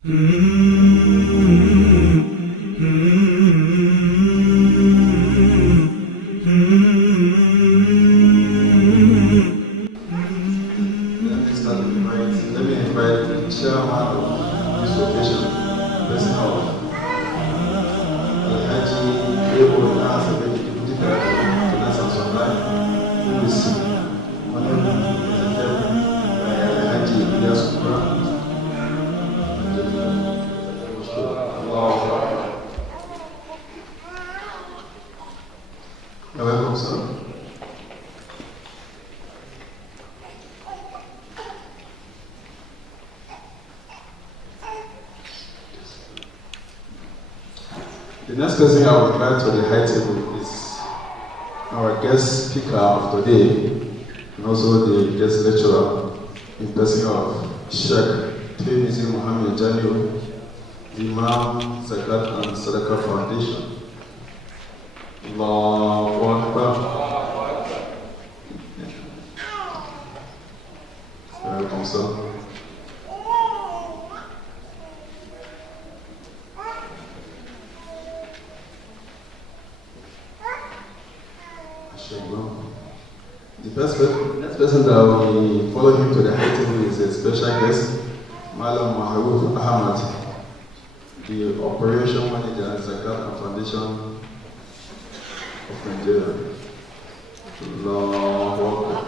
The next person I will invite to the high table is our guest speaker of today, and also the guest lecturer in person of Sheikh Tirmizi Muhammad Jamil, the Imam Zakat and Sadaqah Foundation. Allahu Akbar. Welcome, sir. The next person that will follow him to the high table is a special guest, Malam Maharuf Ahmad, the Operation Manager at Zakat Foundation of Nigeria. Allahu Akbar.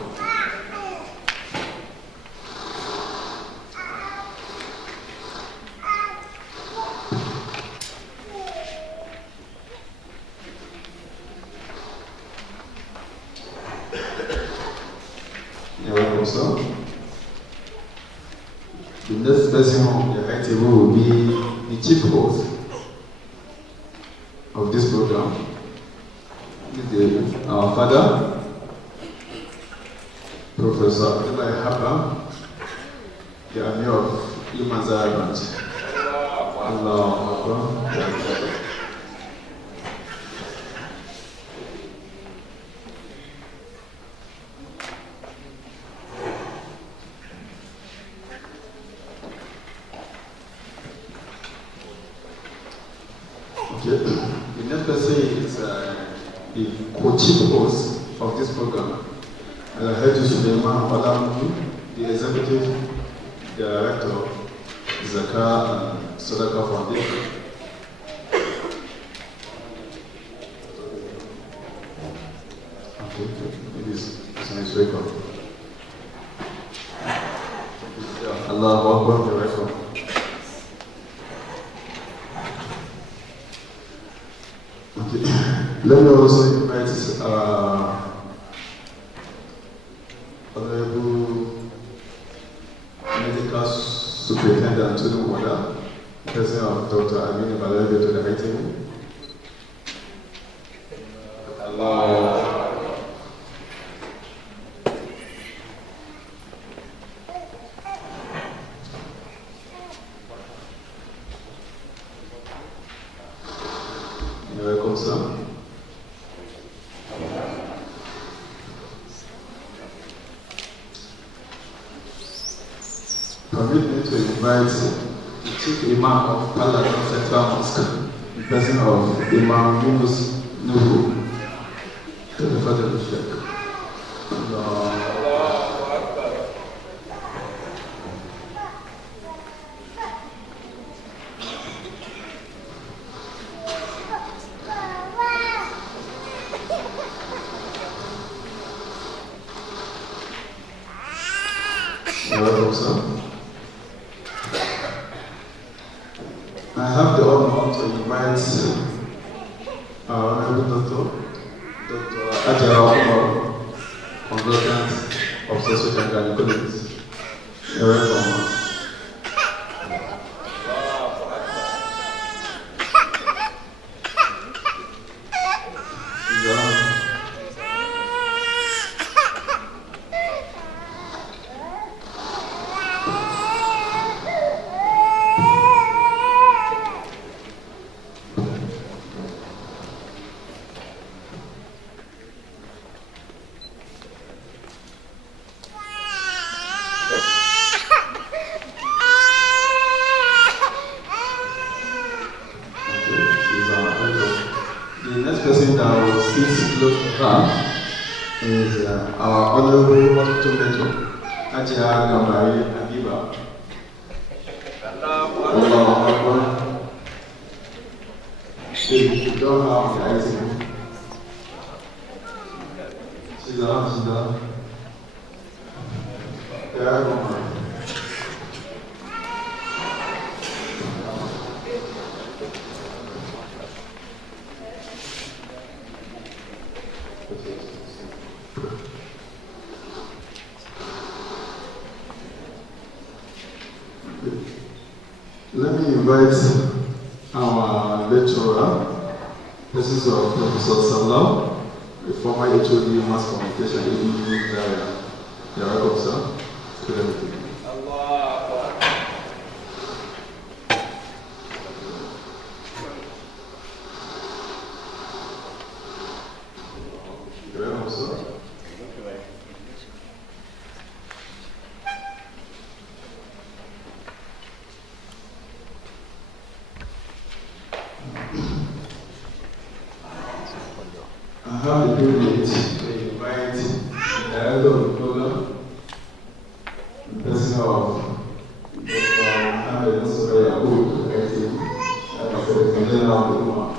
The next person on the high table will be the chief host of this program. Our father, Professor Abdullah Haba, the Amir of IMANABUTH. Allah Akbar. The next person is the co-chief host of this program, Alhaji Suleiman Olamu, the executive director of Zakat and Sadaqah Foundation. It is nice welcome. Allahu Akbar, you're welcome. Let me also invite Honorable Medical Superintendent to the order, President of Dr. Aminu Balebe to the high table. You're welcome, sir. Permit me to invite the Chief Imam of Paladin Central Mosque, the person of Imam Yunus Nuhu, to the Father of the Sheikh. Welcome, sir. I have the honor to invite our Honorable Dr. Ajara Omar, consultant of social and gynecology. You're welcome. next person that will sit close to her is our Honorable Hospital Metro, Ajia Gambari Abiba. You don't have the item. She's down. Let me invite our lecturer. This is Professor Salam, the former HOD Mass Communication Area Officer. I have the privilege to invite the director of the program, the person of Dr. Mohammed Mustafa Yaqub, as the general of the woman.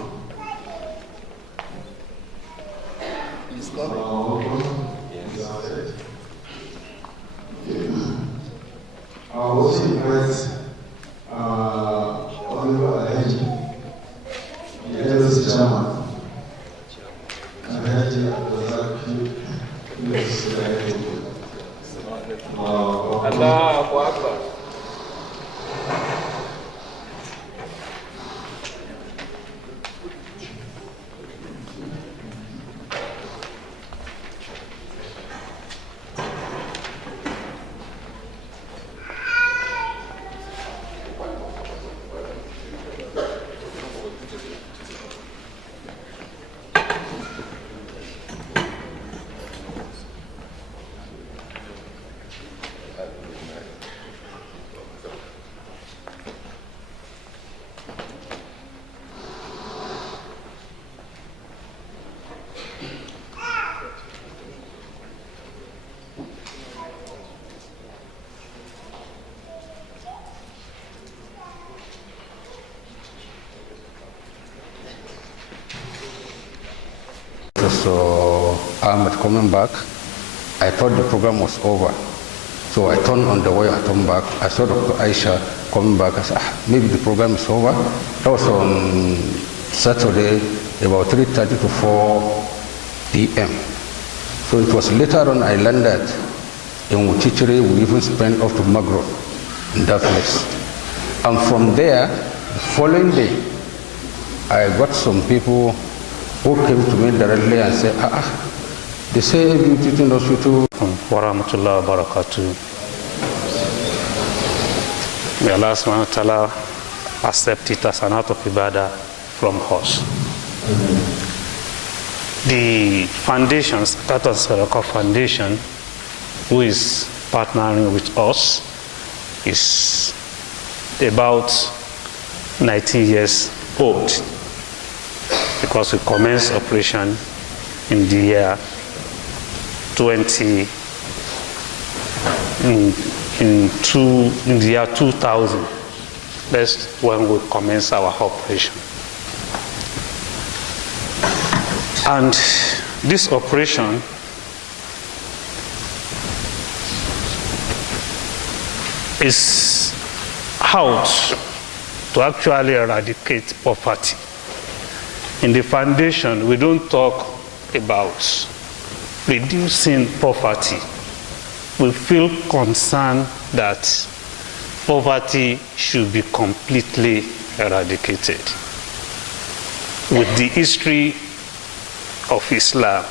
He's coming. Yes. I also invite Oliver Alhaji, the eldest chairman. Allahu Akbar. So Ahmed coming back, I thought the program was over. So I turned on the way, I turned back. I saw Dr. Aisha coming back. I said, maybe the program is over. That was on Saturday, about 3:30 to 4 p.m. So it was later on I landed in Wuchichiri. We even spent up to Magro in that place. And from there, the following day, I got some people who came to me directly and said, they say you teaching hospital. Wa rahmatullahi wa barakatuh. May Allah subhanahu wa ta'ala accept it as an act of ibadah from us. The foundation, Zakat and Sadaqah Foundation, who is partnering with us, is about 19 years old, because we commenced operation in the year 2000. That's when we commenced our operation. And this operation is out to actually eradicate poverty. In the foundation, we don't talk about reducing poverty. We feel concerned that poverty should be completely eradicated. With the history of Islam,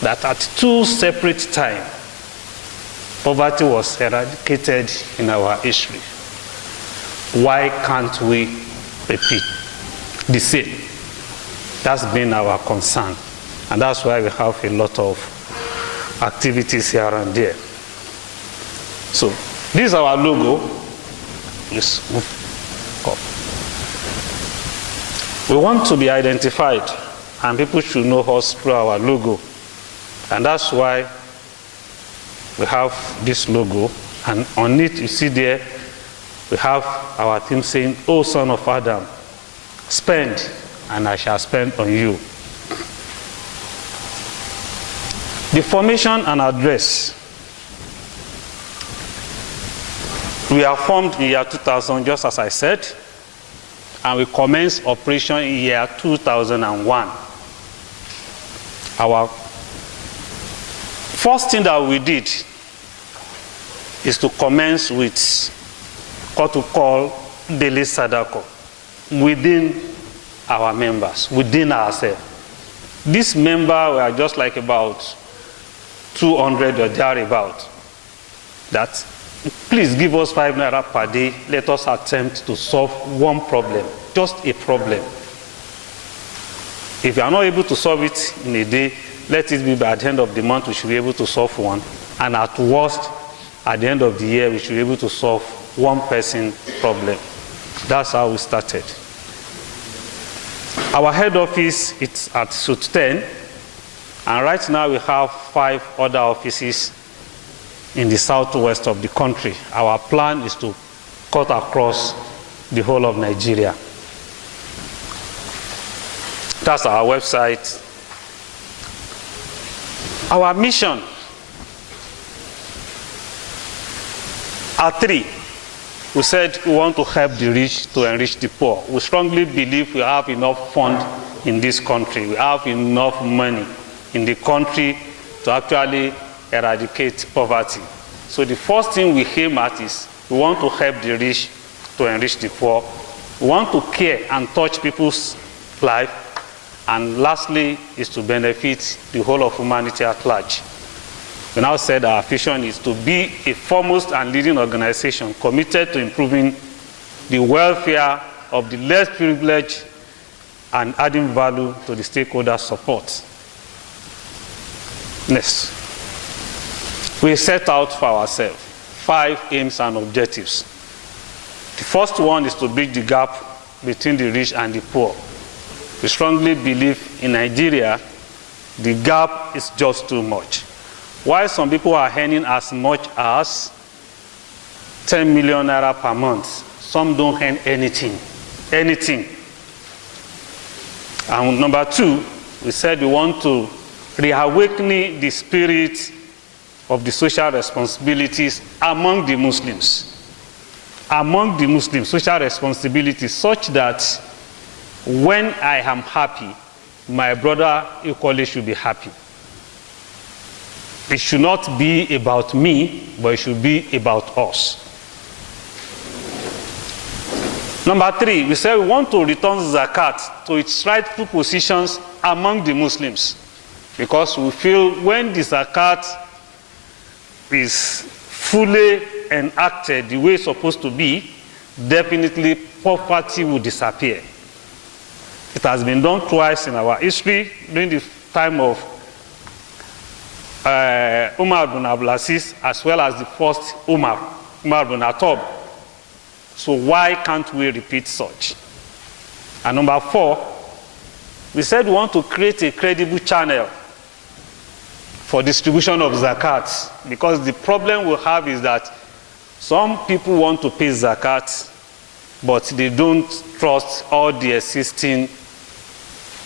that at two separate times, poverty was eradicated in our history. Why can't we repeat the same? That's been our concern. And that's why we have a lot of activities here and there. So, this is our logo. Let's move up. We want to be identified and people should know us through our logo. And that's why we have this logo, and on it you see there we have our theme saying, "O son of Adam, spend and I shall spend on you." The formation and address. We are formed in year 2000, just as I said, and we commenced operation in year 2001. Our first thing that we did is to commence with what we call daily sadaqah within our members, within ourselves. This member were just like about 200 or thereabout. That, please give us 5 naira per day. Let us attempt to solve one problem, just a problem. If you are not able to solve it in a day, let it be by the end of the month we should be able to solve one. And at worst, at the end of the year, we should be able to solve one person problem. That's how we started. Our head office is at Suite 10, and right now we have 5 other offices in the southwest of the country. Our plan is to cut across the whole of Nigeria. That's our website. Our mission are 3. We said we want to help the rich to enrich the poor. We strongly believe we have enough funds in this country. We have enough money in the country to actually eradicate poverty. So the first thing we aim at is we want to help the rich to enrich the poor. We want to care and touch people's life. And lastly is to benefit the whole of humanity at large. We now said our vision is to be a foremost and leading organization committed to improving the welfare of the less privileged and adding value to the stakeholder support. Next. We set out for ourselves 5 aims and objectives. The first one is to bridge the gap between the rich and the poor. We strongly believe in Nigeria, the gap is just too much. While some people are earning as much as 10 million naira per month, some don't earn anything. And number 2, we said we want to reawaken the spirit of the social responsibilities among the Muslims. Among the Muslims, social responsibilities such that when I am happy, my brother equally should be happy. It should not be about me, but it should be about us. Number 3, we said we want to return Zakat to its rightful positions among the Muslims, because we feel when the Zakat is fully enacted the way it's supposed to be, definitely poverty will disappear. It has been done twice in our history, during the time of Umar bin Abdulaziz, as well as the first Umar bin Khattab. So why can't we repeat such? And number 4, we said we want to create a credible channel for distribution of zakat, because the problem we have is that some people want to pay zakat, but they don't trust all the existing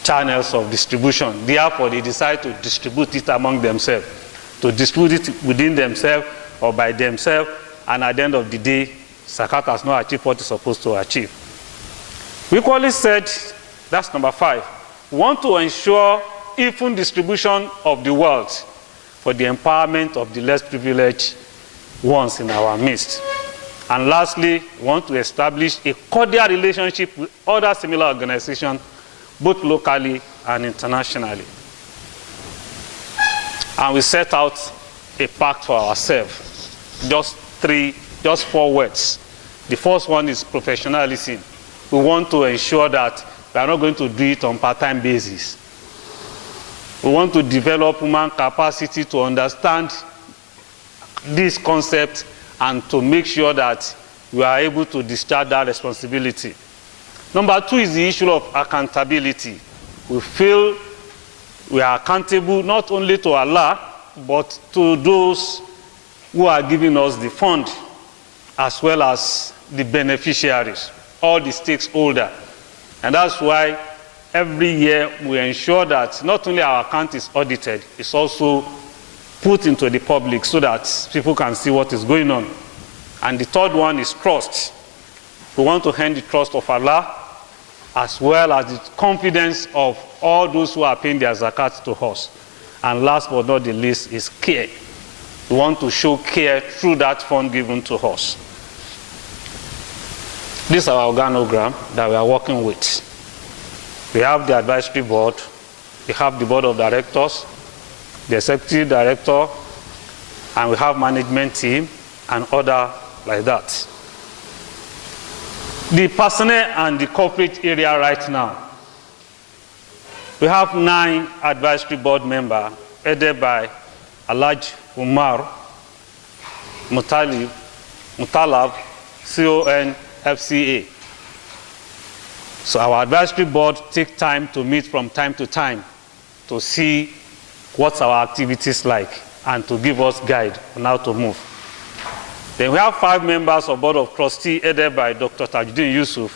channels of distribution. Therefore, they decide to distribute it among themselves, to distribute it within themselves or by themselves, and at the end of the day, zakat has not achieved what it's supposed to achieve. We equally said, that's number 5, we want to ensure even distribution of the wealth for the empowerment of the less privileged ones in our midst. And lastly, we want to establish a cordial relationship with other similar organizations, both locally and internationally. And we set out a pact for ourselves. Just 4 words. The first one is professionalism. We want to ensure that we are not going to do it on part-time basis. We want to develop human capacity to understand this concept and to make sure that we are able to discharge that responsibility. Number 2 is the issue of accountability. we feel we are accountable not only to Allah, but to those who are giving us the fund, as well as the beneficiaries, all the stakeholders. And that's why every year we ensure that not only our account is audited, it's also put into the public so that people can see what is going on. And the third one is trust. We want to earn the trust of Allah, as well as the confidence of all those who are paying their zakat to us. And last but not the least is care. We want to show care through that fund given to us. This is our organogram that we are working with. We have the advisory board, we have the board of directors, the executive director, and we have management team and other like that. The personnel and the corporate area right now, we have 9 advisory board members headed by Alaj Umar Mutalab, CON FCA. So our advisory board takes time to meet from time to time to see what's our activities like and to give us guide on how to move. Then we have 5 members of Board of Trustees headed by Dr. Tajuddin Yusuf,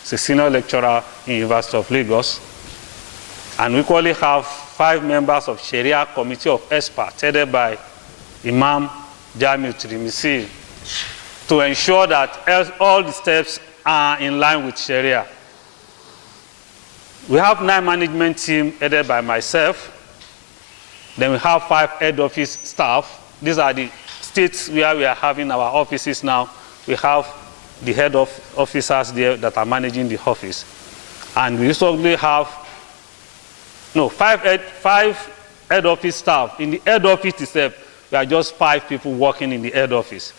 he's a senior lecturer in University of Lagos. And we equally have 5 members of Sharia Committee of Experts headed by Imam Jamiu Tirimisi to ensure that all the steps are in line with Sharia. We have 9 management team headed by myself. Then we have 5 head office staff. These are the states where we are having our offices now. We have the head of officers there that are managing the office. And we usually have 5 head office staff. In the head office itself, we are just 5 people working in the head office.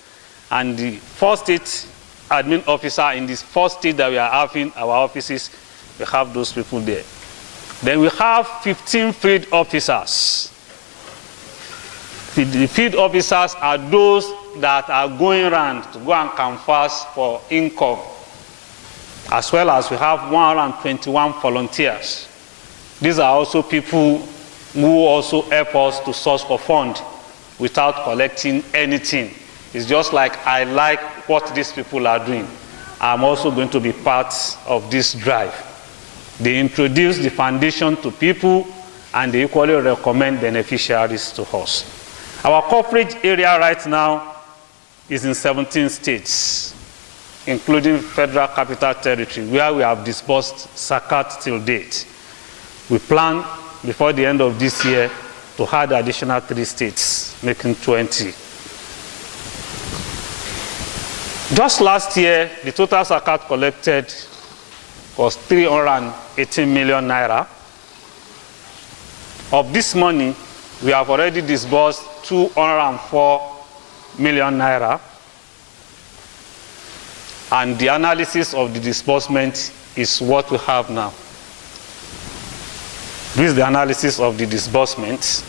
And the first state admin officer in this first state that we are having our offices, we have those people there. Then we have 15 field officers. The field officers are those that are going around to go and canvass for income, as well as we have 121 volunteers. These are also people who also help us to source for fund without collecting anything. It's just like I like what these people are doing. I'm also going to be part of this drive. They introduce the foundation to people and they equally recommend beneficiaries to us. Our coverage area right now is in 17 states, including Federal Capital Territory, where we have disbursed Zakat till date. We plan before the end of this year to add additional 3 states, making 20. Just last year, the total Zakat collected was 318 million naira. Of this money, we have already disbursed 204 million naira. And the analysis of the disbursement is what we have now. This is the analysis of the disbursement.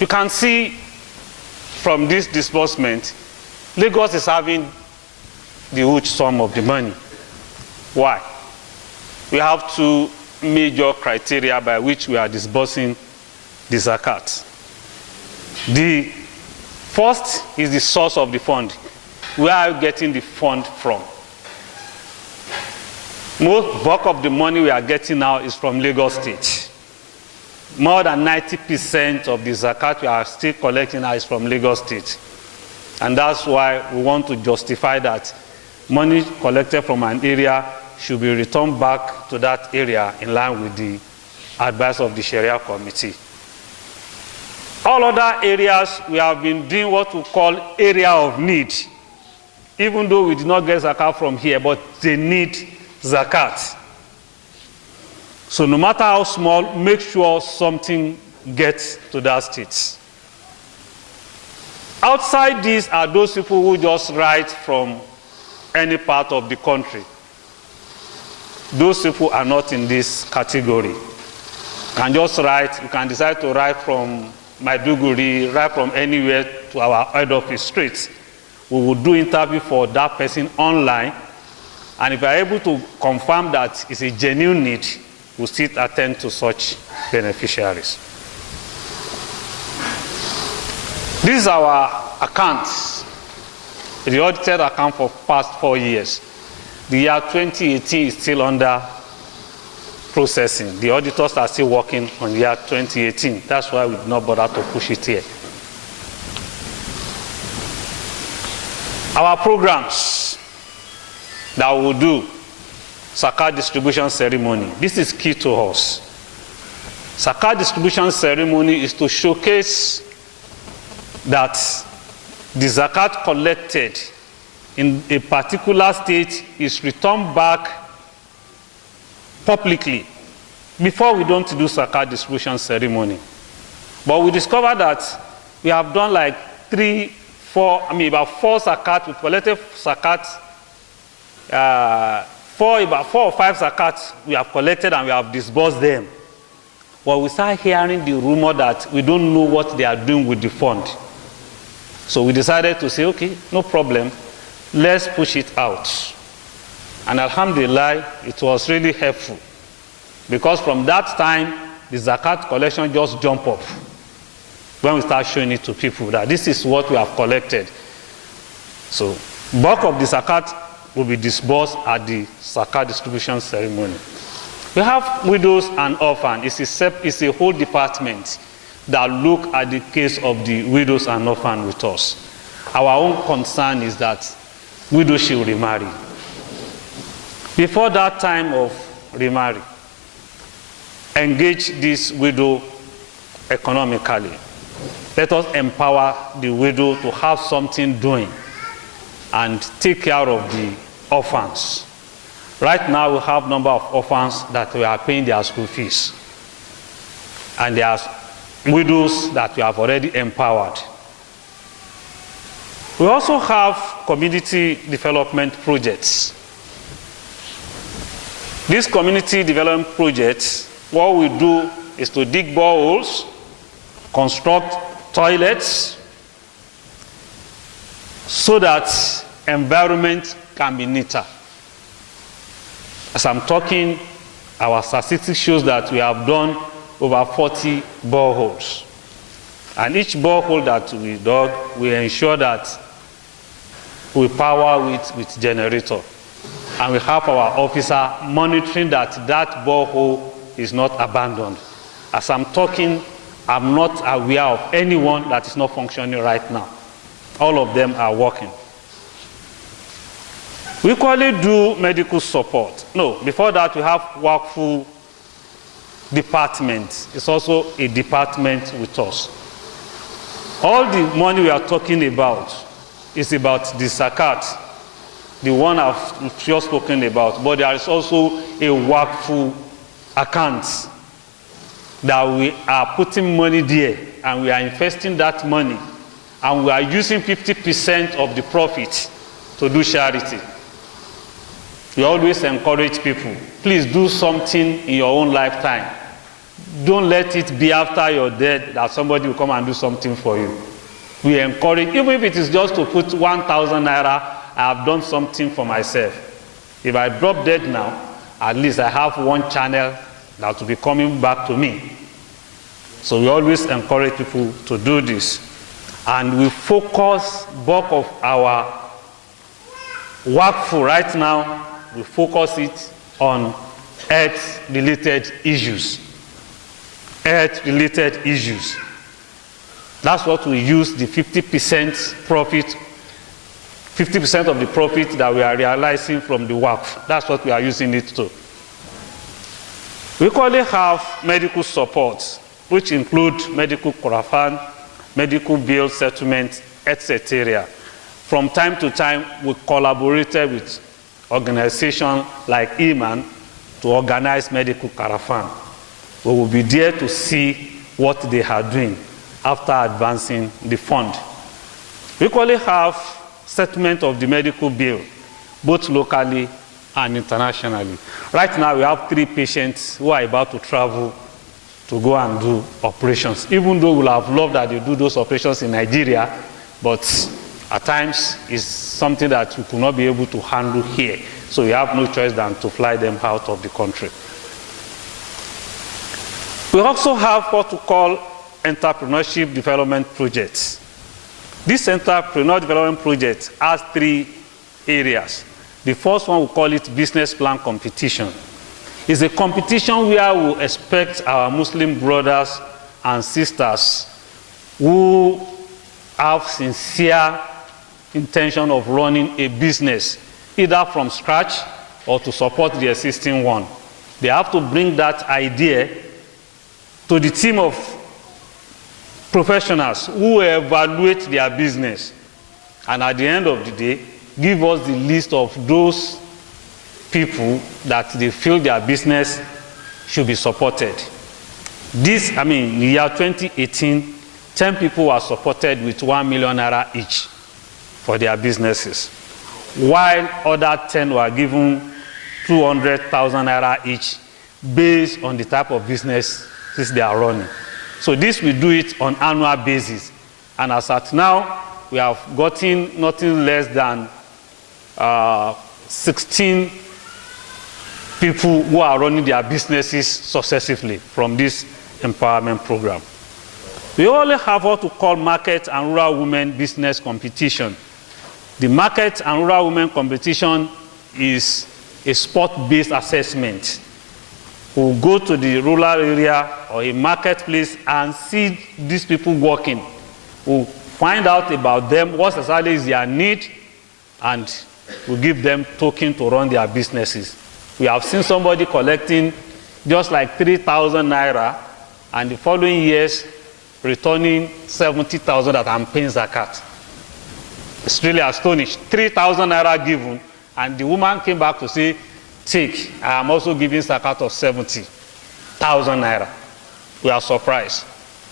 You can see from this disbursement, Lagos is having the huge sum of the money. Why? We have 2 major criteria by which we are disbursing the Zakat. The first is the source of the fund. Where are you getting the fund from? Most bulk of the money we are getting now is from Lagos State. More than 90% of the Zakat we are still collecting now is from Lagos State. And that's why we want to justify that money collected from an area should be returned back to that area in line with the advice of the Sharia Committee. All other areas, we have been doing what we call area of need. Even though we did not get Zakat from here, but they need Zakat. So no matter how small, make sure something gets to that state. Outside these are those people who just write from any part of the country. Those people are not in this category. You can just write, you can decide to write from Maiduguri, right from anywhere to our head office straight. We will do interview for that person online, and if we are able to confirm that it's a genuine need, will still attend to such beneficiaries. This is our account, the audited account for past 4 years. The year 2018 is still under processing. The auditors are still working on the year 2018. That's why we did not bother to push it here. Our programs that we will do, Zakat distribution ceremony. This is key to us. Zakat distribution ceremony is to showcase that the Zakat collected in a particular state is returned back publicly before we don't do Zakat distribution ceremony. But we discovered that we have done like about four Zakat, we collected Zakat, about 4 or 5 Zakat we have collected and we have disbursed them. But we start hearing the rumor that we don't know what they are doing with the fund. So we decided to say, okay, no problem, let's push it out. And alhamdulillah, it was really helpful. Because from that time, the Zakat collection just jumped up when we start showing it to people that this is what we have collected. So bulk of the Zakat will be disbursed at the Zakat distribution ceremony. We have widows and orphans. It's a whole department that look at the case of the widows and orphans with us. Our own concern is that widows should remarry. Before that time of remarry, engage this widow economically. Let us empower the widow to have something doing and take care of the orphans. Right now we have a number of orphans that we are paying their school fees. And there are widows that we have already empowered. We also have community development projects. These community development projects, what we do is to dig boreholes, construct toilets, so that environment can be neater. As I'm talking, our statistics shows that we have done over 40 boreholes. And each borehole that we dug, we ensure that we power it with generator. And we have our officer monitoring that that borehole is not abandoned. As I'm talking, I'm not aware of anyone that is not functioning right now. All of them are working. We equally do medical support. No, before that we have workful department. It's also a department with us. All the money we are talking about is about the Zakat, the one I've just spoken about, but there is also a workful account that we are putting money there and we are investing that money and we are using 50% of the profit to do charity. We always encourage people, please do something in your own lifetime. Don't let it be after you're dead that somebody will come and do something for you. We encourage, even if it is just to put 1,000 naira, I have done something for myself. If I drop dead now, at least I have one channel that will be coming back to me. So we always encourage people to do this. And we focus bulk of our workful right now, we focus it on health-related issues. Health-related issues. That's what we use the 50% profit, 50% of the profit that we are realizing from the work. That's what we are using it to. We equally have medical support, which include medical corafan, medical bill settlement, etc. From time to time, we collaborated with organizations like IMAN to organize medical caravan. We will be there to see what they are doing after advancing the fund. We equally have settlement of the medical bill, both locally and internationally. Right now, we have 3 patients who are about to travel to go and do operations, even though we would have loved that they do those operations in Nigeria, but at times it's something that we could not be able to handle here. So we have no choice than to fly them out of the country. We also have what we call entrepreneurship development projects. This entrepreneur development project has 3 areas. The first one, we call it business plan competition. It's a competition where we expect our Muslim brothers and sisters who have sincere intention of running a business, either from scratch or to support the existing one. They have to bring that idea to the team of professionals who evaluate their business, and at the end of the day, give us the list of those people that they feel their business should be supported. This, in the year 2018, 10 people were supported with 1 million naira each for their businesses, while other 10 were given 200,000 naira each based on the type of business they are running. So this, we do it on annual basis, and as at now, we have gotten nothing less than 16 people who are running their businesses successfully from this empowerment program. We only have what we call market and rural women business competition. The market and rural women competition is a sport-based assessment. We'll go to the rural area or a marketplace and see these people working. We'll find out about them, what exactly is their need, and we'll give them token to run their businesses. We have seen somebody collecting just like 3,000 naira, and the following years returning 70,000 that I'm paying Zakat. It's really astonished. 3,000 naira given, and the woman came back to say, take, I am also giving Zakat of 70,000 naira. We are surprised.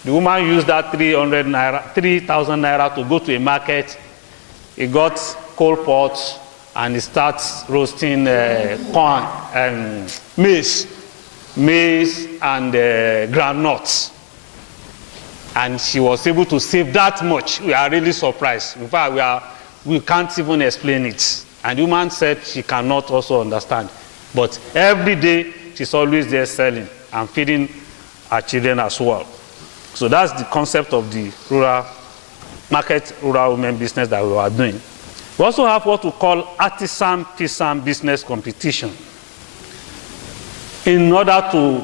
The woman used that 3,000 naira to go to a market. He got coal pots and he starts roasting corn and maize and groundnuts. And she was able to save that much. We are really surprised. In fact, we can't even explain it. And the woman said she cannot also understand. But every day, she's always there selling and feeding her children as well. So that's the concept of the rural women business that we are doing. We also have what we call artisan peasant business competition. In order to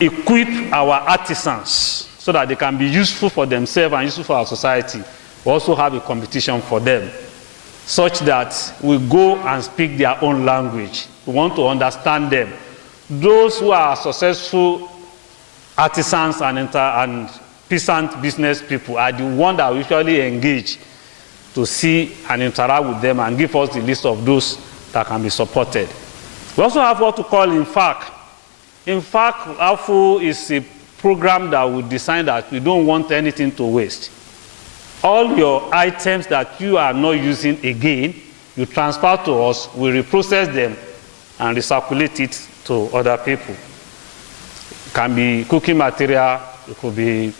equip our artisans so that they can be useful for themselves and useful for our society, we also have a competition for them, such that we go and speak their own language. We want to understand them. Those who are successful artisans and peasant business people are the ones that we usually engage to see and interact with them and give us the list of those that can be supported. We also have what we call INFAC. INFAC AFU is a program that we design that we don't want anything to waste. All your items that you are not using again, you transfer to us, we reprocess them and recirculate it to other people. It can be cooking material, it could be,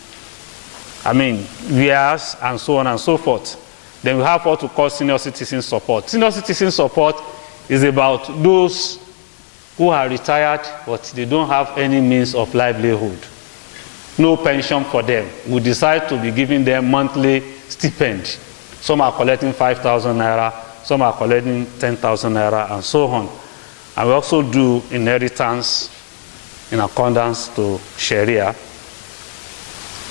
wares, and so on and so forth. Then we have what we call senior citizen support. Senior citizen support is about those who are retired, but they don't have any means of livelihood. No pension for them. We decide to be giving them monthly stipend. Some are collecting 5,000 naira, some are collecting 10,000 naira, and so on. And we also do inheritance in accordance to Sharia.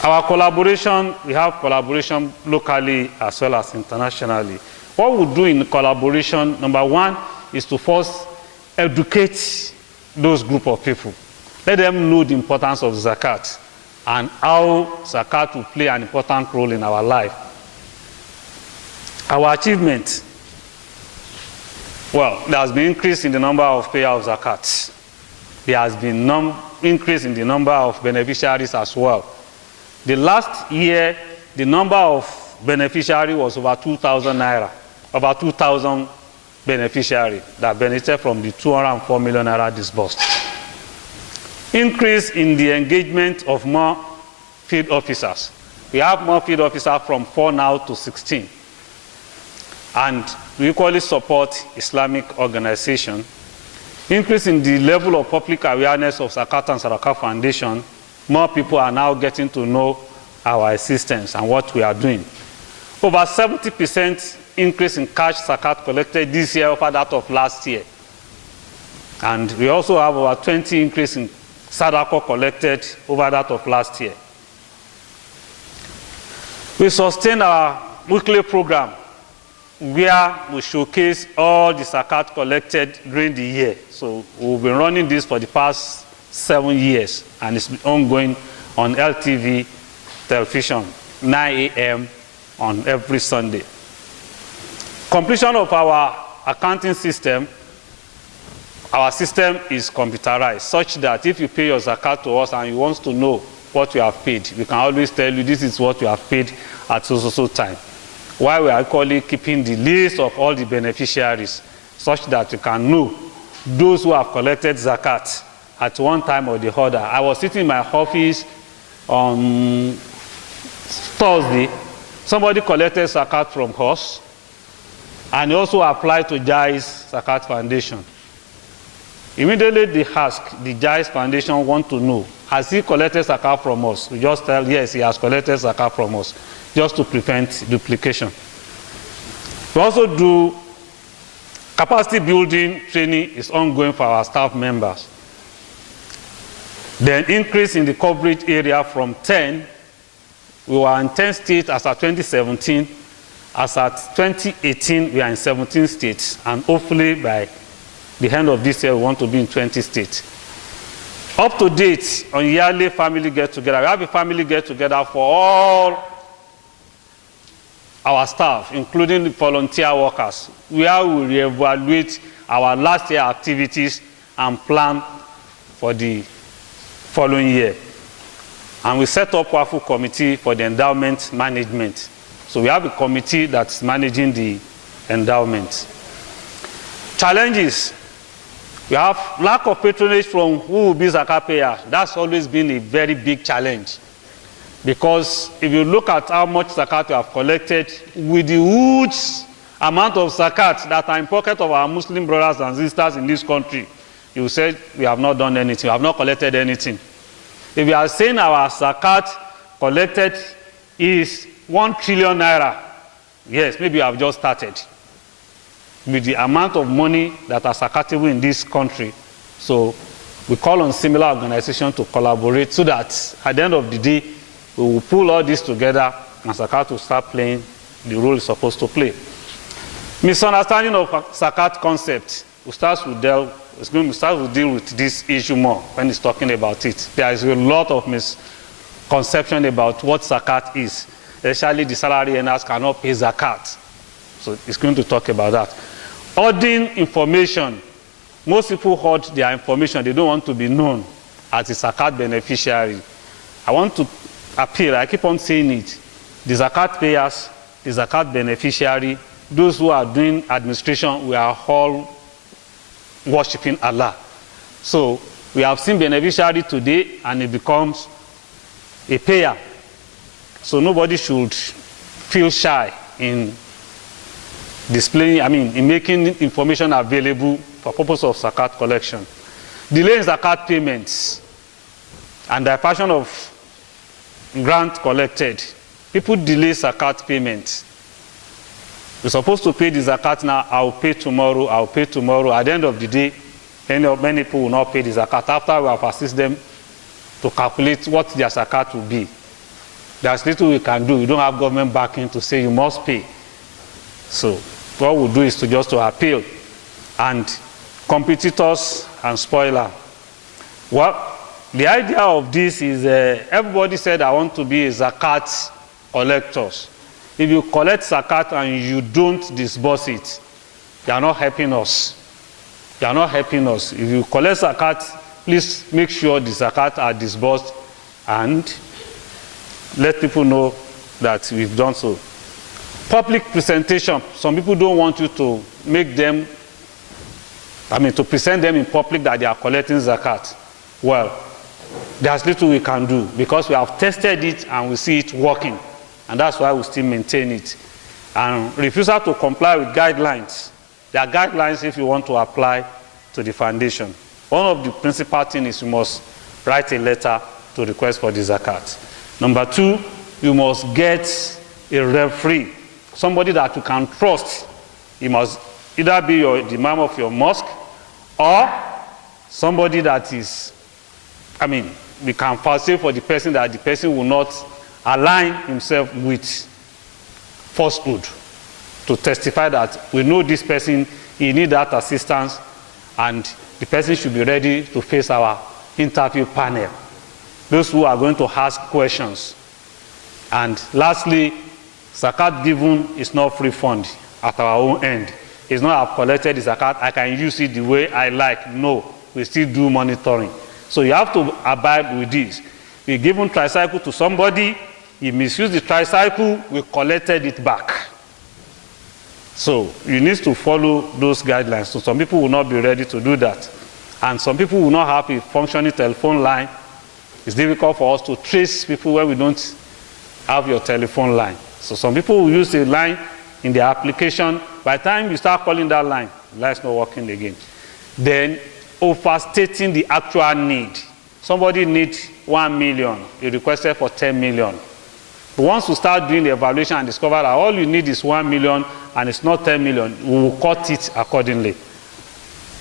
Our collaboration, we have collaboration locally as well as internationally. What we do in collaboration, number one, is to first educate those group of people. Let them know the importance of Zakat and how Zakat will play an important role in our life. Our achievement, well, there has been increase in the number of payers of Zakat. There has been increase in the number of beneficiaries as well. The last year, the number of beneficiaries was over 2,000 naira, over 2,000 beneficiaries that benefited from the 204 million naira disbursed. Increase in the engagement of more field officers. We have more field officers from 4 now to 16. And we equally support Islamic organization. Increase in the level of public awareness of Zakat and Sadaqah Foundation. more people are now getting to know our existence and what we are doing. Over 70% increase in cash zakat collected this year over that of last year. And we also have over 20 increase in sadaqah collected over that of last year. We sustain our weekly program where we showcase all the zakat collected during the year. So we've been running this for the past 7 years, and it's been ongoing on LTV television, 9 a.m. on every Sunday. Completion of our accounting system. Our system is computerized such that if you pay your zakat to us and you want to know what you have paid, we can always tell you this is what you have paid at so time. While we are actually keeping the list of all the beneficiaries such that you can know those who have collected zakat at one time or the other. I was sitting in my office on Thursday. Somebody collected zakat from us, and he also applied to Jai's Zakat Foundation. Immediately they ask, the Jai's Foundation want to know, has he collected zakat from us? We just tell, yes, he has collected zakat from us, just to prevent duplication. We also do capacity building training is ongoing for our staff members. Then increase in the coverage area from 10, we were in 10 states as at 2017. As at 2018, we are in 17 states, and hopefully by the end of this year, we want to be in 20 states. Up to date on yearly family get-together, we have a family get-together for all our staff, including the volunteer workers, where we reevaluate our last year activities and plan for the following year. And we set up a full committee for the endowment management. So we have a committee that's managing the endowment. Challenges. We have lack of patronage from who will be zakat payer. That's always been a very big challenge. Because if you look at how much zakat you have collected with the huge amount of zakat that are in pocket of our Muslim brothers and sisters in this country, you say we have not done anything, we have not collected anything. If we are saying our zakat collected is 1 trillion naira, yes, maybe we have just started with the amount of money that are zakatable in this country. So we call on similar organizations to collaborate so that at the end of the day, we will pull all this together and zakat will start playing the role it's supposed to play. Misunderstanding of zakat concept. Ustaz will deal with this issue more when he's talking about it. There is a lot of misconception about what zakat is. Especially the salary earners cannot pay zakat. So he's going to talk about that. Hoarding information. Most people hoard their information. They don't want to be known as a zakat beneficiary. I want to appeal, I keep on saying it. The zakat payers, the zakat beneficiary, those who are doing administration, we are all worshipping Allah. So we have seen beneficiary today and it becomes a payer. So nobody should feel shy in displaying, in making information available for purpose of zakat collection. Delay in zakat payments and diversion of grant collected. People delay zakat payments. You're supposed to pay the zakat now, I'll pay tomorrow, I'll pay tomorrow. At the end of the day, many people will not pay the zakat after we have assisted them to calculate what their zakat will be. There's little we can do. We don't have government backing to say you must pay. So what we'll do is to appeal. And competitors and spoiler. Well, the idea of this is everybody said I want to be a zakat collectors. If you collect zakat and you don't disburse it, you are not helping us. You are not helping us. If you collect zakat, please make sure the zakat are disbursed and let people know that we've done so. Public presentation. Some people don't want you to make them, to present them in public that they are collecting zakat. Well, there's little we can do because we have tested it and we see it working. And that's why we still maintain it. And refusal to comply with guidelines. There are guidelines if you want to apply to the foundation. One of the principal things is you must write a letter to request for the zakat. Number 2, you must get a referee, somebody that you can trust. He must either be the imam of your mosque or somebody that is, we can foresee for the person that the person will not align himself with falsehood, to testify that we know this person, he needs that assistance, and the person should be ready to face our interview panel, those who are going to ask questions. And lastly, zakat given is not free fund at our own end. It's not I've collected the zakat, I can use it the way I like. No, we still do monitoring. So you have to abide with this. We given tricycle to somebody, he misused the tricycle, we collected it back. So you need to follow those guidelines. So some people will not be ready to do that. And some people will not have a functioning telephone line. It's difficult for us to trace people when we don't have your telephone line. So some people will use a line in their application. By the time you start calling that line, the line's not working again. Then overstating the actual need. Somebody needs 1 million, he requested for 10 million. But once you start doing the evaluation and discover that all you need is 1 million and it's not 10 million, we will cut it accordingly.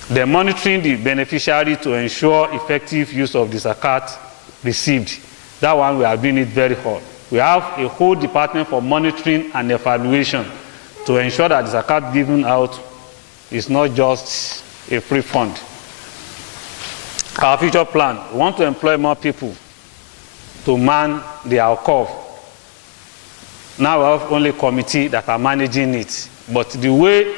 Then monitoring the beneficiary to ensure effective use of the zakat received. That one we are doing it very hard. We have a whole department for monitoring and evaluation to ensure that the zakat given out is not just a free fund. Our future plan, we want to employ more people to man the alcove. Now we have only committee that are managing it. But the way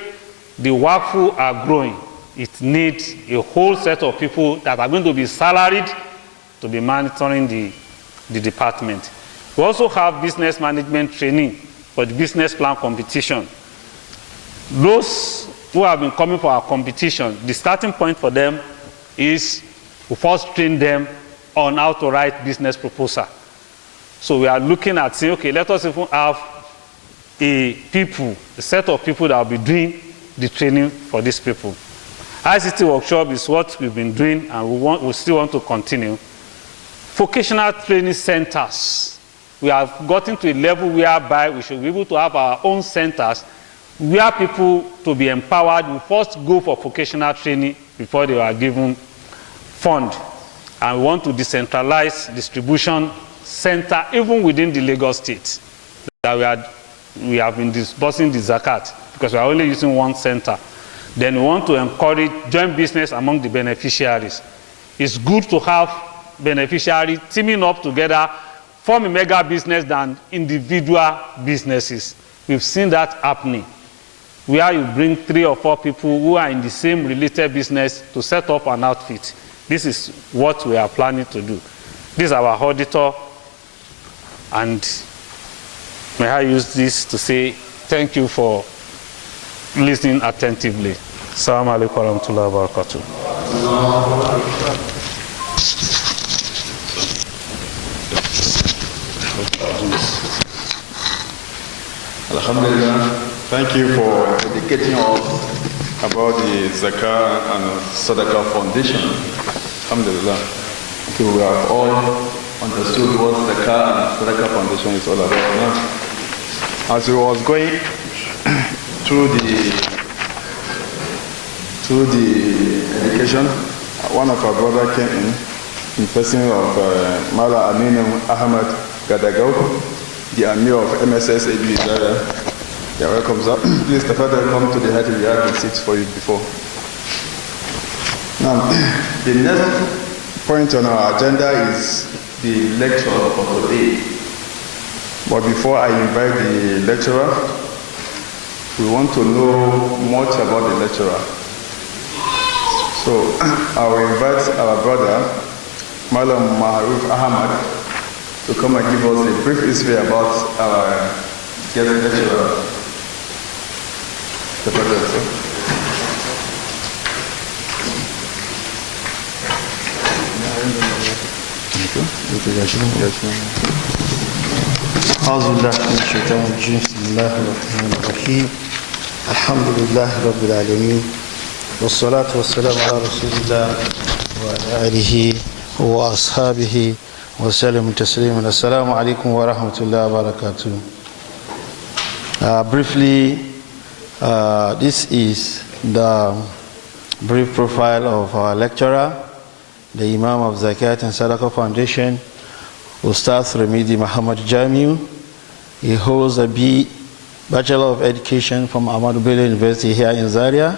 the workful are growing, it needs a whole set of people that are going to be salaried to be monitoring the department. We also have business management training for the business plan competition. Those who have been coming for our competition, the starting point for them is we first train them on how to write business proposal. So we are looking at saying, okay, let us even have a set of people that will be doing the training for these people. ICT workshop is what we've been doing, and we still want to continue. Vocational training centers. We have gotten to a level whereby we should be able to have our own centers where people, to be empowered, will first go for vocational training before they are given fund. And we want to decentralize distribution center even within the Lagos state, that we have been disbursing the zakat, because we are only using one center. Then we want to encourage joint business among the beneficiaries. It's good to have beneficiaries teaming up together, form a mega business than individual businesses. We've seen that happening, where you bring 3 or 4 people who are in the same related business to set up an outfit. This is what we are planning to do. This is our auditor, and may I use this to say thank you for listening attentively. Assalamu alaikum warahmatullahi wabarakatuh. Alhamdulillah, thank you for educating us about the Zakat and Sadaqah Foundation. Alhamdulillah. Okay, we have all understood what Zakat and Sadaqah Foundation is all about now. As we was going through the education, one of our brothers came in person of Mala Aminu Ahmad Gadagaw, the Amir of MSS AG Zaria. Yeah, welcome, sir. Please, the father, come to the head. We have the seats for you before. Now, the next point on our agenda is the lecture for today. But before I invite the lecturer, we want to know much about the lecturer. So, I will invite our brother, Malam Maharuf Ahmad, to come and give us a brief history about our guest lecturer. The brother, sir. أعوذ بالله من الشيطان الرجيم بسم الله الرحمن الرحيم الحمد لله رب العالمين والصلاة والسلام على رسول الله وعلى آله وأصحابه وسلم تسليما. السلام عليكم ورحمة الله وبركاته. Briefly, this is the brief profile of our lecturer, the Imam of Zakat and Sadaqah Foundation, Ustaz Remidi Muhammad Jamiu. He holds a Bachelor of Education from Ahmadu Bello University here in Zaria,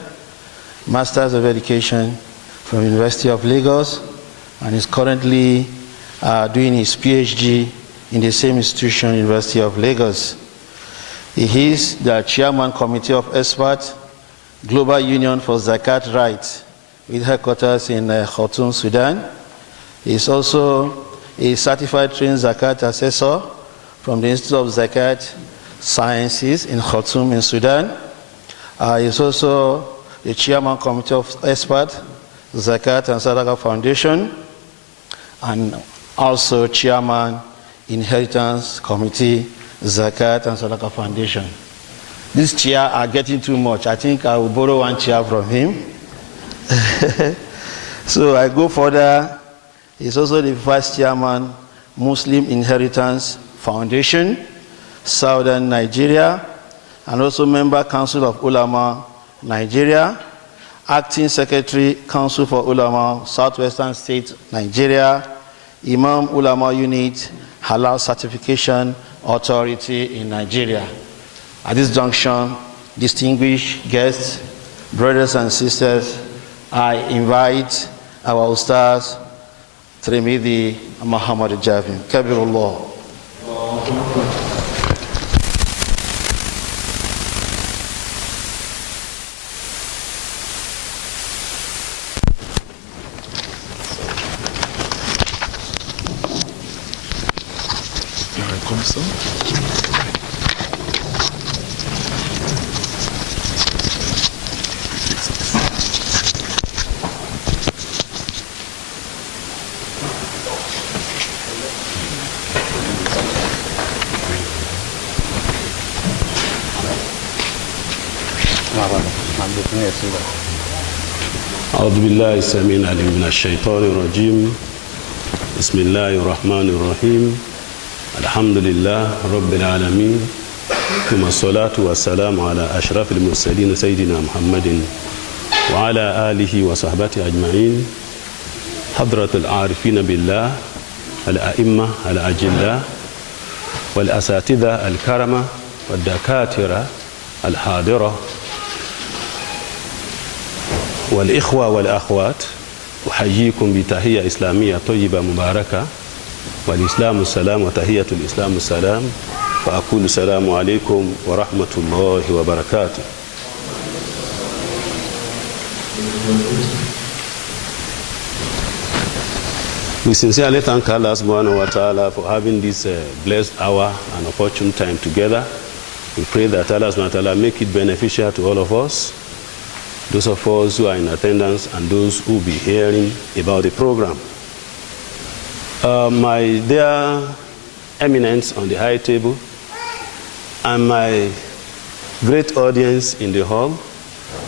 Masters of Education from University of Lagos, and is currently doing his PhD in the same institution, University of Lagos. He is the Chairman Committee of Experts, Global Union for Zakat Rights, with headquarters in Khartoum, Sudan. He is also a certified trained Zakat assessor from the Institute of Zakat Sciences in Khartoum in Sudan. He is also the Chairman Committee of Experts, Zakat and Sadaqah Foundation, and also Chairman Inheritance Committee, Zakat and Sadaqah Foundation. These chairs are getting too much. I think I will borrow one chair from him. So I go further. He's also the Vice Chairman, Muslim Inheritance Foundation, Southern Nigeria, and also Member Council of Ulama, Nigeria, Acting Secretary, Council for Ulama, Southwestern State, Nigeria, Imam Ulama Unit, Halal Certification Authority in Nigeria. At this junction, distinguished guests, brothers and sisters, I invite our Ustaz, Tremidi Muhammad Javim. Kabirullah. أعوذ بالله السميع العليم من الشيطان الرجيم. بسم الله الرحمن الرحيم. الحمد لله رب العالمين، ثم الصلاة والسلام على أشرف المرسلين سيدنا محمد وعلى آله وصحبه أجمعين. حضرة العارفين بالله، الأئمة الأجلاء، والأساتذة الكرمة، والدكاترة الحاضرة، والإخوة والأخوات، أحييكم بتحية إسلامية طيبة مباركة، والإسلام السلام وتحية الإسلام السلام، فأقول السلام عليكم ورحمة الله وبركاته. We sincerely thank Allah subhanahu wa ta'ala for having this blessed hour and opportune time together. We pray that Allah subhanahu wa ta'ala make it beneficial to all of us, those of us who are in attendance and those who will be hearing about the program. My dear eminence on the high table and my great audience in the hall,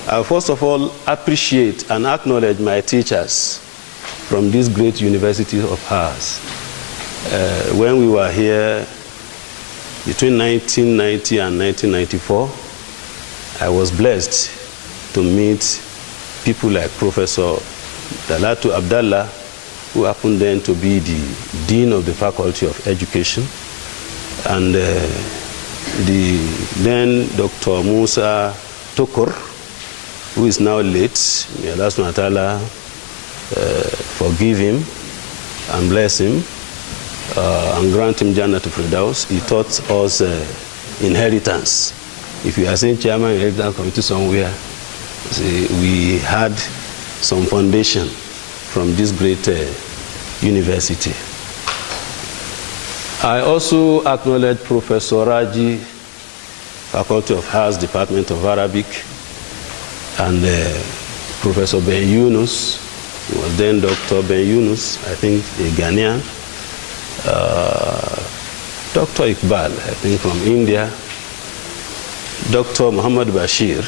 I first of all appreciate and acknowledge my teachers from this great university of ours. When we were here between 1990 and 1994, I was blessed to meet people like Professor Dalatu Abdallah, who happened then to be the Dean of the Faculty of Education, and then Dr. Musa Tokur, who is now late. May Allah subhanahu wa ta'ala forgive him and bless him and grant him Jannatul Firdaus. He taught us inheritance. If you are saying Chairman Inheritance Committee somewhere, we had some foundation from this great university. I also acknowledge Professor Raji, Faculty of Arts, Department of Arabic, and Professor Ben Yunus, who was then Dr. Ben Yunus, I think a Ghanaian, Dr. Iqbal, I think from India, Dr. Muhammad Bashir,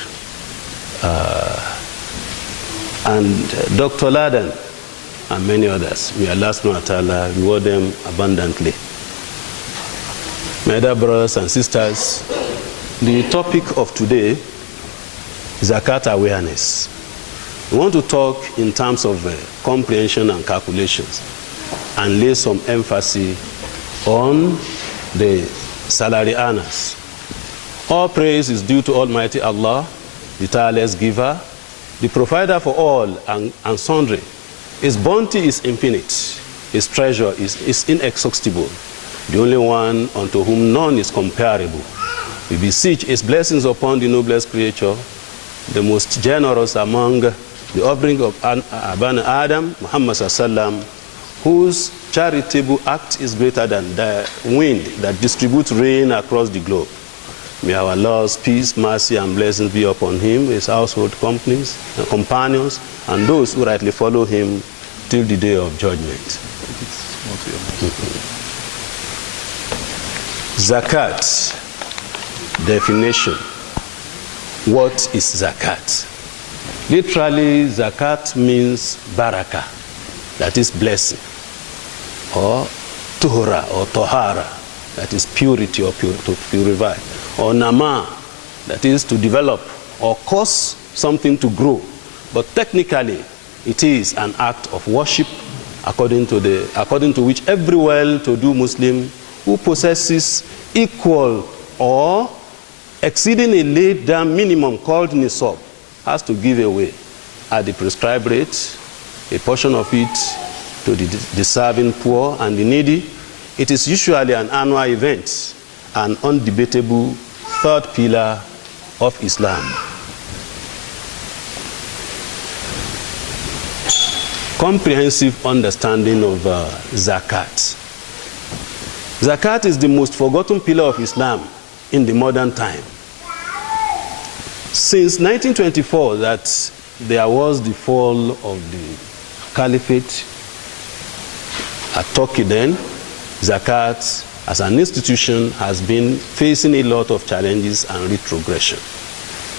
and Dr. Laden, and many others. May Allah subhanahu wa ta'ala reward them abundantly. My dear brothers and sisters, the topic of today is Zakat awareness. We want to talk in terms of comprehension and calculations and lay some emphasis on the salary earners. All praise is due to Almighty Allah, the tireless giver, the provider for all and sundry. His bounty is infinite. His treasure is inexhaustible. The only one unto whom none is comparable. We beseech his blessings upon the noblest creature, the most generous among the offspring of Adam, Muhammad sallam, whose charitable act is greater than the wind that distributes rain across the globe. May our Lord's peace, mercy, and blessings be upon him, his household companions, and those who rightly follow him till the day of judgment. Zakat. Definition. What is zakat? Literally, zakat means barakah, that is blessing, or tuhra or tohara, that is purity or to purify, or nama, that is to develop or cause something to grow. But technically, it is an act of worship according to which every well-to-do Muslim who possesses equal or exceeding a laid down minimum called nisab has to give away at the prescribed rate a portion of it to the deserving poor and the needy. It is usually an annual event, an undebatable third pillar of Islam. Comprehensive understanding of zakat. Zakat is the most forgotten pillar of Islam in the modern time. Since 1924, that there was the fall of the caliphate at Turkey then, zakat as an institution has been facing a lot of challenges and retrogression.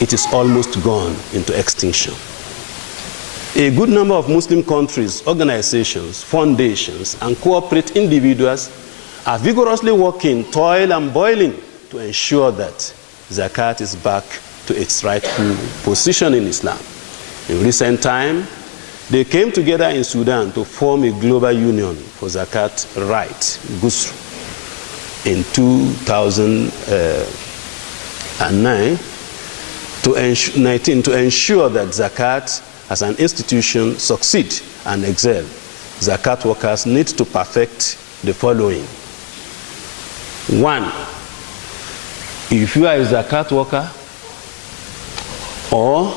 It is almost gone into extinction. A good number of Muslim countries, organizations, foundations, and corporate individuals are vigorously working, toil and boiling to ensure that zakat is back to its rightful position in Islam. In recent time, they came together in Sudan to form a global union for zakat right, GUSR, in 2009 to ensure that zakat as an institution succeed and excel. Zakat workers need to perfect the following. 1, if you are a zakat worker or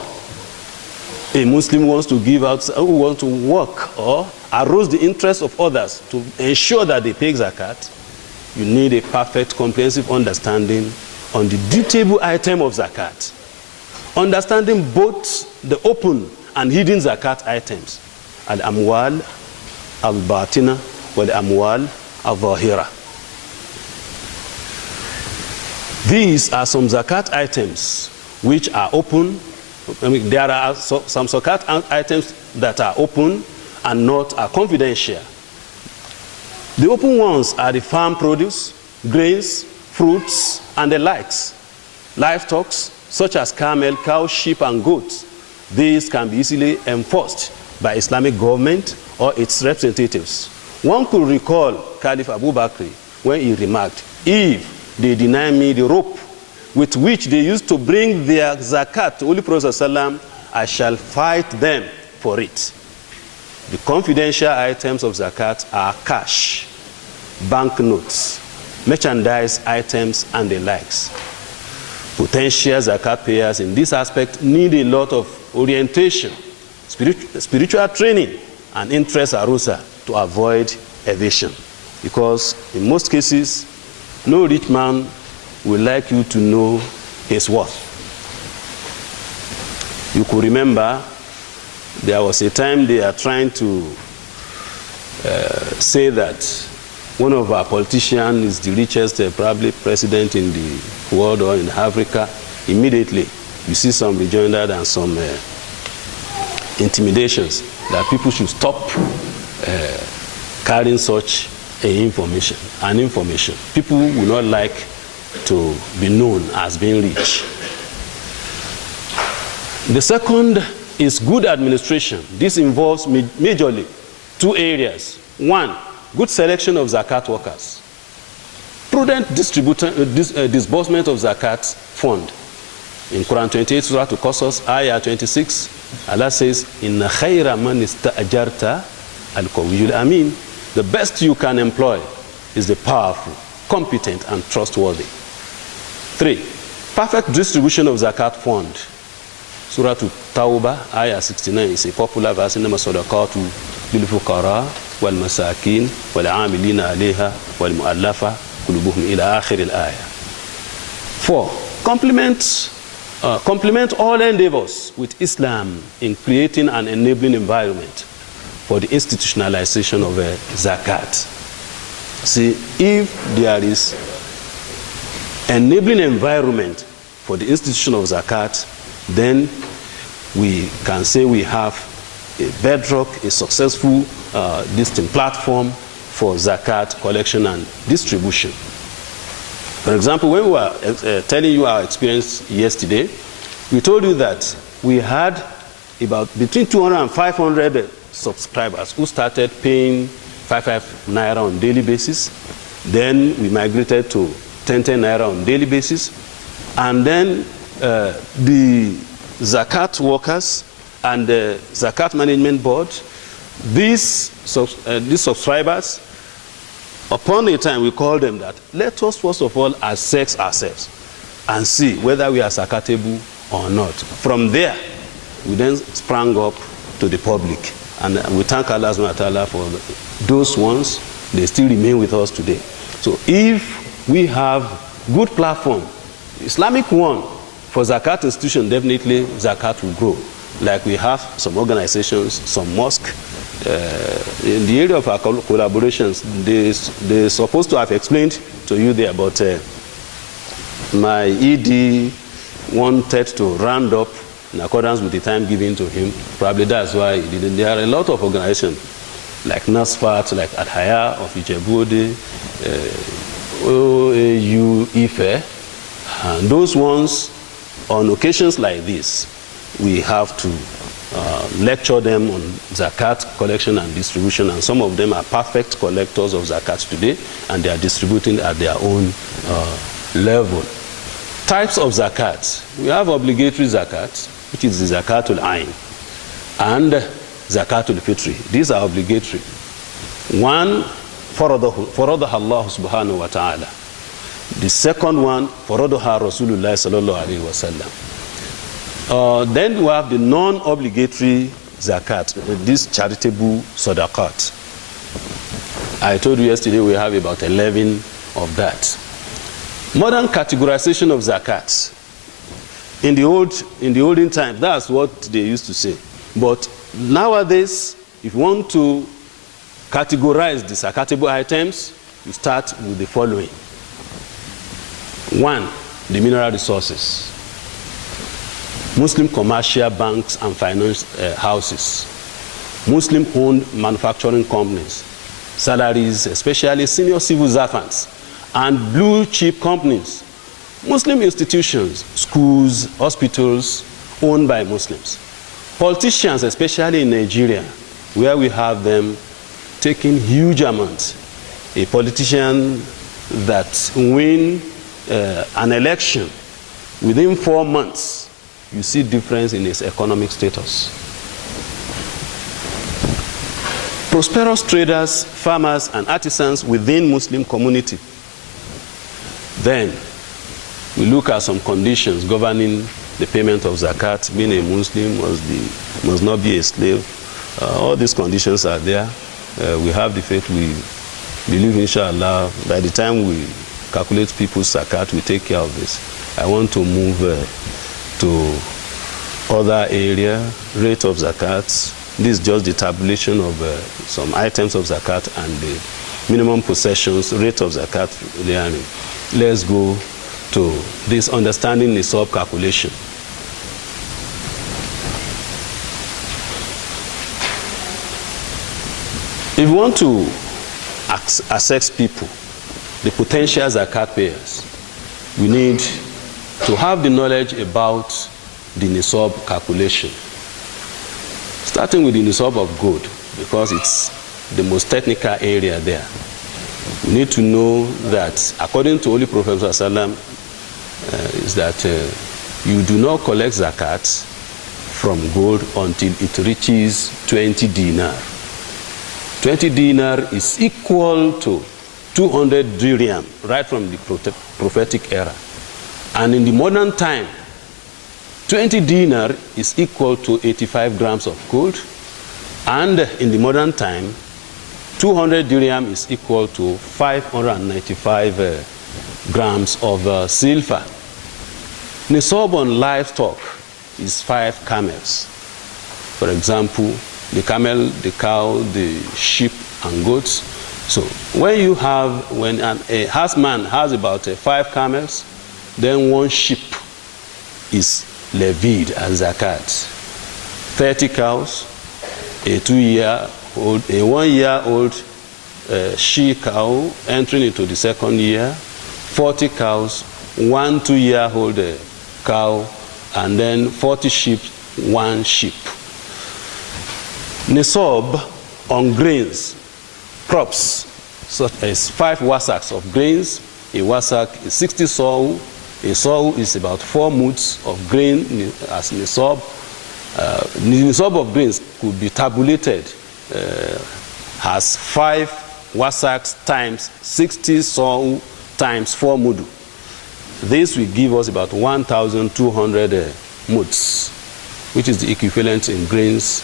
a Muslim wants to give out, who wants to work or arouse the interest of others to ensure that they pay zakat, you need a perfect, comprehensive understanding on the dutiable item of zakat. Understanding both the open and hidden zakat items, al-amwal al-batina wal-amwal al-zahira. These are some zakat items which are open. There are some zakat items that are open and are confidential. The open ones are the farm produce, grains, fruits, and the likes. Livestock, such as camel, cow, sheep, and goats. These can be easily enforced by Islamic government or its representatives. One could recall Caliph Abu Bakr when he remarked, "If they deny me the rope with which they used to bring their zakat to Holy Prophet ﷺ, I shall fight them for it." The confidential items of zakat are cash, banknotes, merchandise items, and the likes. Potential zakat payers in this aspect need a lot of orientation, spiritual training, and interest arousal to avoid evasion. Because in most cases, no rich man will like you to know his worth. You could remember there was a time they are trying to say that one of our politicians is the richest probably president in the world or in Africa. Immediately you see some rejoinder and some intimidations that people should stop carrying such information. People will not like to be known as being rich. The second is good administration. This involves majorly two areas. One, good selection of zakat workers. Prudent disbursement of zakat fund. In Quran 28, Surah Al-Qasas, Ayah 26, Allah says, "Inna khayra man ista'jarta al-qawiyyul amin." The best you can employ is the powerful, competent, and trustworthy. 3. Perfect distribution of zakat fund. Surah Tawbah, Ayah 69 is a popular verse. Innama sadaqatu bil fuqara wal masakin wal amilina alayha wal mu'allafa qulubuhum ila akhir al-ayah. 4. Complement all endeavors with Islam in creating an enabling environment for the institutionalization of zakat. See, if there is enabling environment for the institution of zakat, then we can say we have a bedrock, a successful distinct platform for zakat collection and distribution. For example, when we were telling you our experience yesterday, we told you that we had about between 200 and 500 subscribers who started paying 5 naira on daily basis. Then we migrated to 10 naira on daily basis. And then the zakat workers and the zakat management board, these subscribers, upon a time we called them that, let us first of all assess ourselves and see whether we are zakatable or not. From there, we then sprang up to the public. And we thank Allah subhanahu wa ta'ala for those ones. They still remain with us today. So if we have good platform, Islamic one, for zakat institution, definitely zakat will grow. Like we have some organizations, some mosques. In the area of our collaborations, they're supposed to have explained to you there about my ED wanted to round up in accordance with the time given to him. Probably that's why he didn't. There are a lot of organizations like NASFAT, like Al-Haya of Ijebuode, OAU, IFE, and those ones, on occasions like this, we have to lecture them on zakat collection and distribution, and some of them are perfect collectors of zakat today, and they are distributing at their own level. Types of zakat. We have obligatory zakat, which is the zakatul ayn, and zakatul fitri. These are obligatory. One, faradaha Allah subhanahu wa ta'ala. The second one, faradaha Rasulullah sallallahu alayhi wa sallam. Then we have the non-obligatory zakat, this charitable sadaqat. I told you yesterday we have about 11 of that. Modern categorization of zakat. In the olden time, that's what they used to say. But nowadays, if you want to categorize the zakatable items, you start with the following. 1, the mineral resources. Muslim commercial banks and finance houses, Muslim-owned manufacturing companies, salaries, especially senior civil servants, and blue-chip companies, Muslim institutions, schools, hospitals owned by Muslims, politicians, especially in Nigeria, where we have them taking huge amounts. A politician that win an election within 4 months, you see difference in his economic status. Prosperous traders, farmers, and artisans within Muslim community. Then we look at some conditions governing the payment of zakat. Being a Muslim must not be a slave. All these conditions are there. We have the faith. We believe, inshallah, by the time we calculate people's zakat, we take care of this. I want to move to other area, rate of zakat. This is just the tabulation of some items of zakat and the minimum possessions, rate of zakat. Let's go to this understanding nisab calculation. If we want to assess people, the potential zakat payers, we need to have the knowledge about the nisab calculation. Starting with the nisab of gold, because it's the most technical area there. We need to know that, according to Holy Prophet ﷺ, is that you do not collect zakat from gold until it reaches 20 dinar. 20 dinar is equal to 200 dirham, right from the prophetic era. And in the modern time, 20 dinar is equal to 85 grams of gold. And in the modern time, 200 dirham is equal to 595 grams of silver. Nisab on livestock is 5 camels. For example, the camel, the cow, the sheep, and goats. So when a herdsman has about 5 camels, then 1 sheep is levied as zakat. 30 cows, a 1-year-old she cow entering into the 2nd year, 40 cows, 1 2-year-old cow, and then 40 sheep, 1 sheep. Nisab on grains, crops, such as 5 wasaks of grains. A wasak is 60 saw. A saw is about 4 muds of grain as nisab. The nisab of grains could be tabulated as 5 wasaks times 60 saw times 4 mudu. This will give us about 1,200 muds, which is the equivalent in grains.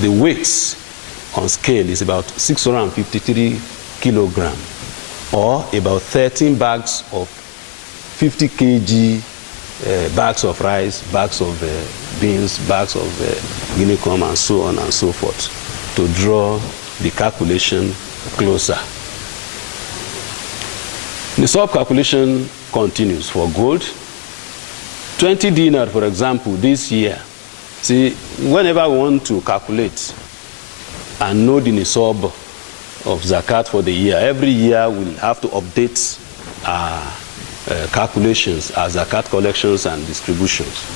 The weight on scale is about 653 kilogram, or about 13 bags of 50 kg bags of rice, bags of beans, bags of guinea corn, and so on and so forth, to draw the calculation closer. The sub-calculation continues for gold. 20 dinar, for example, this year. See, whenever we want to calculate and know the nisab of zakat for the year, every year we'll have to update our calculations, our zakat collections and distributions,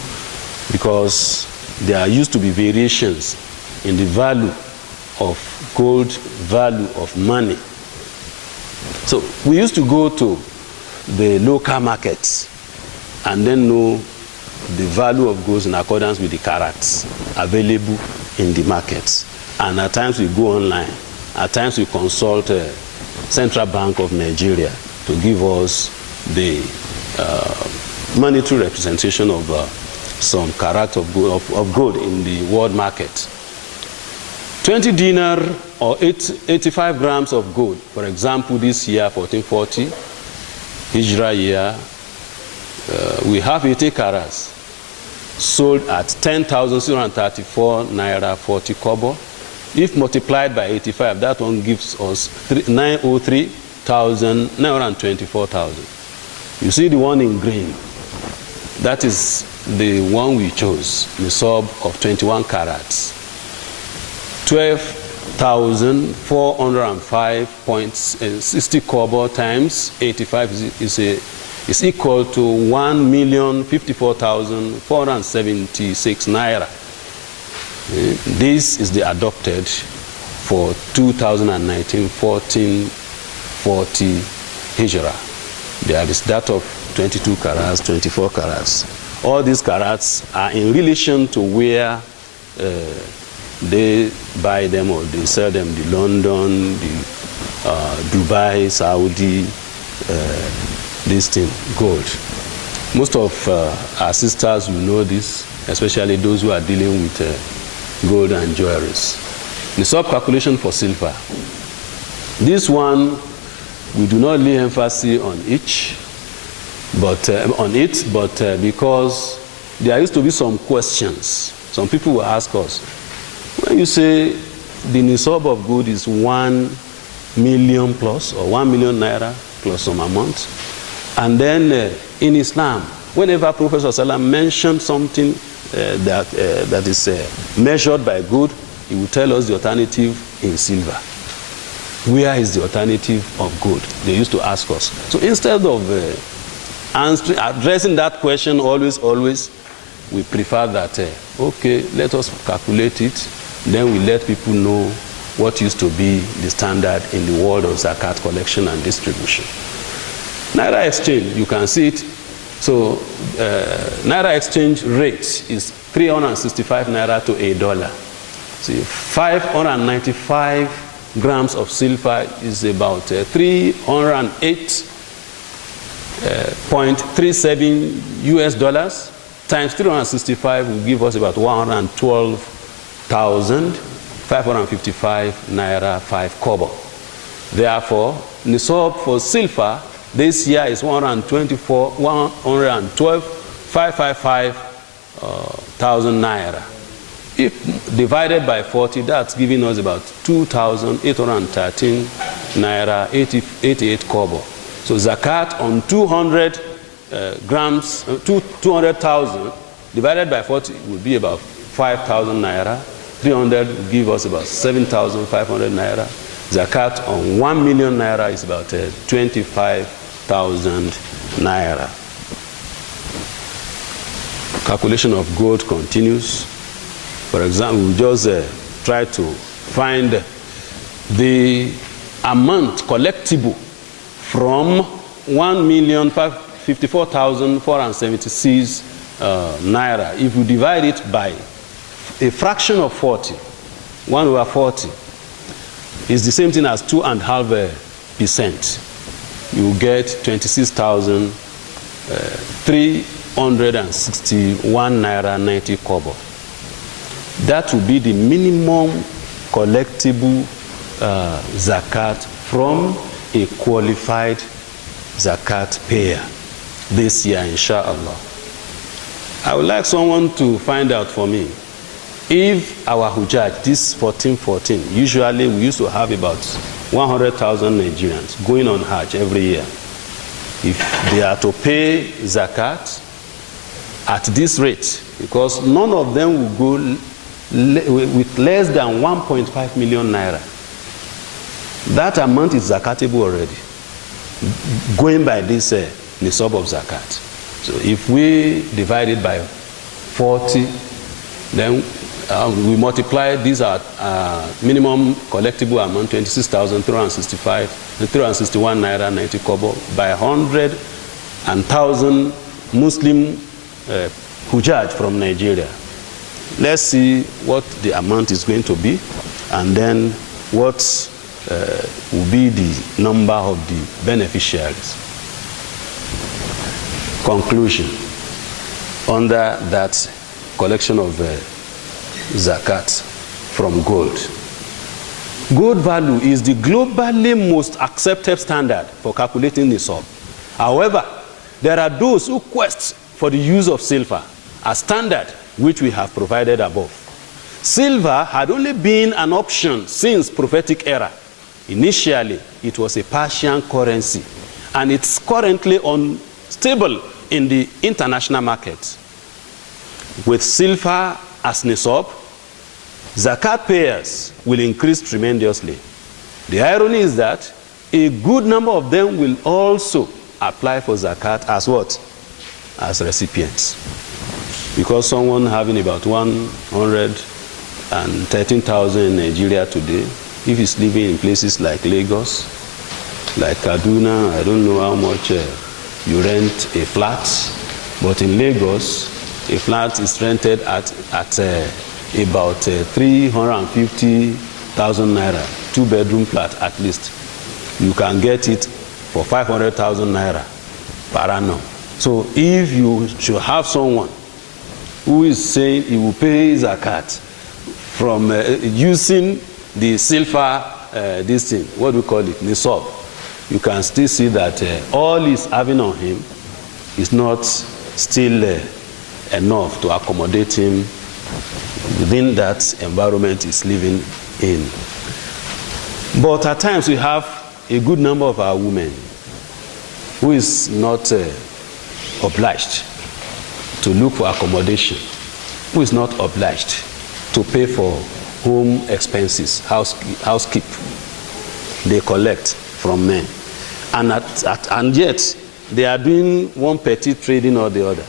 because there used to be variations in the value of gold, value of money. So we used to go to the local markets and then know the value of goods in accordance with the carats available in the markets. And at times we go online, at times we consult Central Bank of Nigeria to give us the monetary representation of some carat of gold in the world market. 20 dinar or 85 grams of gold, for example, this year, 1440, Hijra year, we have 80 carats sold at 10,634 naira 40 kobo. If multiplied by 85, that one gives us 924,000. You see the one in green, that is the one we chose, the sub of 21 carats. 12,405.60 kobo times 85 is equal to 1,054,476 naira. This is the adopted for 2019-1440 Hijra. There is that of 22 carats, 24 carats. All these carats are in relation to where they buy them or they sell them, the London, the Dubai, Saudi, this thing, gold. Most of our sisters will know this, especially those who are dealing with gold and jewelries. The sub-calculation for silver. This one, we do not lay emphasis on it, but because there used to be some questions. Some people will ask us, when you say the nisab of gold is 1 million plus or 1 million naira plus some amount, and then in Islam, whenever Prophet ﷺ mentioned something that is measured by gold, he will tell us the alternative in silver. where is the alternative of gold? They used to ask us. So instead of addressing that question always, we prefer that, okay, let us calculate it, then we let people know what used to be the standard in the world of Zakat collection and distribution. Naira exchange, you can see it. So Naira exchange rate is 365 Naira to $1. See, 595 grams of silver is about 308.37 US dollars, times 365 will give us about 112,555 Naira 5 kobo. Therefore, nisab for silver this year is 112,555 Naira. If divided by 40, that's giving us about 2,813 Naira 88 kobo. So zakat on 200 grams, 200,000 divided by 40 would be about 5,000 Naira. 300 would give us about 7,500 Naira. Zakat on 1 million Naira is about 25,000 Naira. Calculation of gold continues. For example, we just try to find the amount collectible from 1,054,476 Naira. If you divide it by a fraction of 40, 1/40, is the same thing as 2.5%. You get 26,361 Naira 90 kobo. That will be the minimum collectible zakat from a qualified zakat payer this year, inshallah. I would like someone to find out for me if our Hujjaj, this 1414, usually we used to have about 100,000 Nigerians going on Hajj every year. If they are to pay zakat at this rate, because none of them will go with less than 1.5 million Naira. That amount is zakatable already, going by this nisab of zakat. So if we divide it by 40, then we multiply these are minimum collectible amount 26,361 Naira 90 kobo by 100 and 1,000 Muslim Hujjaj from Nigeria. Let's see what the amount is going to be, and then what will be the number of the beneficiaries. Conclusion. Under that collection of zakat from gold. Gold value is the globally most accepted standard for calculating nisab. However, there are those who quest for the use of silver as standard, which we have provided above. Silver had only been an option since prophetic era. Initially, it was a Persian currency, and it's currently unstable in the international market. With silver as nisab, zakat payers will increase tremendously. The irony is that a good number of them will also apply for zakat as what? As recipients. Because someone having about 113,000 in Nigeria today, if he's living in places like Lagos, like Kaduna, I don't know how much you rent a flat, but in Lagos, a flat is rented at about 350,000 Naira, 2-bedroom flat at least. You can get it for 500,000 Naira per annum. So if you should have someone who is saying he will pay zakat from using the silver, this thing, what do we call it, nisab, you can still see that all he's having on him is not still enough to accommodate him within that environment he's living in. But at times we have a good number of our women who is not obliged to look for accommodation, who is not obliged to pay for home expenses, housekeep. they collect from men. And yet, they are doing one petty trading or the other.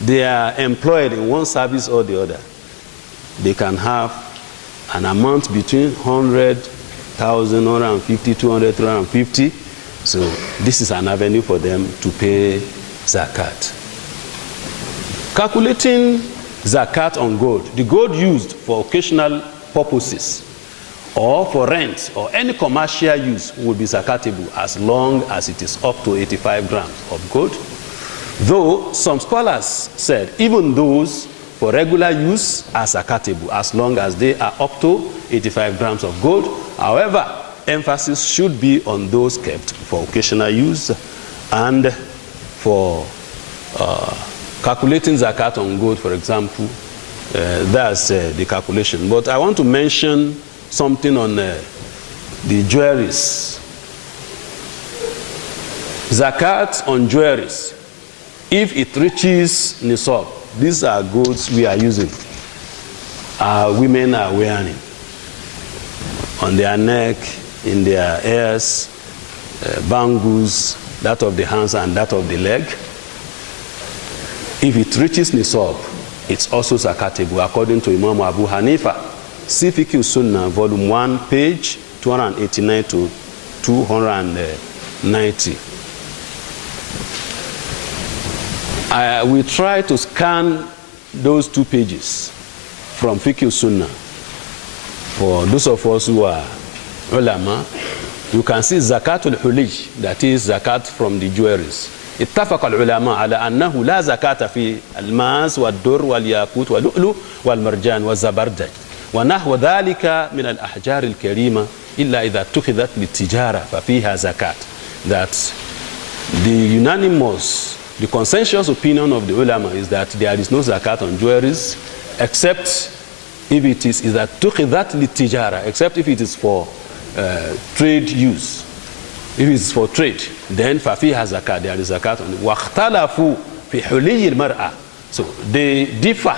They are employed in one service or the other. They can have an amount between 100,000, 150, 200, 350. So this is an avenue for them to pay zakat. Calculating zakat on gold, the gold used for occasional purposes or for rent or any commercial use will be zakatable as long as it is up to 85 grams of gold. Though some scholars said even those for regular use are zakatable as long as they are up to 85 grams of gold. However, emphasis should be on those kept for occasional use and for calculating zakat on gold, for example. That's the calculation. But I want to mention something on the jewelries. Zakat on jewelries, if it reaches nisab, these are goods we are using. Women are wearing on their neck, in their ears, bangles, that of the hands and that of the leg. If it reaches nisab, it's also zakatable according to Imam Abu Hanifa. See Fiqh Sunnah, volume 1, page 289 to 290. We try to scan those 2 pages from Fiqh Sunnah. For those of us who are ulama, you can see zakat al-hulij, that is zakat from the jewelries. اتفق العلماء على أنه لا زكاة في الماس والدر والياقوت واللؤلؤ والمرجان والزبرجد ونحو ذلك من الأحجار الكريمة إلا إذا اتخذت للتجارة ففيها زكاة. That the consensus opinion of the ulama is that there is no zakat on jewelries except if it is إذا اتخذت للتجارة, except if it is for trade use. If it is for trade, then فَفِيهَا zakat, there is zakat on it. وَاخْتَلَفُوا فِي حُلِيِّ الْمَرْأَةِ. So they differ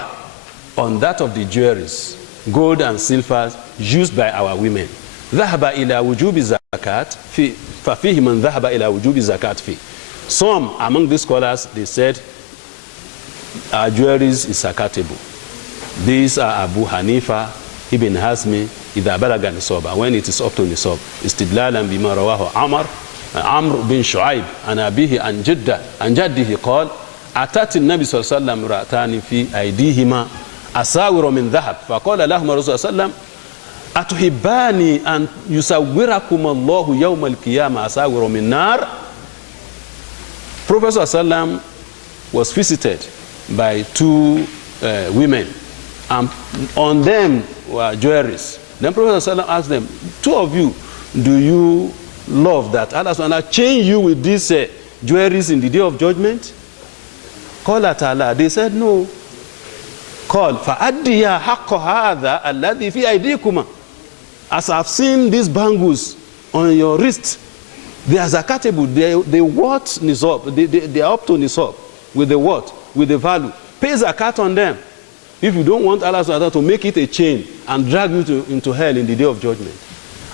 on that of the jewelries, gold and silver used by our women. ذَهَبَ إِلَى وُجُوبِ الزَّكَاةِ فَفِيهِ مَنْ ذَهَبَ إِلَى وُجُوبِ الزَّكَاةِ فِي. Some among the scholars, they said our jewelries is zakatable. These are Abu Hanifa, Ibn Hazmi, إذا بلغ النصاب, when it is up to nisab. استدلالا بما رواه عمرو بن شعيب عن أبيه عن جده قال أتت النبي صلى الله عليه وسلم امرأتان في أيديهما أساور من ذهب فقال لهما الرسول صلى الله عليه وسلم أتحبان أن يسوركم الله يوم القيامة أساور من نار. Prophet صلى الله عليه وسلم was visited by 2 women, and on them were jewelries. Then Prophet ﷺ asked them, 2 of you, do you love that Allah SWT change you with these jewelries in the day of judgment? قال تعالى, they said no. قال فأديا حق هذا الذي في أيديكما. As I've seen these bangles on your wrist, they are zakatable. They what nisab? They are up to nisab with the what? With the value. Pay zakat on them. If you don't want Allah to make it a chain and drag you into hell in the day of judgment.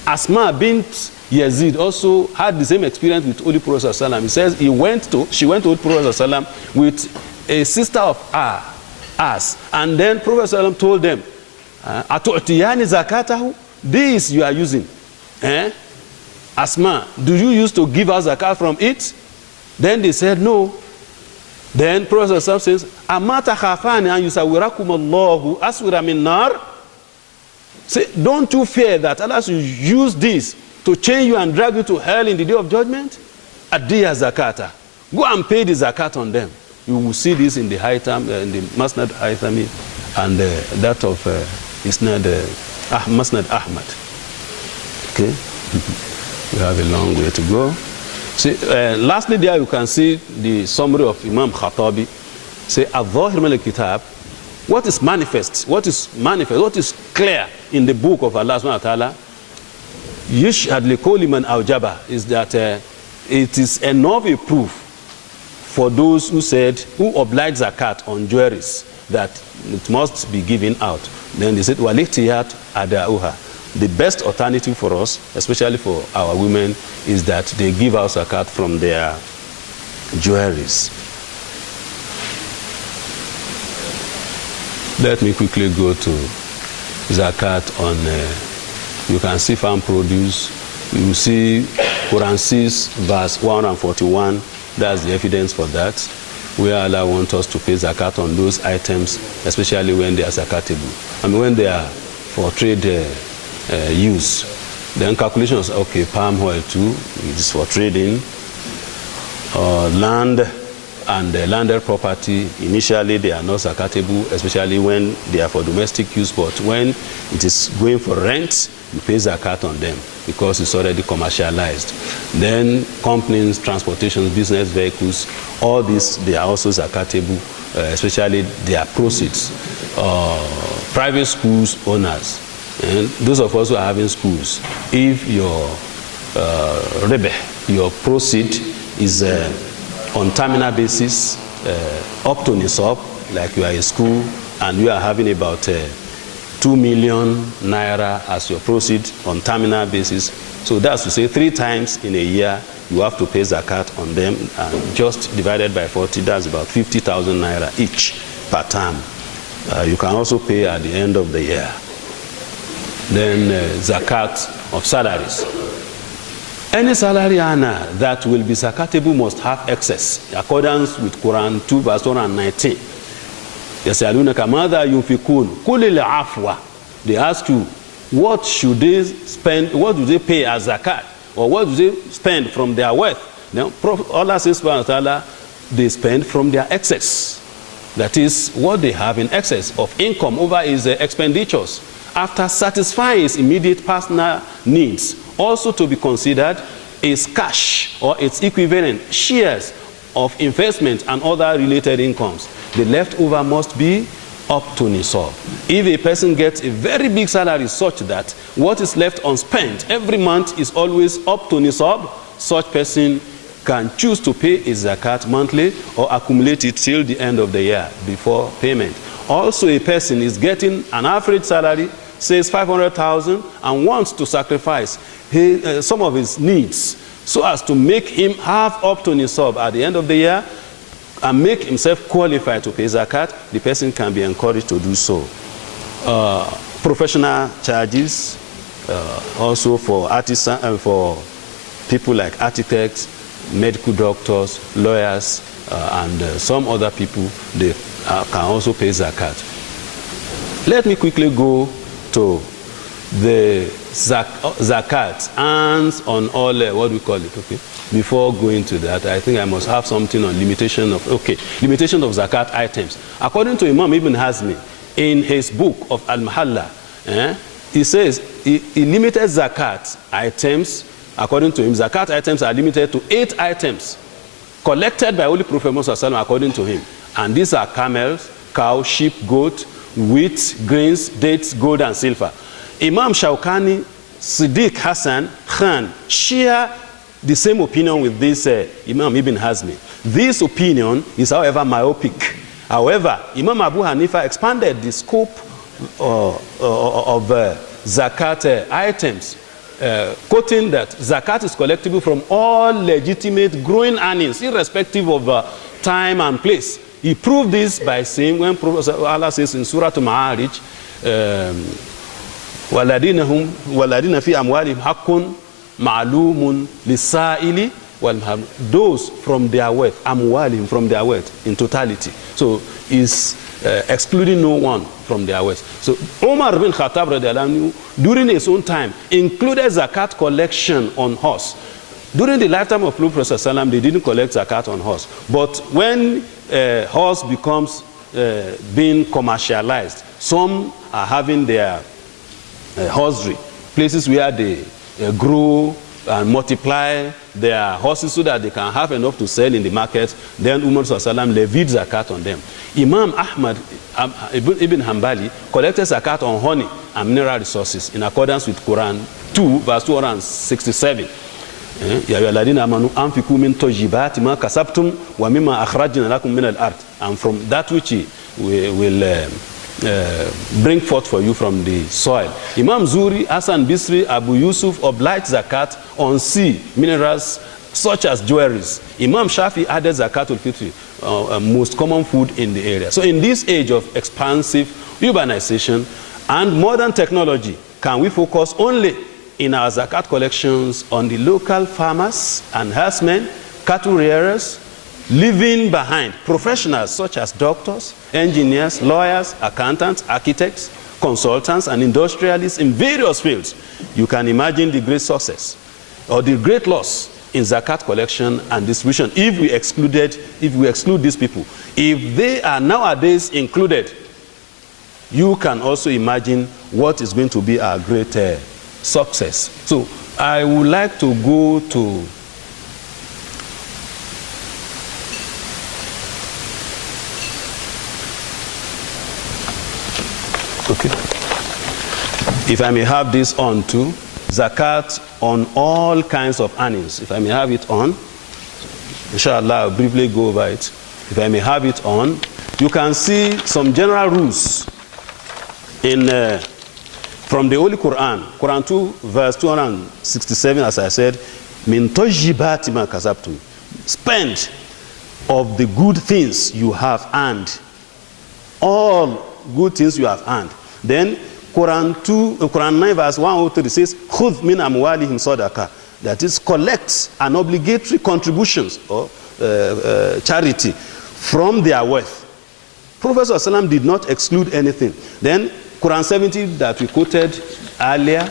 Asma bint Yazid also had the same experience with Holy Prophet ﷺ. He says she went to Holy Prophet ﷺ with a sister of ours. And then Prophet ﷺ told them, Atu'tiyani zakatahu? This you are using. Asma, do you used to give us zakat from it? Then they said no. Then Prophet says, Amma takhafani an yusawwirakum Allahu aswira min nar. Say, don't you fear that Allah will use this to chain you and drag you to hell in the day of judgment? Addiya zakata. Go and pay the zakat on them. You will see this in the Haytham, in the Masnad Haythami, and that of Isnad Masnad Ahmad. Okay? We have a long way to go. See, lastly, there you can see the summary of Imam Khattabi. Say, Al-Zahir min al-Kitab, what is manifest, what is clear in the book of Allah subhanahu wa ta'ala, Yishhad likulli man awjaba, is that it is enough a proof for those who oblige zakat on jewelries, that it must be given out. Then they said, Walihtiyat ada'uha. the best alternative for us, especially for our women, is that they give out zakat from their jewelries. Let me quickly go to zakat on, you can see farm produce. You will see Quran 6 verse 141, that's the evidence for that, where Allah wants us to pay zakat on those items, especially when they are zakatable. And when they are for trade use. Then calculations, okay, palm oil too, it is for trading. Land and landed property, initially they are not zakatable, especially when they are for domestic use, but when it is going for rent, you pay zakat on them because it's already commercialized. Then companies, transportation, business vehicles, all these, they are also zakatable, especially their proceeds. Private schools owners, and those of us who are having schools, if your your proceed is on terminal basis, up to nisab, like you are in school and you are having about 2 million naira as your proceed on terminal basis. So that's to say 3 times in a year you have to pay zakat on them, and just divided by 40, that's about 50,000 naira each per term. You can also pay at the end of the year. Then zakat of salaries. Any salary earner that will be zakatable must have excess, in accordance with Quran 2 verse 119. يَسْأَلُونَكَ مَاذَا يُنْفِقُونَ قُلِ الْعَفْوَ. They ask you, what should they spend, what do they pay as zakat, or what do they spend from their wealth? Now, Allah says, they spend from their excess. That is, what they have in excess of income over his expenditures, after satisfying his immediate personal needs. Also to be considered is cash or its equivalent, shares of investment and other related incomes. The leftover must be up to nisab. If a person gets a very big salary such that what is left unspent every month is always up to nisab, such person can choose to pay his zakat monthly or accumulate it till the end of the year before payment. Also, a person is getting an average salary, says 500,000, and wants to sacrifice some of his needs so as to make him have up to nisab at the end of the year and make himself qualified to pay zakat, the person can be encouraged to do so. Professional charges, also for artisans, for people like architects, medical doctors, lawyers, and some other people, they can also pay zakat. Let me quickly go to the zakat and on all, what do we call it, okay? Before going to that, I think I must have something on limitation of zakat items. According to Imam Ibn Hazmi, in his book of Al-Mahalla, he says he limited zakat items. According to him, zakat items are limited to 8 items collected by Holy Prophet Muhammad according to him. And these are camels, cow, sheep, goat, wheat, grains, dates, gold, and silver. Imam Shawkani, Siddiq Hassan Khan share the same opinion with this Imam Ibn Hazmi. This opinion is, however, myopic. However, Imam Abu Hanifa expanded the scope of zakat items, quoting that zakat is collectible from all legitimate growing earnings, irrespective of time and place. He proved this by saying, when Allah says in Surah Al-Ma'arij, وَالَّذِينَ فِي أَمْوَالِهِمْ حَقٌّ مَعْلُومٌ لِلسَّائِلِ وَالْمَحْرُومِ. Those from their wealth, amwalim, from their wealth in totality. So is excluding no one from their wealth. So Umar bin Khattab radiallahu anhu, during his own time, included zakat collection on horse. During the lifetime of Prophet ﷺ, they didn't collect zakat on horse. But when horse becomes being commercialized, some are having their horsery, places where they grow and multiply their horses so that they can have enough to sell in the market. Then Umar ﷺ levied zakat on them. Imam Ahmad Ibn Hanbali collected zakat on honey and mineral resources in accordance with Quran 2 verse 267. يا أيها الذين آمنوا أنفقوا من طيبات ما كسبتم ومما أخرجنا لكم من الأرض. And from that which we will bring forth for you from the soil. Imam Zuri, Hassan Bisri, Abu Yusuf obliged zakat on sea minerals such as jewelries. Imam Shafi added zakat al-fitri, most common food in the area. So in this age of expansive urbanization and modern technology, can we focus only in our zakat collections on the local farmers and herdsmen, cattle rearers, leaving behind professionals such as doctors, engineers, lawyers, accountants, architects, consultants, and industrialists in various fields? You can imagine the great success or the great loss in zakat collection and distribution if we exclude these people. If they are nowadays included, you can also imagine what is going to be our great success. So I would like to go to if I may have this on too, zakat on all kinds of earnings. If I may have it on, inshallah, I'll briefly go over it. If I may have it on, you can see some general rules in from the Holy Quran, Quran 2, verse 267, as I said, min tajibati ma kasabtum. Spend of the good things you have earned. All good things you have earned. Then Quran 9 verse 103 says, khudh min amwalihim sadaqah. That is, collect an obligatory contributions or charity from their wealth. Prophet ﷺ did not exclude anything. Then Quran 70 that we quoted earlier,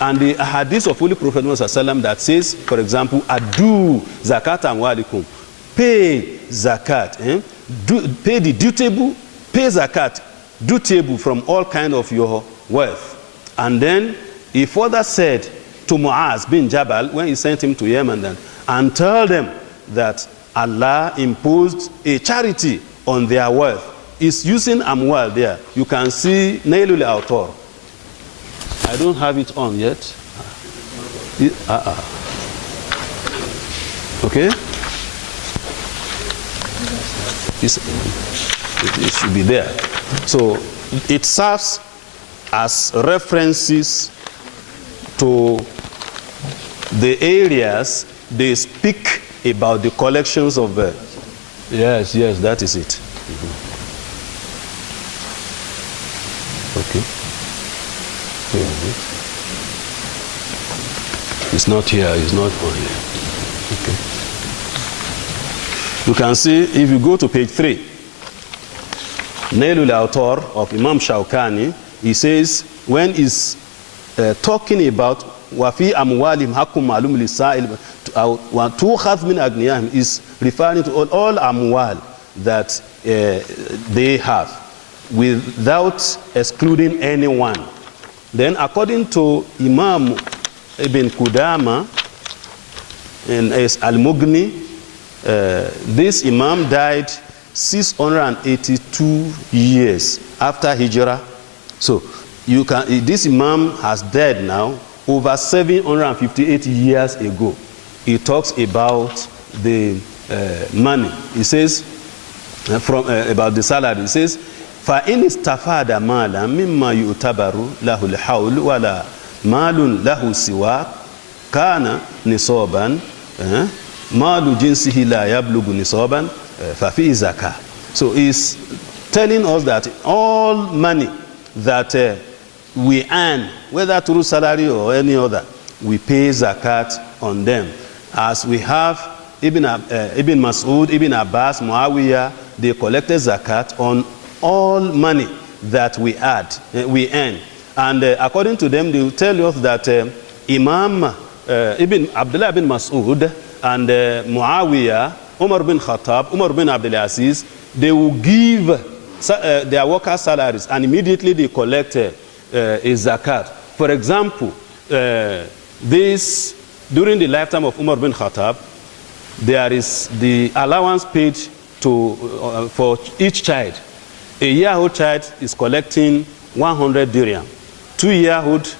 and the hadith of Holy Prophet ﷺ that says, for example, adu zakat amwalikum, pay zakat, pay the dutable, pay zakat, dutable from all kind of your wealth. And then he further said to Muaz bin Jabal when he sent him to Yemen, and tell them that Allah imposed a charity on their wealth. Is using amwal there. You can see Nailul Autor. I don't have it on yet. Okay? It should be there. So it serves as references to the areas they speak about the collections of yes, that is it. Okay. It's not here, it's not on here. Okay. You can see, if you go to page 3, Nailul Autor of Imam Shawkani, he says, when he's talking about Wafi Amwalim Hakum Malum Lisa'il wa tukhadh min agniyahim, is referring to all amwal that they have, without excluding anyone. Then according to Imam Ibn Qudama in Al-Mughni, this Imam died 682 years after Hijrah. So you can, this Imam has died now over 758 years ago. He talks about the money. He says about the salary. He says, فَإِنِ اسْتَفَادَ مَالًا مِمَّا يُعْتَبَرُ لَهُ الْحَوْلُ وَلَا مَالٌ لَهُ سِوَى كَانَ نِصَابًا مَالُ جِنْسِهِ لَا يَبْلُغُ نِصَابًا فَفِي زَكَاةٌ. So he's telling us that all money that we earn, whether through salary or any other, we pay zakat on them. As we have Ibn Mas'ud, Ibn Abbas, Muawiyah, they collected zakat on all money that we earn. And according to them, they will tell us that Imam Abdullah bin Mas'ud and Muawiyah, Umar bin Khattab, Umar bin Abdul Aziz, they will give their workers' salaries and immediately they collect a zakat. For example, during the lifetime of Umar bin Khattab, there is the allowance paid for each child. A year-old child is collecting 100 dirham. 2-year-old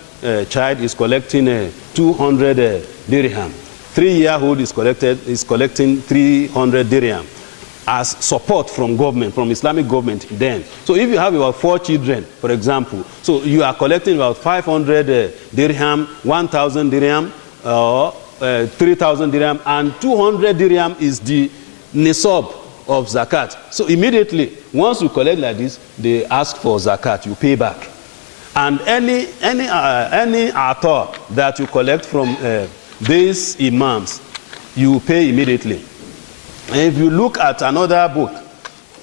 child is collecting 200 dirham. 3-year-old is collecting 300 dirham. as support from government, from Islamic government then. So if you have about 4 children, for example, so you are collecting about 500 dirham, 1,000 dirham, 3,000 dirham, and 200 dirham is the nisab of zakat. So immediately, once you collect like this, they ask for zakat, you pay back. And any atar that you collect from these imams, you pay immediately. And if you look at another book,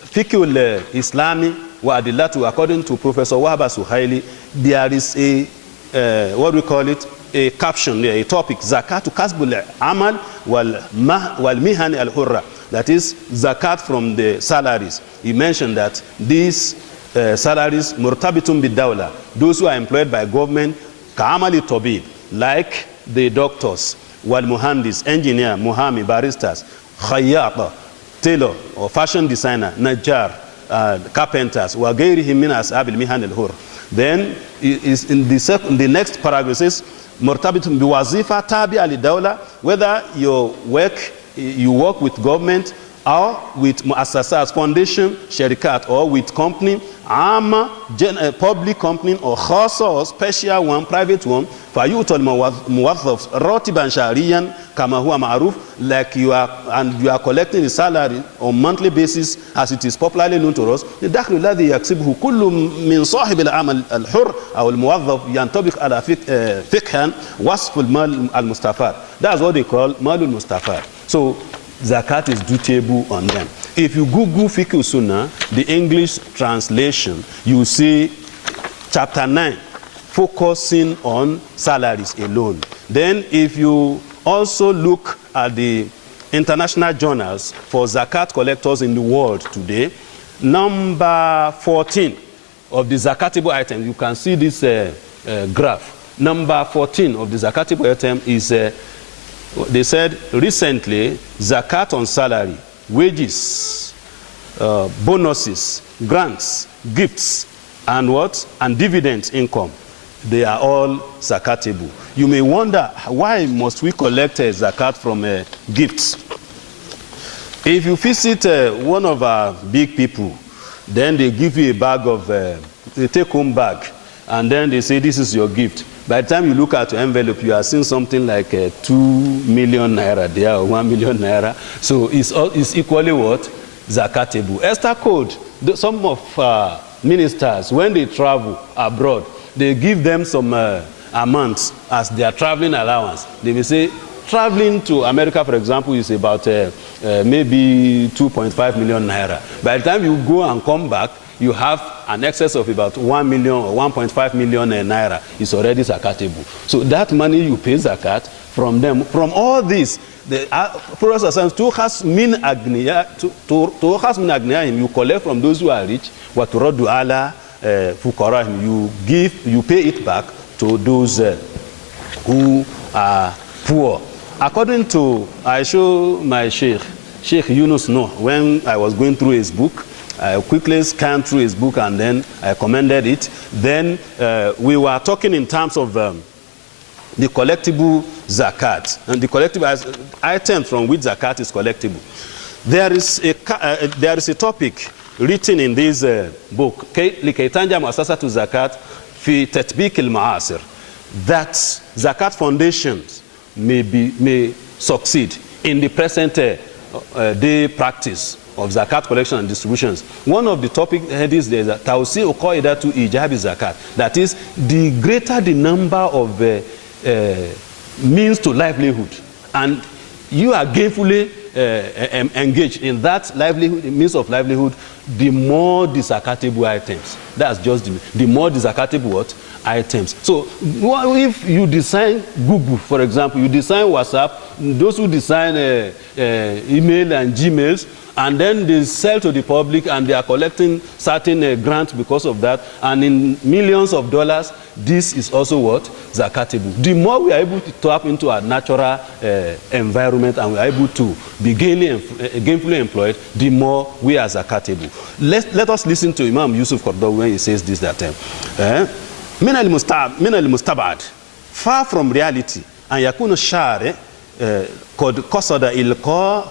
Fiqhul Islami wa Adillatu, according to Professor Wahba Suhaili, there is a, what do we call it, a caption, a topic, Zakatu Kasbul Amal wal Mihani al Hurra. That is, zakat from the salaries. He mentioned that these salaries, murtabitun bid-dawla, those who are employed by government, ka'amali tabib, like the doctors, wal muhandis, engineer, muhami, baristas, khayyat, tailor or fashion designer, najjar, carpenters, wa gayrihim min ashabil mihan al-hur. Then is in the next paragraph says, murtabitun biwazifa tabi al-dawla, whether you work with government or with muassasas, foundation, sharikat, or with company, public company, or khasa, or special one, private one, fayutal muwazzaf ratiban shariyan kama huwa ma'ruf, like you are collecting the salary on monthly basis as it is popularly known to us. الدخل الذي يكسبه كل من صاحب العمل الحر أو الموظف ينطبق على فقها وصف المال المستفاد. That's what they call malul mustafad. So zakat is dutable on them. If you Google Fiqh Sunnah, the English translation, you see chapter 9 focusing on salaries alone. Then if you also look at the international journals for zakat collectors in the world today, number 14 of the zakatable item, you can see this graph. Number 14 of the zakatable item is they said recently, zakat on salary, wages, bonuses, grants, gifts, and what? And dividends income. They are all zakatable. You may wonder, why must we collect zakat from gifts? If you visit one of our big people, then they give you a bag of, they take home bag, and then they say, this is your gift. By the time you look at your envelope, you are seeing something like 2 million naira there, or 1 million naira. So it's equally what? Zakatable. Esther Code, some of ministers, when they travel abroad, they give them some amounts as their traveling allowance. They may say, traveling to America, for example, is about maybe 2.5 million naira. By the time you go and come back, you have an excess of about 1 million or 1.5 million naira is already zakatable. So that money you pay zakat from them, from all this, the Prophet says, "Tukhas min agniya, you collect from those who are rich, wa turaddu ala fuqarahim, you pay it back to those who are poor." According to, I show my Sheikh Yunus Noor, when I was going through his book, I quickly scanned through his book and then I commended it. Then we were talking in terms of the collectible zakat and the collectible items from which zakat is collectible. There is a topic written in this book, Likaitanja Muassasatu Zakat fi Tatbiq al-Ma'asir, that zakat foundations may succeed in the present day practice of zakat collection and distributions. One of the topic headings there is Tawsi'u Qaidatu Ijabi Zakat. That is, the greater the number of means to livelihood, and you are gainfully engaged in that livelihood, means of livelihood, the more the zakatable items. That's just the more the zakatable what? Items. So if you design Google, for example, you design WhatsApp, those who design email and Gmails, and then they sell to the public and they are collecting certain grants because of that, and in millions of dollars, this is also what? Zakatable. The more we are able to tap into our natural environment and we are able to be gainfully employed, the more we are zakatable. Let us listen to Imam Yusuf Qaradawi when he says this that time. من المستبعد, far from reality, أن يكون الشارع قد قصد إلقاء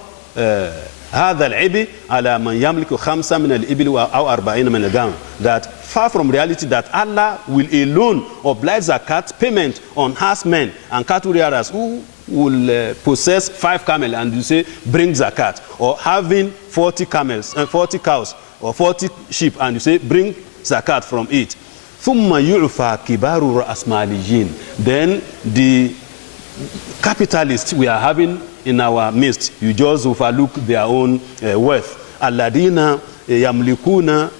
هذا العبء على من يملك 5 من الإبل أو 40 من الغنم, that far from reality that Allah will alone oblige zakat payment on herdsmen and cattle rearers who will possess 5 camels and you say bring zakat, or having 40 camels and 40 cows or 40 sheep and you say bring zakat from it. ثم يعفى كبار الرأسماليين, then the capitalists we are having in our midst, you just overlook their own wealth. الذين يملكون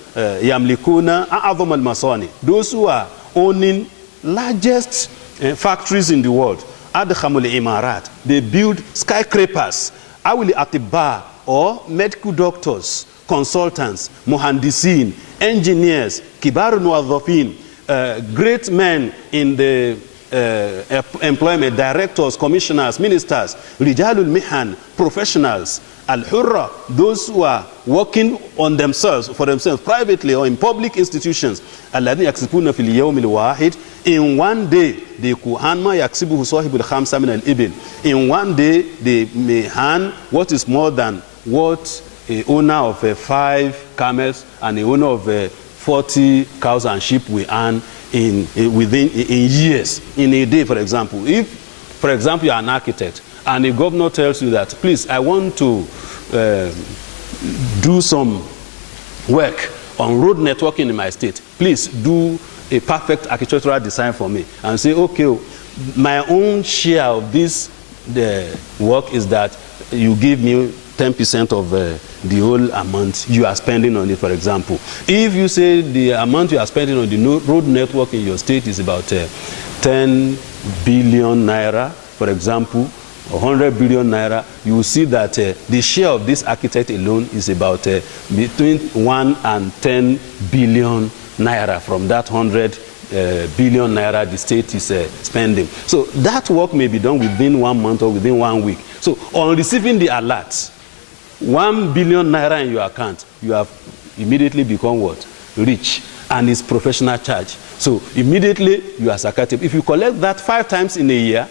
أعظم المصانع, those who are owning largest factories in the world. أضخم الإمارات, they build skyscrapers. أو الأطباء, or medical doctors, consultants, muhandisin, engineers, kibar muwazzafin, great men in the employment, directors, commissioners, ministers, rijalul mihan, professionals, al-hurra, those who are working on themselves, for themselves, privately or in public institutions. الذين يكسبون في اليوم الواحد, in one day they could earn ما يكسبه صاحب الخمسة من الإبل. In one day they may earn what is more than what a owner of 5 camels and a owner of 40 cows and sheep will earn in years, in a day. For example, if, for example, you are an architect and a governor tells you that, please, I want to do some work on road networking in my state, please do a perfect architectural design for me, and say, okay, my own share of this work is that you give me 10% of the whole amount you are spending on it, for example. If you say the amount you are spending on the road network in your state is about 10 billion naira, for example, or 100 billion naira, you will see that the share of this architect alone is about between 1 and 10 billion naira from that 100 billion naira the state is spending. So that work may be done within 1 month or within 1 week. So on receiving the alert, 1 billion naira in your account, you have immediately become what? Rich. And it's professional charge. So immediately you are zakatable. If you collect that 5 times in a year,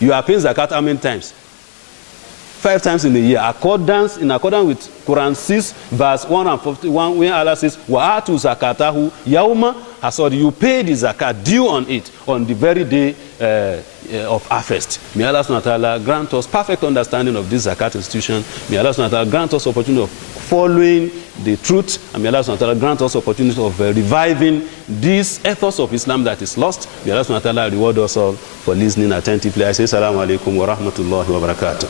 you are paying zakat how many times? 5 times in a year. In accordance with Quran 6 verse 151, when Allah says, Wa'atu zakatahu yawma hasad, you pay the zakat due on it on the very day of harvest. May Allah subhanahu wa ta'ala grant us perfect understanding of this zakat institution. May Allah subhanahu wa ta'ala grant us opportunity of following the truth, and may Allah subhanahu wa ta'ala grant us opportunity of reviving this ethos of Islam that is lost. May Allah subhanahu wa ta'ala reward us all for listening attentively. I say Assalamu alaikum wa rahmatullahi wa barakatuh.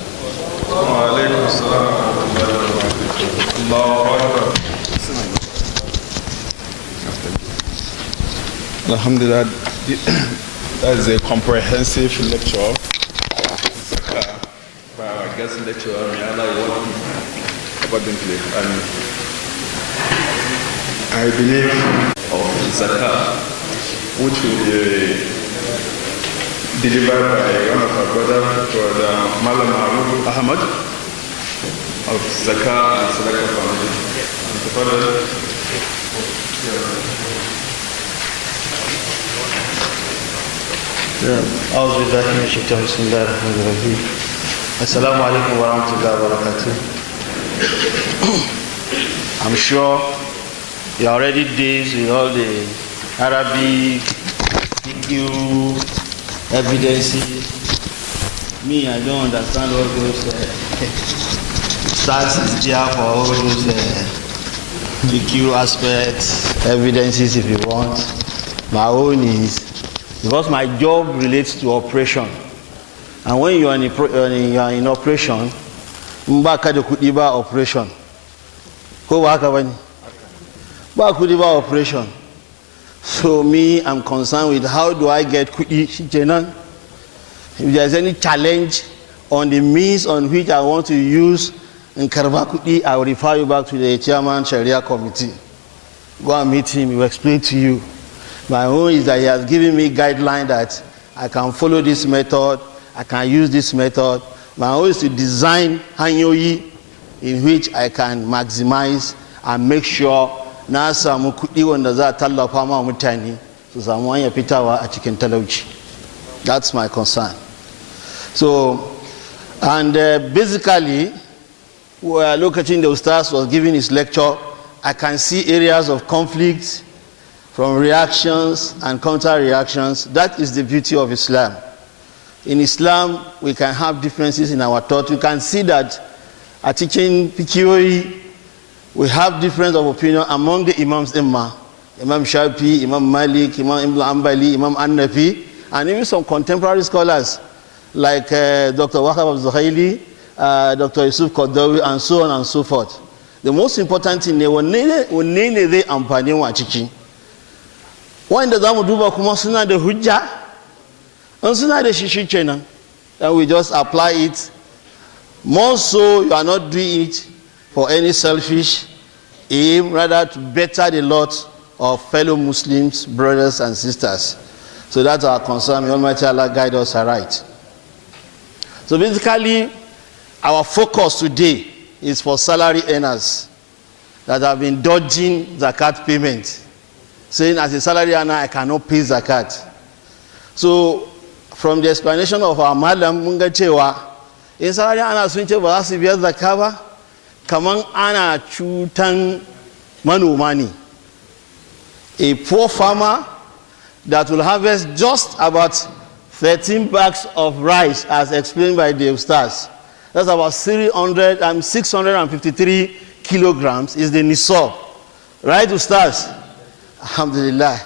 Alhamdulillah, that is a comprehensive lecture by our guest lecturer. May Allah reward him abundantly. And I believe of Zakat, which will be delivered by one of our brothers, Brother Malam Abu Ahmad of Zakat and Sadaqah Foundation. أعوذ بالله من الشيطان بسم الله الرحمن الرحيم السلام عليكم ورحمة الله وبركاته. I'm sure you are already dazed with all the Arabic, PQ, evidences. Me, I don't understand all those stats is there for all those PQ aspects, evidences if you want. My own is because my job relates to operation, and when you are in operation, mbaka de kudiba operation. Ko waka bani? Ba kudiba operation. So me, I'm concerned with how do I get kudi jenan. If there's any challenge on the means on which I want to use in Karba Kudi, I will refer you back to the chairman Sharia committee. Go and meet him, he will explain to you. My own is that he has given me guideline that I can follow this method, I can use this method. My own is to design hanyoyi in which I can maximize and make sure na samu kuɗi wanda za a tallafa ma mutane su samu hanyar fitawa a cikin talauci. That's my concern. So, and basically, lokacin da Ustaz was giving his lecture, I can see areas of conflict from reactions and counter-reactions. That is the beauty of Islam. In Islam, we can have differences in our thought. You can see that at teaching PQE, we have difference of opinion among the Imams Imam Shafi, Imam Malik, Imam Ibn Ambali, Imam An-Nafi, and even some contemporary scholars like Dr. Wahab al-Zuhaili, Dr. Yusuf Qaradawi, and so on and so forth. The most important thing ne wanne zai amfani wa ciki. Wanda za mu duba kuma suna da hujja, and suna da shi kenan, and we just apply it. More so, you are not doing it for any selfish aim, rather to better the lot of fellow Muslims, brothers and sisters. So that's our concern. May Almighty Allah guide us aright. So basically, our focus today is for salary earners that have been dodging zakat payment, saying as a salary earner I cannot pay zakat. So from the explanation of our madam mun ga cewa in salary earner sun ce ba za su biya zakka ba, kaman ana cutan manoma ne. A poor farmer that will harvest just about 13 bags of rice, as explained by the Ustaz. That's about 653 kilograms is the nisab. Right, Ustaz? Alhamdulillah.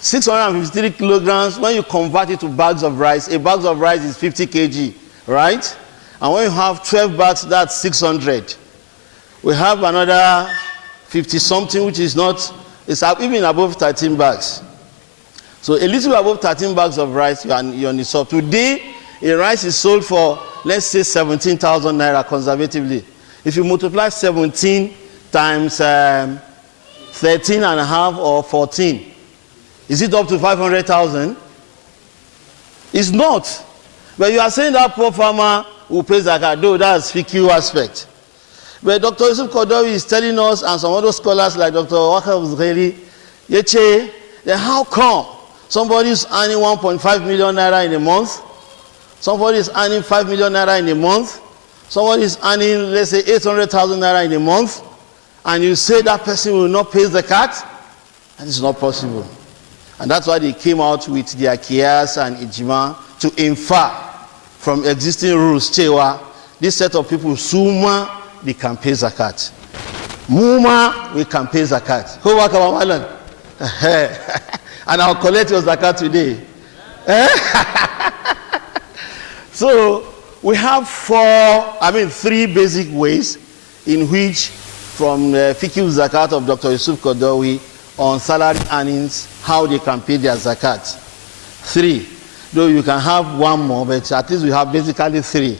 653 kilograms, when you convert it to bags of rice, a bag of rice is 50 kg, right? And when you have 12 bags, that's 600. We have another 50 something, which is not, it's even above 13 bags. So a little above 13 bags of rice, you're on nisab. Today, a rice is sold for, let's say, 17,000 naira conservatively. If you multiply 17 times 13 and a half or 14, is it up to 500,000? It's not. But you are saying that poor farmer who pays zakat, though that's FQ aspect. But Dr. Yusuf Qaradawi is telling us, and some other scholars like Dr. Wahab al-Zuhaili, then how come somebody is earning 1.5 million naira in a month? Somebody is earning 5 million naira in a month. Somebody is earning, let's say, 800,000 naira in a month. And you say that person will not pay zakat? That is not possible. And that's why they came out with their qiyas and ijma to infer from existing rules. Chewa, this set of people, suma, they can pay zakat. Muma, we can pay zakat. And I'll collect your zakat today. So we have three basic ways in which, from the fiqh zakat of Dr. Yusuf Qaradawi on salary earnings, how they can pay their zakat. Three. Though you can have one more, but at least we have basically three.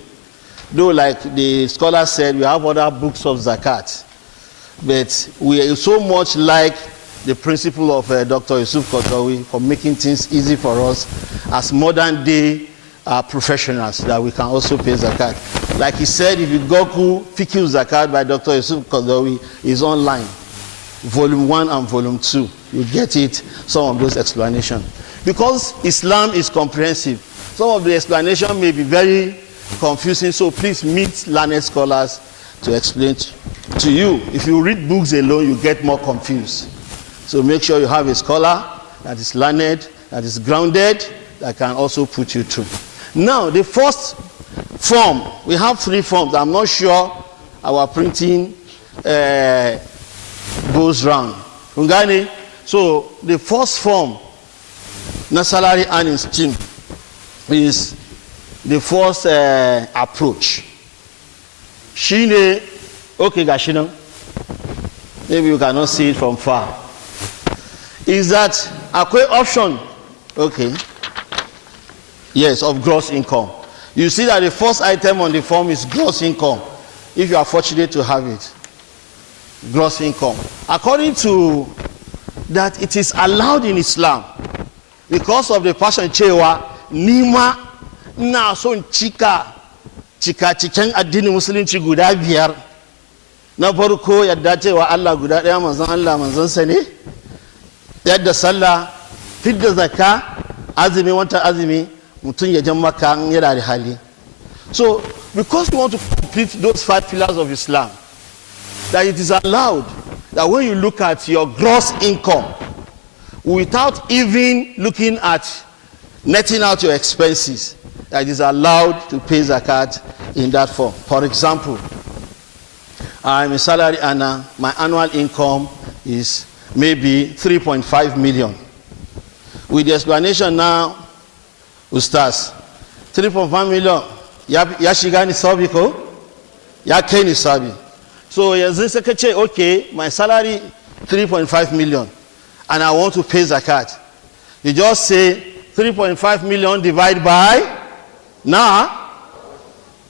Though, like the scholar said, we have other books of zakat. But we so much like the principle of Dr. Yusuf Qaradawi for making things easy for us as modern day professionals, that we can also pay zakat. Like he said, if you go to Fiqh Zakat by Dr. Yusuf Qaradawi, is online. Volume 1 and Volume 2. You get it, some of those explanations. Because Islam is comprehensive, some of the explanation may be very confusing, so please meet learned scholars to explain to you. If you read books alone, you get more confused. So make sure you have a scholar that is learned, that is grounded, that can also put you through. Now, the first form, we have three forms. I'm not sure our printing goes round. Ungani? So the first form, na salary earning scheme, is the first approach. Shine, okay, Gashino, maybe you cannot see it from far. Is that a quick option? Okay. Yes, of gross income. You see that the first item on the form is gross income, if you are fortunate to have it. Gross income. According to that, it is allowed in Islam because of the passion cewa nima na son cika cikin addinin musulunci guda biyar. Na farko yadda cewa Allah guda ɗaya, manzon Allah manzonsa ne, yadda sallah, fidda zakka, azumi, wanta azumi, mutum ya jan Makka yana da hali. So because we want to complete those 5 pillars of Islam, that it is allowed that when you look at your gross income, without even looking at netting out your expenses, that it is allowed to pay zakat in that form. For example, I'm a salary earner, my annual income is maybe 3.5 million. With the explanation now, Ustaz, 3.5 million, ya shiga ni sabi ko? Ya kai ni sabi. So yanzu sai ka ce, okay, my salary 3.5 million and I want to pay zakat. You just say 3.5 million divided by now,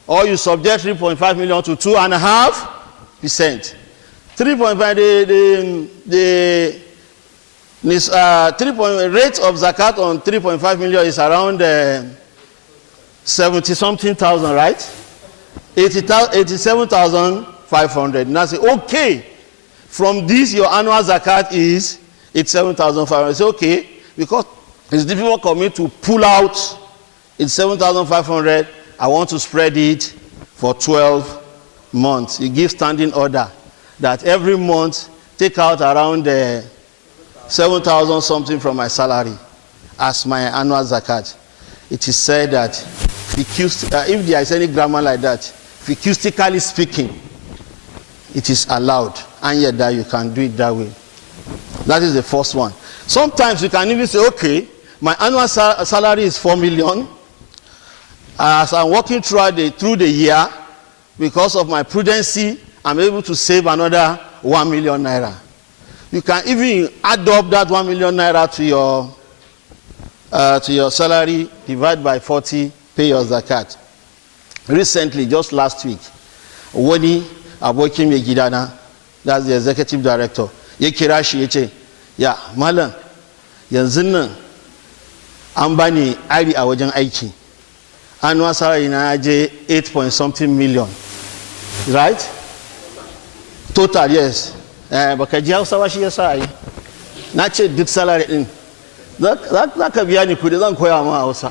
or you subject 3.5 million to 2.5%. 3.5 the rate of zakat on 3.5 million is around 70-something thousand, right? 87,500. And I say, okay, from this your annual zakat is 87,500. It's okay, because it's difficult for me to pull out 87,500. I want to spread it for 12 months. You give standing order that every month take out around 7,000 something from my salary as my annual zakat. It is said that if there is any grammar like that, fiqhistically speaking, it is allowed, and yet that you can do it that way. That is the first one. Sometimes you can even say, okay, my annual salary is 4 million. As I'm working through the year, because of my prudency, I'm able to save another 1 million naira. You can even add up that 1 million naira to your salary, divide by 40, pay your zakat. Recently, just last week, Wani Abokim Yegidana, that's the executive director, ya kira shi ya ce, ya malam yanzu nan an bani ari a wajen aiki, annual salary na je 8.something million, right? Total, yes. Baka ji Hausa ba shi yasa ai. Na ce duk salary din za ka biya ni kudi zan koya ma Hausa.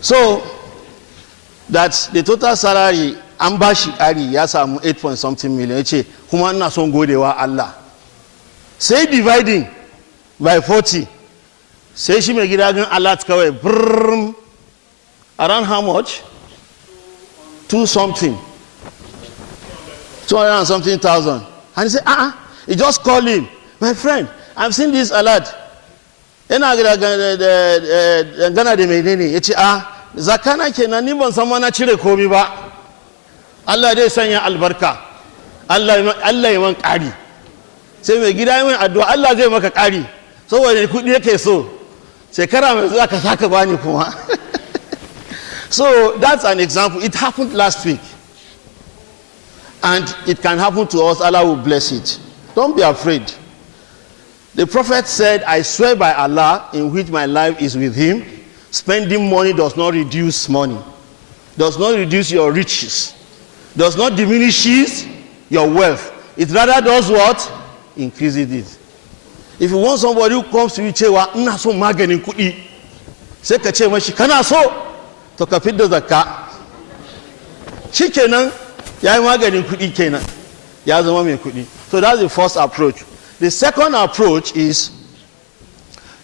So that the total salary an ba shi ƙari ya samu 8.something million, ya ce kuma ina son godewa Allah. Sai dividing by 40, sai shi mai gida gan alert kawai brrrm, around how much? 200 and something thousand. And he said, he just called him, my friend, I've seen this alert. Ina gana da menene, ya ce zakana kenan ni ban san ma na cire komi ba. Allah dai sanya albarka, Allah ya man ƙari. Sai mai gida mai addu'a Allah zai maka ƙari, saboda kuɗi yake so. Shekara mai zuwa ka saka bani kuma. So that's an example. It happened last week. And it can happen to us. Allah will bless it. Don't be afraid. The Prophet said, I swear by Allah in which my life is with him, spending money does not reduce money, does not reduce your riches, does not diminishes your wealth. It rather does what? Increases it. If you want somebody who comes to you cewa ina so maganin kuɗi, sai ka ce mashi kana so to ka fidda zakka. Shikenan yayi maganin kuɗi kenan, ya zama mai kuɗi. So that's the first approach. The second approach is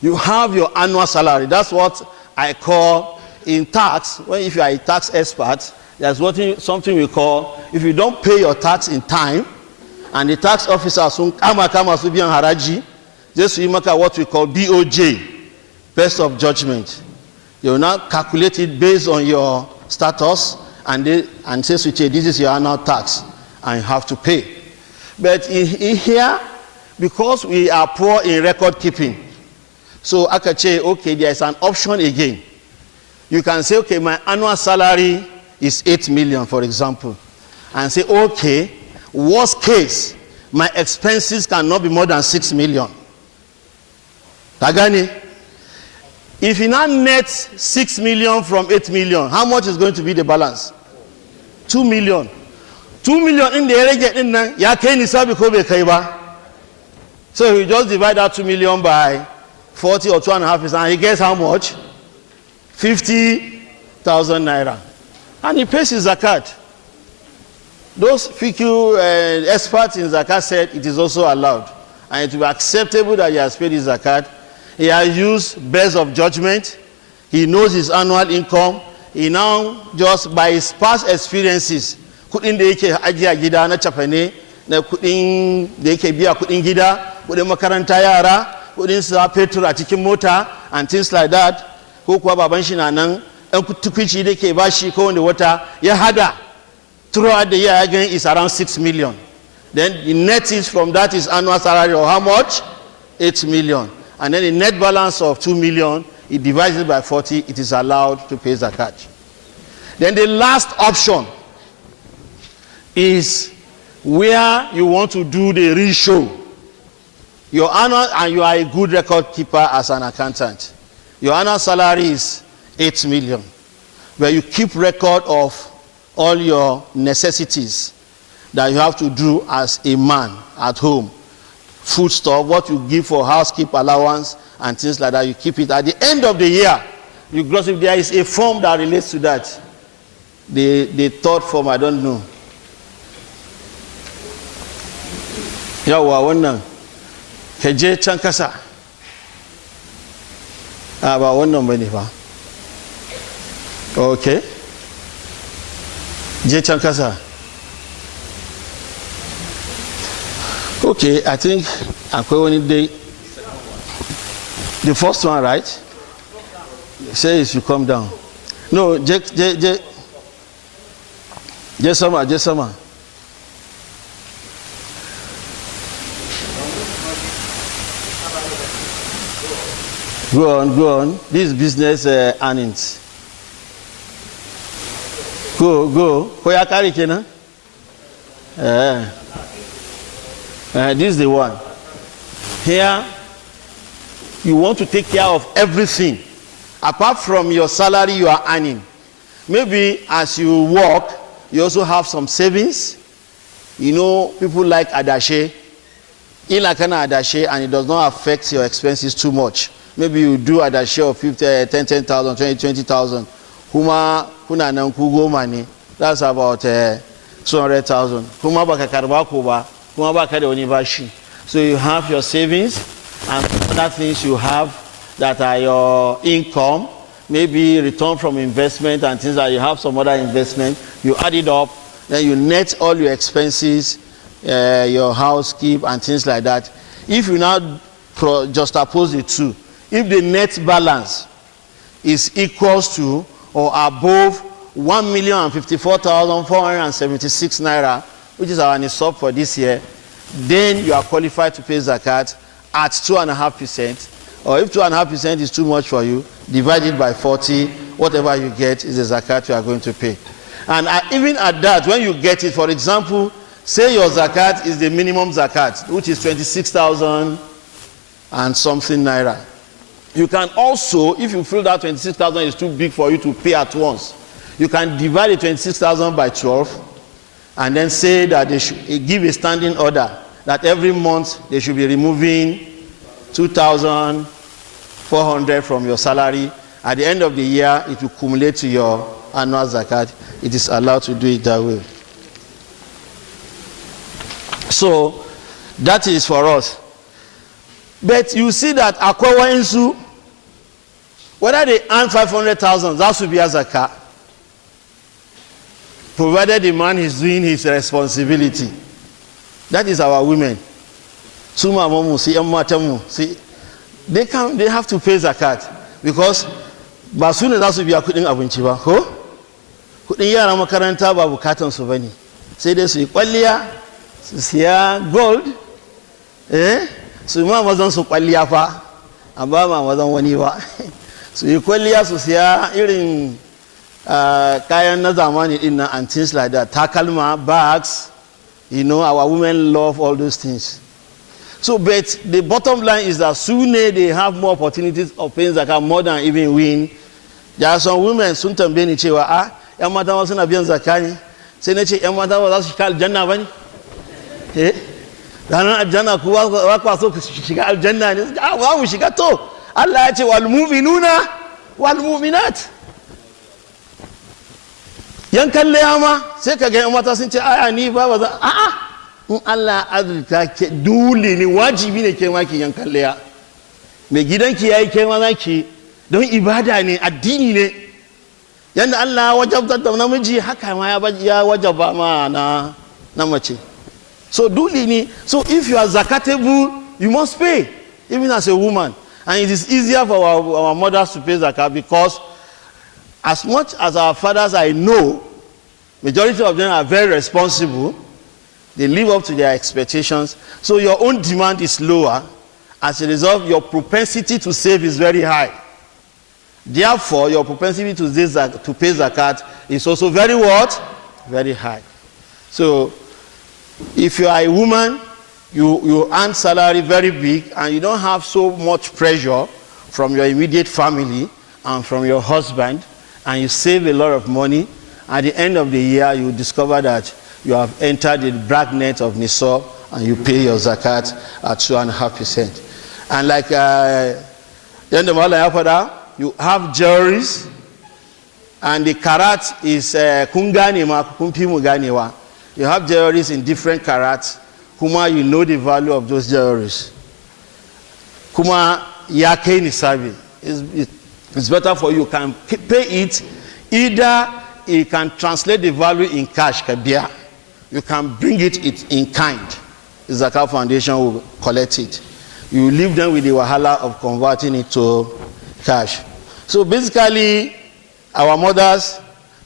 you have your annual salary. That's what I call in tax. Well, if you are a tax expert, there's something we call, if you don't pay your tax in time, and the tax officer soon kama su biyan haraji, just you make what we call BOJ, best of judgment. You will now calculate it based on your status, and say, this is your annual tax, and you have to pay. But in here, because we are poor in record keeping, so I can say, okay, there is an option again. You can say, okay, my annual salary is 8 million, for example, and say, okay, worst case, my expenses cannot be more than 6 million. Tagani, if you now net 6 million from 8 million, how much is going to be the balance? 2 million. 2 million in the area in there, ya kai nisabi ko bai kai ba. So we just divide that 2 million by 40 or 2.5%, and he gets how much? 50,000 naira. and he pays his zakat. Those fiqh experts in zakat said it is also allowed, and it will be acceptable that he has paid his zakat. He has used best of judgment. He knows his annual income. He now, just by his past experiences, kudin da yake ajiya gida na cafane, na kudin da yake biya kudin gida, kudin makaranta yara, kudin sa petrol a cikin mota, and things like that. Ko kuwa baban shi na nan, ɗan tukwici da yake bashi kowane wata, ya hada. Throughout the year, again, is around 6 million. Then the net is from that is annual salary of how much? 8 million. And then the net balance of 2 million, it divides it by 40, it is allowed to pay zakat. Then the last option is where you want to do the ratio. Your annual, and you are a good record keeper as an accountant. Your annual salary is 8 million, where you keep record of all your necessities that you have to do as a man at home. Food stuff, what you give for housekeep allowance and things like that, you keep it. At the end of the year, you gross if there is a form that relates to that. The third form, I don't know. Yawa wannan kaje can kasa. Ba wannan bane fa. Okay. Je can kasa. Okay, I think akwai wani day. The first one, right? Say it should come down. No, je sama. Go on. This business earnings. Go. Koya kari kenan? This is the one. Here, you want to take care of everything. Apart from your salary you are earning. Maybe as you work, you also have some savings. You know, people like adashe. Ilakana adashe, and it does not affect your expenses too much. Maybe you do adashe of 10,000, 20,000. Kuna nan kugo money. That's about 200,000. Kuma baka karba ko ba. Kuma baka da wani bashi. So you have your savings and other things you have that are your income, maybe return from investment and things that you have some other investment. You add it up, then you net all your expenses, your housekeep and things like that. If you now juxtapose the two, if the net balance is equals to or above 1,054,476 naira, which is our nisab for this year, then you are qualified to pay zakat at 2.5%. Or if 2.5% is too much for you, divide it by 40. Whatever you get is the zakat you are going to pay. And even at that, when you get it, for example, say your zakat is the minimum zakat, which is 26,000 and something naira. You can also, if you feel that 26,000 is too big for you to pay at once, you can divide the 26,000 by 12 and then say that they should give a standing order that every month they should be removing 2,400 from your salary. At the end of the year, it will accumulate to your annual zakat. It is allowed to do it that way. So that is for us. But you see that Akwawa Insu, whether they earn 500,000, that should be a zakat, provided the man is doing his responsibility. That is our women. Suma momu si ematamu si they have to pay zakat because ba su ne za su biya kudin abinci ba ko kudin yara makaranta ba bukatan su bane sai dai su yi kwalliya su siya gold su ma mazan su kwalliya fa amma ma mazan wani ba su yi kwalliya su siya irin kayan na zamani din nan and things like that, takalma, bags. You know, our women love all those things. So, but the bottom line is that sooner they have more opportunities of paying zakat more than even win. There are some women sun tambaye ni cewa yan mata wasu na biyan zakani sai na ce yan mata ba za su shiga aljanna ba ne? Ranar aljanna kuwa ba so ku shiga aljanna ne? Ba mu shiga to. Allah ya ce wal mu'minuna wal mu'minat yankan layama sai ka ga yan mata sun ce aya ni ba za a'a in Allah azurta ke dole ne wajibi ne ke ma ki yankan laya mai gidanki yayi ke ma zaki don ibada ne addini ne yanda Allah wajabtar da namiji haka ma ya wajaba ma na mace so dole ne so if you are zakatable you must pay even as a woman and it is easier for our mothers to pay zakat because as much as our fathers I know majority of them are very responsible. They live up to their expectations. So your own demand is lower. As a result, your propensity to save is very high. Therefore, your propensity to pay zakat is also very what? Very high. So if you are a woman, you earn salary very big and you don't have so much pressure from your immediate family and from your husband, and you save a lot of money, at the end of the year, you discover that you have entered the bracket of Nisab and you pay your zakat at 2.5%. And like you have jewelries and the karat is kunganima, kumpimuganiwa. You have jewelries in different karats. Kuma, you know the value of those jewelries. Kuma yake nisabi. It's better for you can pay it. Either you can translate the value in cash, kabia. You can bring it in kind. The Zakat Foundation will collect it. You leave them with the wahala of converting it to cash. So basically, our mothers,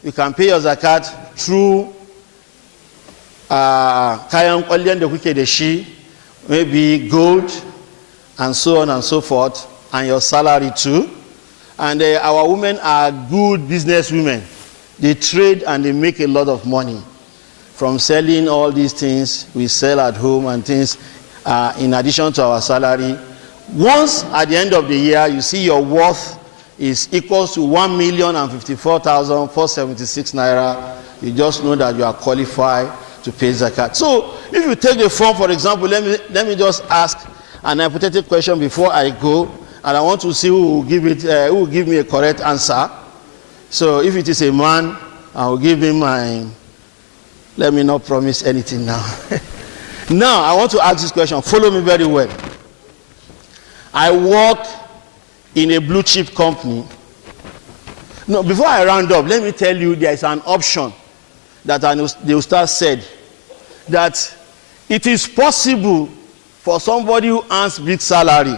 you can pay your zakat through kayan kwalliyan da kuke da shi, maybe gold, and so on and so forth, and your salary too. And our women are good business women. They trade and they make a lot of money from selling all these things we sell at home and things in addition to our salary. Once at the end of the year, you see your worth is equals to 1,054,476 naira. You just know that you are qualified to pay zakat. So if you take the form, for example, let me just ask an hypothetical question before I go, and I want to see who will give me a correct answer. So if it is a man, I will give him my. Let me not promise anything now. Now I want to ask this question. Follow me very well. I work in a blue chip company. No, before I round up, let me tell you there is an option that the Ustaz said that it is possible for somebody who earns big salary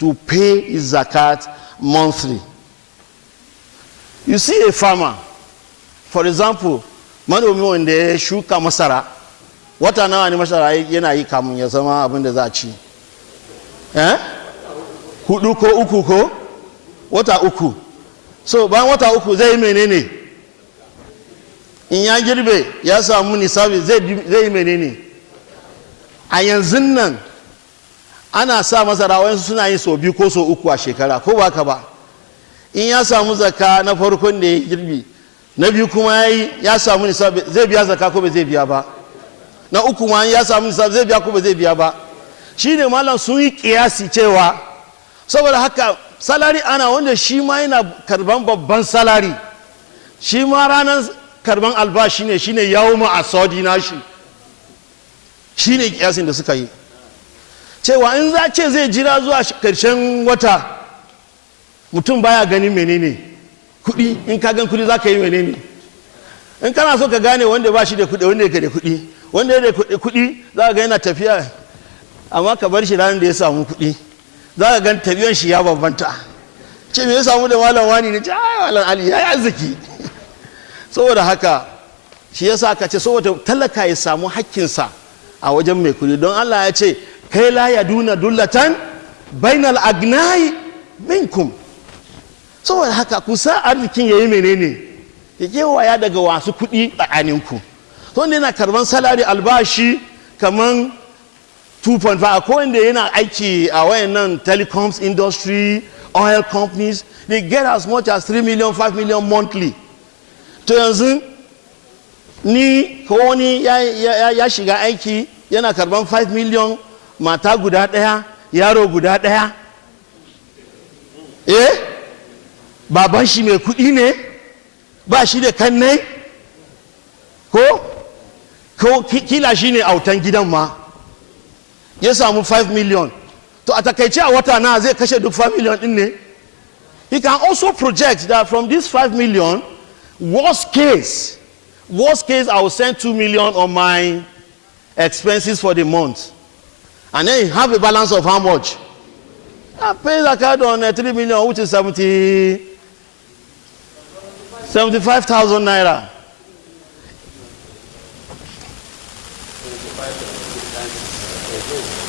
to pay his zakat monthly. You see a farmer, for example, manomi wanda ya shuka masara, wata nawa ne masara yana yi kamun ya zama abin da za a ci? Hudu ko uku ko? Wata uku. So bayan wata uku zai yi menene? In ya girbe ya samu nisabi zai yi menene? A yanzu nan ana sa masara wayansu suna yin so biyu ko so uku a shekara, ko ba ka ba? In ya samu zaka na farkon da ya girbi, na biyu kuma ya samu nisabi zai biya zaka ko ba zai biya ba? Na uku ma ya samu nisabi zai biya ko ba zai biya ba? Shine malam sun yi kiyasi cewa saboda haka salari ana wanda shi ma yana karban babban salari, shi ma ranar karban albashi ne, shine yawma asadi nashi, shine kiyasin da suka yi cewa in za ce zai jira zuwa karshen wata mutum baya ganin menene kudi, in ka gan kudi za ka yi menene, in kana so ka gane wanda ba shi da kudi wanda yake da kudi, wanda yake da kudi za ka ga yana tafiya, amma ka bar shi ranar da ya samu kudi za ka gan tafiyan shi ya bambanta. Ce me ya samu da malam wani ne? Ce ai malam Ali ya yi arziki. Saboda haka shi yasa ka ce saboda talaka ya samu hakkinsa a wajen mai kudi, don Allah ya ce kai la yaduna dullatan bainal agnai minkum. Saboda haka ku sa arzikin yayi menene, ya kewaya daga wasu kudi tsakaninku. To ne yana karban salari albashi kaman 2.5, akwai wanda yana aiki a wayannan telecoms industry, oil companies, they get as much as 3 million, 5 million monthly. To yanzu ni ko wani ya shiga aiki yana karban 5 million, mata guda daya, yaro guda daya. Baban shi mai kudi ne, ba shi da kannai, kila shi ne autan gidan ma ya samu 5 million, to a takaice a wata na zai kashe duk 5 million din ne. He can also project that from this 5 million, worst case I will send 2 million on my expenses for the month, and then you have a balance of how much? I pay Zakat on 3 million, which is 75,000 naira.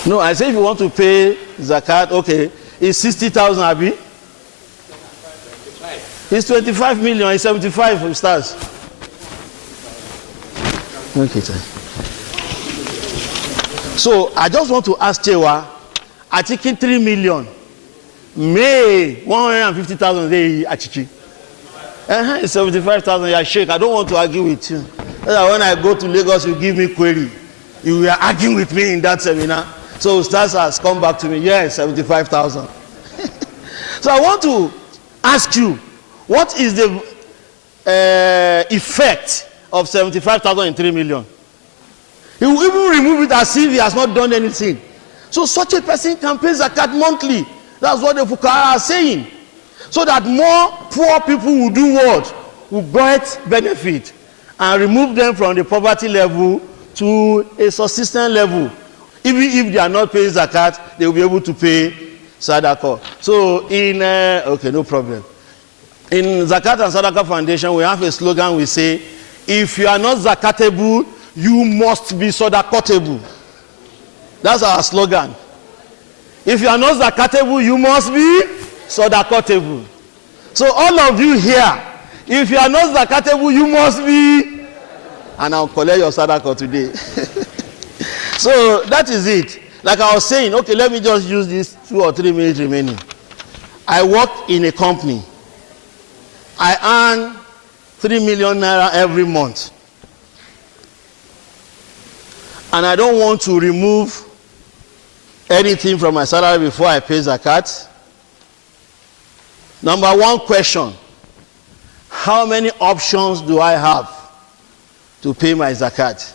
No, I say if you want to pay Zakat, okay, it's 60,000, Abi. It's 25 million, it's 75 stars. Okay, sir. So I just want to ask Chewa, I taking 3 million. May 150,000 they achichi. It's 75,000. Yeah, Sheikh, I don't want to argue with you. When I go to Lagos, you give me query. You were arguing with me in that seminar. So Ustaz has come back to me. Yes, 75,000. So I want to ask you, what is the effect of 75,000 in 3 million? He will even remove it as if he has not done anything. So such a person can pay Zakat monthly. That's what the Fuqaha are saying. So that more poor people will do what? Will get benefit and remove them from the poverty level to a subsistence level. Even if they are not paying Zakat, they will be able to pay Sadaqah. So okay, no problem. In Zakat and Sadaqah Foundation, we have a slogan. We say, if you are not Zakatable, you must be Sadaqatable. That's our slogan. If you are not Zakatable, you must be Sadaqatable. So all of you here, if you are not Zakatable, you must be, and I'll collect your Sadaqah today. So that is it. Like I was saying, okay, let me just use these 2 or 3 minutes remaining. I work in a company. I earn 3 million naira every month. And I don't want to remove anything from my salary before I pay Zakat. Number 1 question, how many options do I have to pay my Zakat?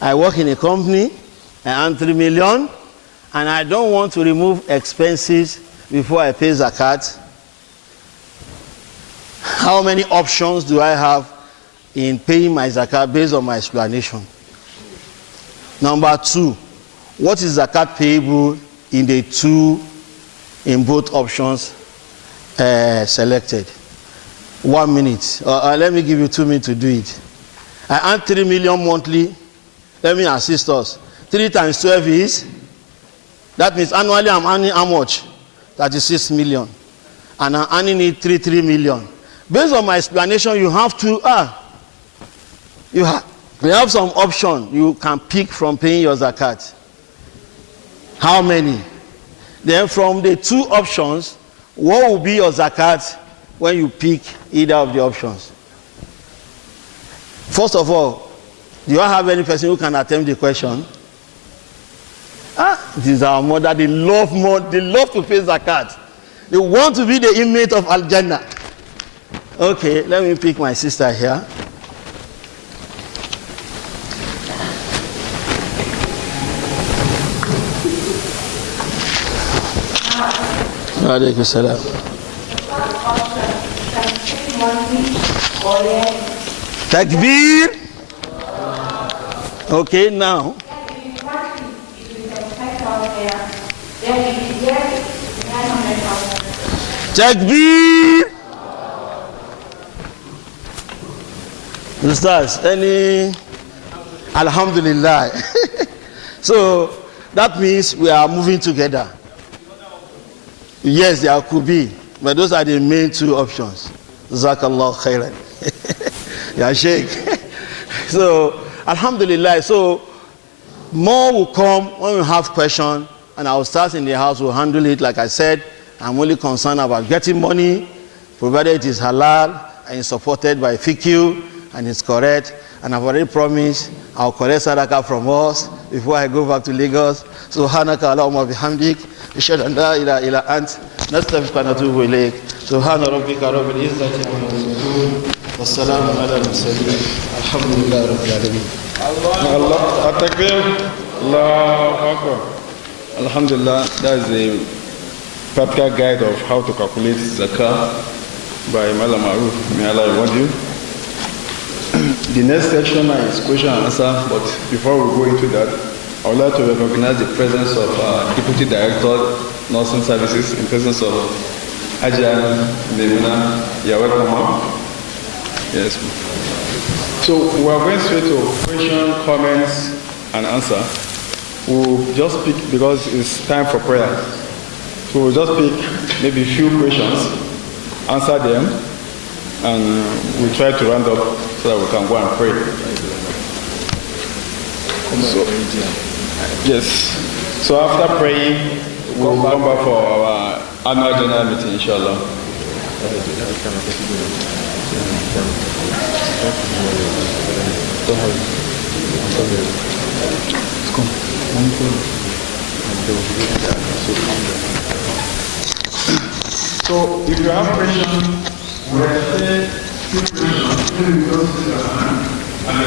I work in a company, I earn 3 million, and I don't want to remove expenses before I pay Zakat. How many options do I have in paying my Zakat based on my explanation? Number 2, what is Zakat payable in both options selected? 1 minute. Let me give you 2 minutes to do it. I earn 3 million monthly. Let me assist us. 3 times 12 is? That means annually I'm earning how much? 36 million. And I'm earning it 3 million. Based on my explanation, you have to, you have some option you can pick from paying your Zakat. How many? Then from the 2 options, what will be your Zakat when you pick either of the options? First of all, do you have any person who can attempt the question? This is our mother. They love to pay Zakat. They want to be the inmate of Al-Jannah. Okay, let me pick my sister here. Alaikum salam. Takbir. Okay, now. Takbir. Ustaz, any? Alhamdulillah. So that means we are moving together. Yes, there could be, but those are the main 2 options. Jazakallah khairan. Ya Sheikh. So, Alhamdulillah. So, more will come when we have questions, and our staff in the house will handle it. Like I said, I'm only concerned about getting money, provided it is halal and is supported by fiqh and it's correct. And I've already promised I'll collect sadaqah from us before I go back to Lagos. Subhanaka Allahumma bihamdik. Ashhadu an la ilaha illa ant. Nastaghfiruka wa natubu ilayk. Subhana rabbika rabbil izzati amma yasifun. Wassalamu ala al-mursalin. Alhamdulillahi rabbil alamin. Allah Takbir. Allah Akbar. Alhamdulillah, that is a practical guide of how to calculate zakat by IMANABUTH. May Allah reward you. The next section is question and answer, but before we go into that, I would like to recognize the presence of Deputy Director, Nursing Services, in presence of AGM, Memuna. You're welcome, ma'am. Yes. So we are going straight to question, comments, and answer. We'll just pick, because it's time for prayer. So we'll just pick maybe a few questions, answer them, and we'll try to round up so that we can go and pray. So, yes. So after praying, we'll come back for our annual general meeting, inshallah. So if you have questions, we'll say few questions. Maybe go to the hand and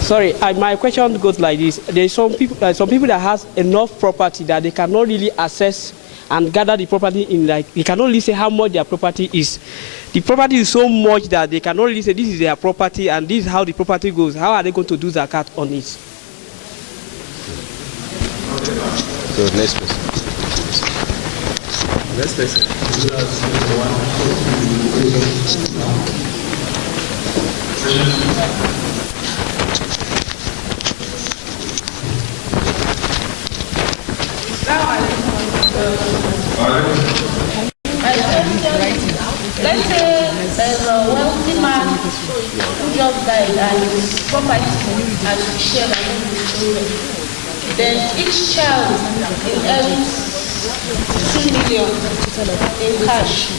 Sorry, my question goes like this. There's some people that has enough property that they cannot really access and gather the property in, like, they cannot really say how much their property is. The property is so much that they cannot really say this is their property and this is how the property goes. How are they going to do zakat on it? So next person. Next person. Let's say there's a wealthy man who just died and his property has been shared among his children. Then each child inherits 2 million in cash.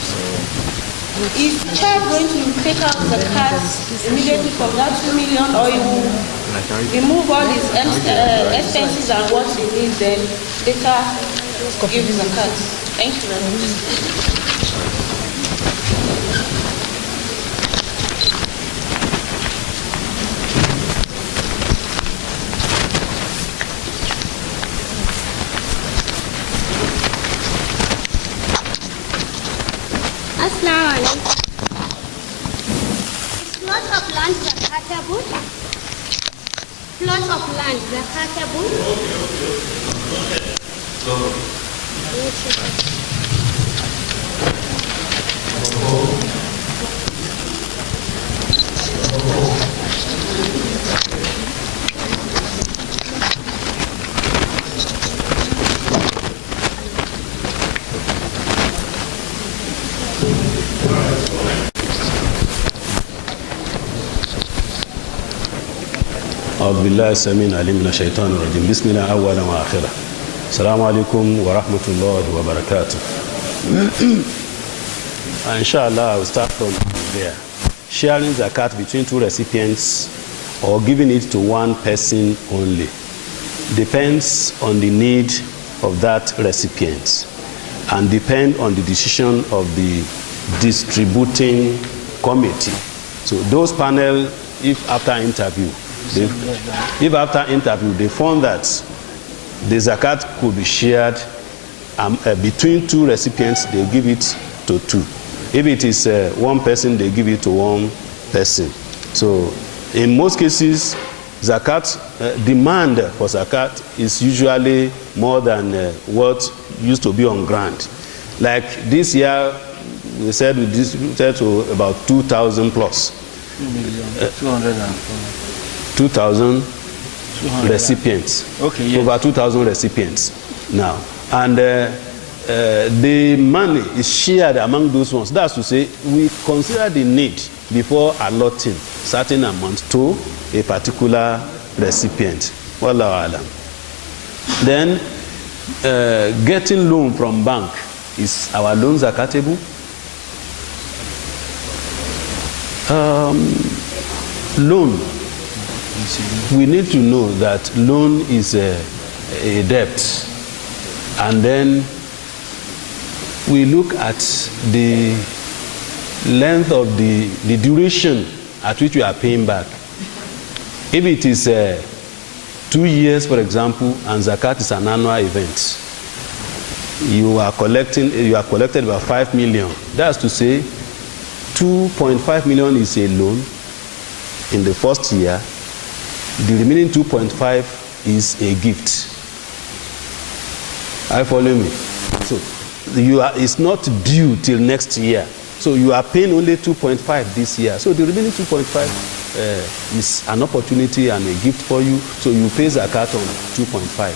Is the child going to take out the cash immediately from that 2 million, or he will remove all his expenses and what he needs, then later give the cash? Thank you very much. Plot of land zakatable? Plot of land zakatable? أعوذ بالله السميع العليم من الشيطان الرجيم بسم الله أولا وآخرا السلام عليكم ورحمة الله وبركاته. Inshallah, I will start from there. Sharing zakat between two recipients or giving it to one person only depends on the need of that recipient and depend on the decision of the distributing committee. So those panel, if after interview they found that the zakat could be shared between two recipients, they give it to two. If it is one person, they give it to one person. So in most cases, Zakat, demand for Zakat is usually more than what used to be on grant. Like this year, we said we distributed to about 2,000 plus. 2,000 recipients. Okay, yes. Over 2,000 recipients now. And the money is shared among those ones. That's to say, we consider the need before allotting certain amount to a particular recipient. Wallahu alam. Then, getting loan from bank, is our loan zakatable? Loan. We need to know that loan is a debt. And then we look at the length of the duration at which we are paying back. If it is 2 years, for example, and Zakat is an annual event, you are collected about 5 million. That's to say, 2.5 million is a loan in the first year. The remaining 2.5 is a gift. Are you following me? So it's not due till next year. So you are paying only 2.5 this year. So the remaining 2.5 is an opportunity and a gift for you. So you pay Zakat on 2.5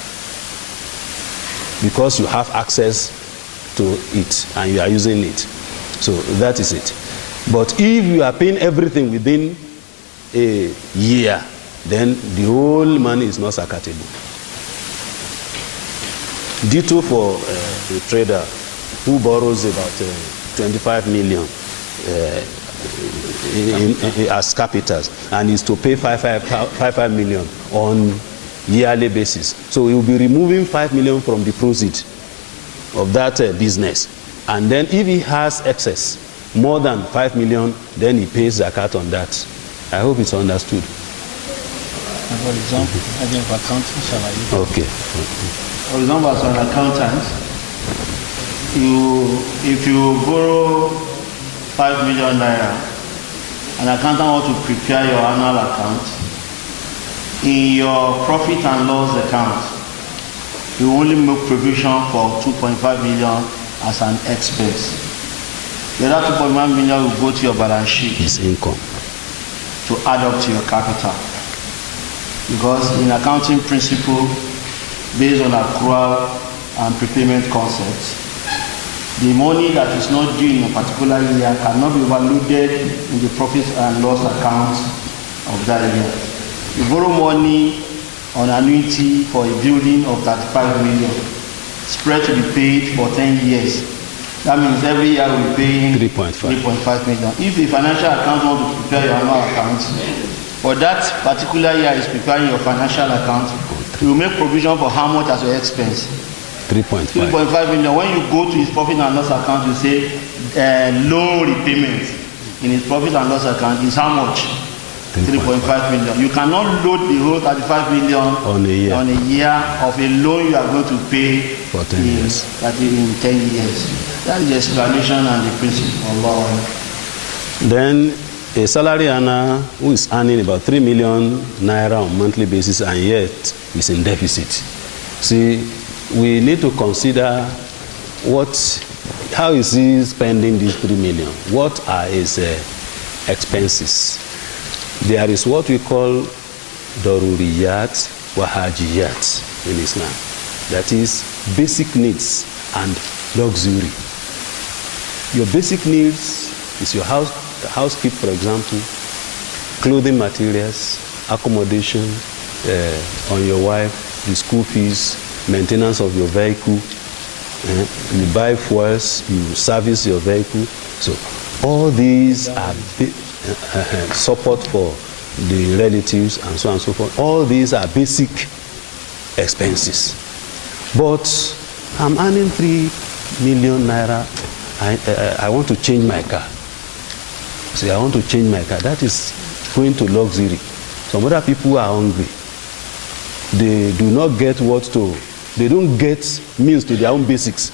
because you have access to it and you are using it. So that is it. But if you are paying everything within a year, then the whole money is not zakatable. Ditto for a trader who borrows about 25 million as capitals and is to pay 5 million on yearly basis. So he will be removing 5 million from the proceeds of that business. And then if he has excess, more than 5 million, then he pays zakat on that. I hope it's understood. For example, again for accounting, shall I? Okay. For example, as an accountant, if you borrow 5 million naira, an accountant wants to prepare your annual account. In your profit and loss account, you only make provision for 2.5 million as an expense. The other 2.1 million will go to your balance sheet. His income. To add up to your capital. Because in accounting principle, based on accrual and prepayment concepts, the money that is not due in a particular year cannot be valued in the profit and loss account of that year. You borrow money on annuity for a building of 35 million, spread to be paid for 10 years. That means every year we pay 3.5 million. If the financial account wants to prepare your annual account, for that particular year is preparing your financial account, you will make provision for how much as your expense. 3.5 million. When you go to his profit and loss account, you say loan repayment in his profit and loss account is how much? 3.5 million. You cannot load the whole 35 million on a year of a loan you are going to pay for 10 years. In 10 years. That is the explanation and the principle of law. Then a salary earner who is earning about 3 million naira on a monthly basis and yet is in deficit. See, we need to consider how is he spending these 3 million? What are his expenses? There is what we call daruriyat wa hajiyat in Islam. That is basic needs and luxury. Your basic needs is your housekeep, for example, clothing materials, accommodation on your wife, the school fees, maintenance of your vehicle, you buy fuels, you service your vehicle. So all these are support for the relatives and so on and so forth. All these are basic expenses. But I'm earning 3 million naira. I want to change my car. See, I want to change my car. That is going to luxury. Some other people are hungry. They do not get they don't get means to their own basics.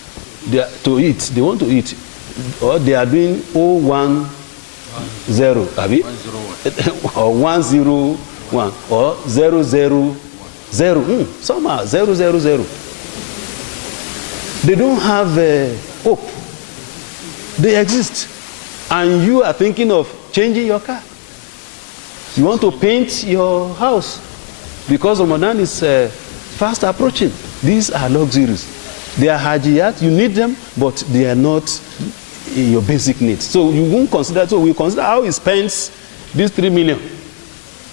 To eat, they want to eat. Or they are doing 010, or 1 or 0, 0, 0. Somehow 0, 0, 0. They don't have hope. They exist. And you are thinking of changing your car. You want to paint your house because Ramadan is fast approaching. These are luxuries. They are hajiyat, you need them, but they are not your basic needs. So you won't consider, so we consider how he spends these 3 million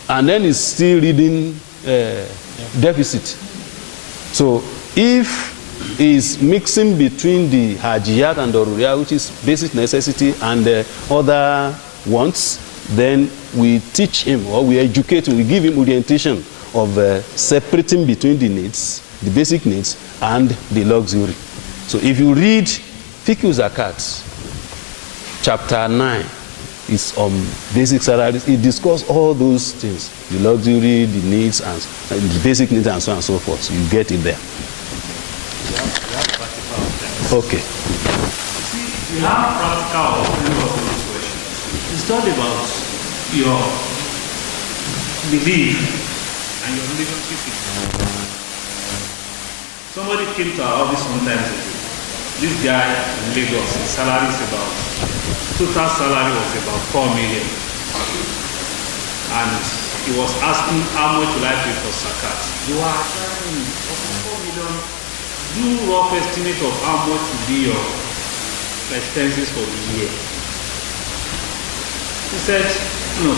and then he's still reading deficit. So if he's mixing between the hajiyat and the daruriyat, which is basic necessity, and other wants, then we teach him or we educate him, we give him orientation of separating between the needs, the basic needs, and the luxury. So if you read Fiqh Zakat, chapter 9 is on basic salaries. It discusses all those things, the luxury, the needs, and the basic needs, and so on and so forth. So you get it there. Okay. See, we have practical questions. It's not about your belief and your relationship with God. Somebody came to our office sometimes ago. This guy in Lagos, his salary is about, total salary was about 4 million. And he was asking how much will I pay for Zakat. You are asking 4 million. Do rough estimate of how much will be your expenses for the year. He said, no.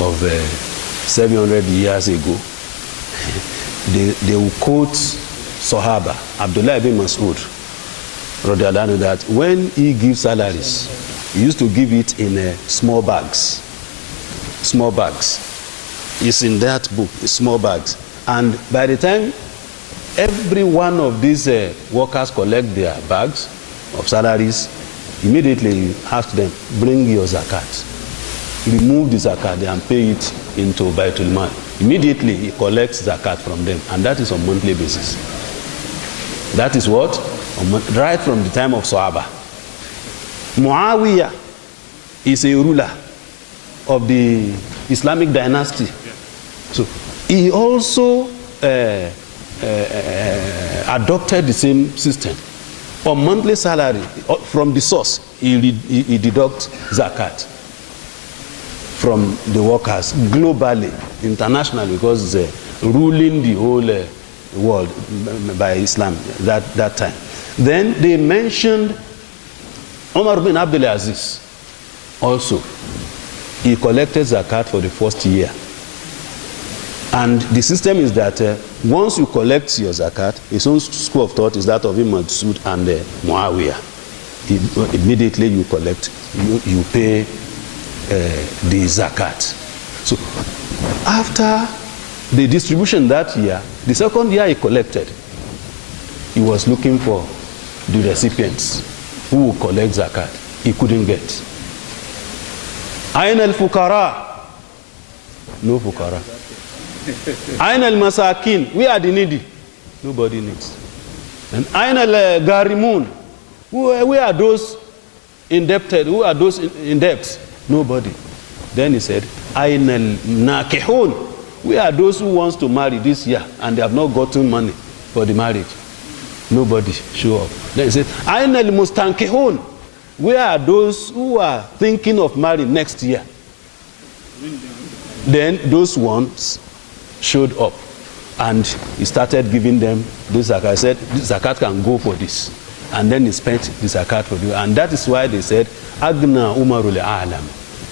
Of 700 years ago, they will quote Sahaba, Abdullah ibn Mas'ud, that when he gives salaries, he used to give it in small bags. Small bags. It's in that book, small bags. And by the time every one of these workers collect their bags of salaries, immediately you ask them, bring your zakat. Remove the zakat and pay it into Baitul Mal. Immediately he collects zakat from them, and that is on monthly basis. That is what? Right from the time of Sahaba. Muawiyah is a ruler of the Islamic dynasty. So he also adopted the same system. On monthly salary, from the source, he deducts zakat from the workers globally, internationally, because it's ruling the whole world by Islam that time. Then they mentioned Umar bin Abdul Aziz also. He collected zakat for the first year. And the system is that once you collect your zakat, his own school of thought is that of Ibn Mas'ud and Muawiyah. Immediately you collect, you pay the zakat. So after the distribution that year, the second year he collected, he was looking for the recipients who would collect zakat. He couldn't get. Ayn al-Fukara? No Fukara. Ayn al-Masakin? We are the needy. Nobody needs. And Ayn al-Garimun? We are those indebted. Who are those in debt? Nobody. Then he said, Ayn al-Nakihun? We are those who wants to marry this year and they have not gotten money for the marriage. Nobody show up. Then he said, Aina al-mustankihun. Where are those who are thinking of marrying next year? Then those ones showed up. And he started giving them the zakat. I said, this zakat can go for this. And then he spent the zakat for this. And that is why they said, Agna Umaru alam,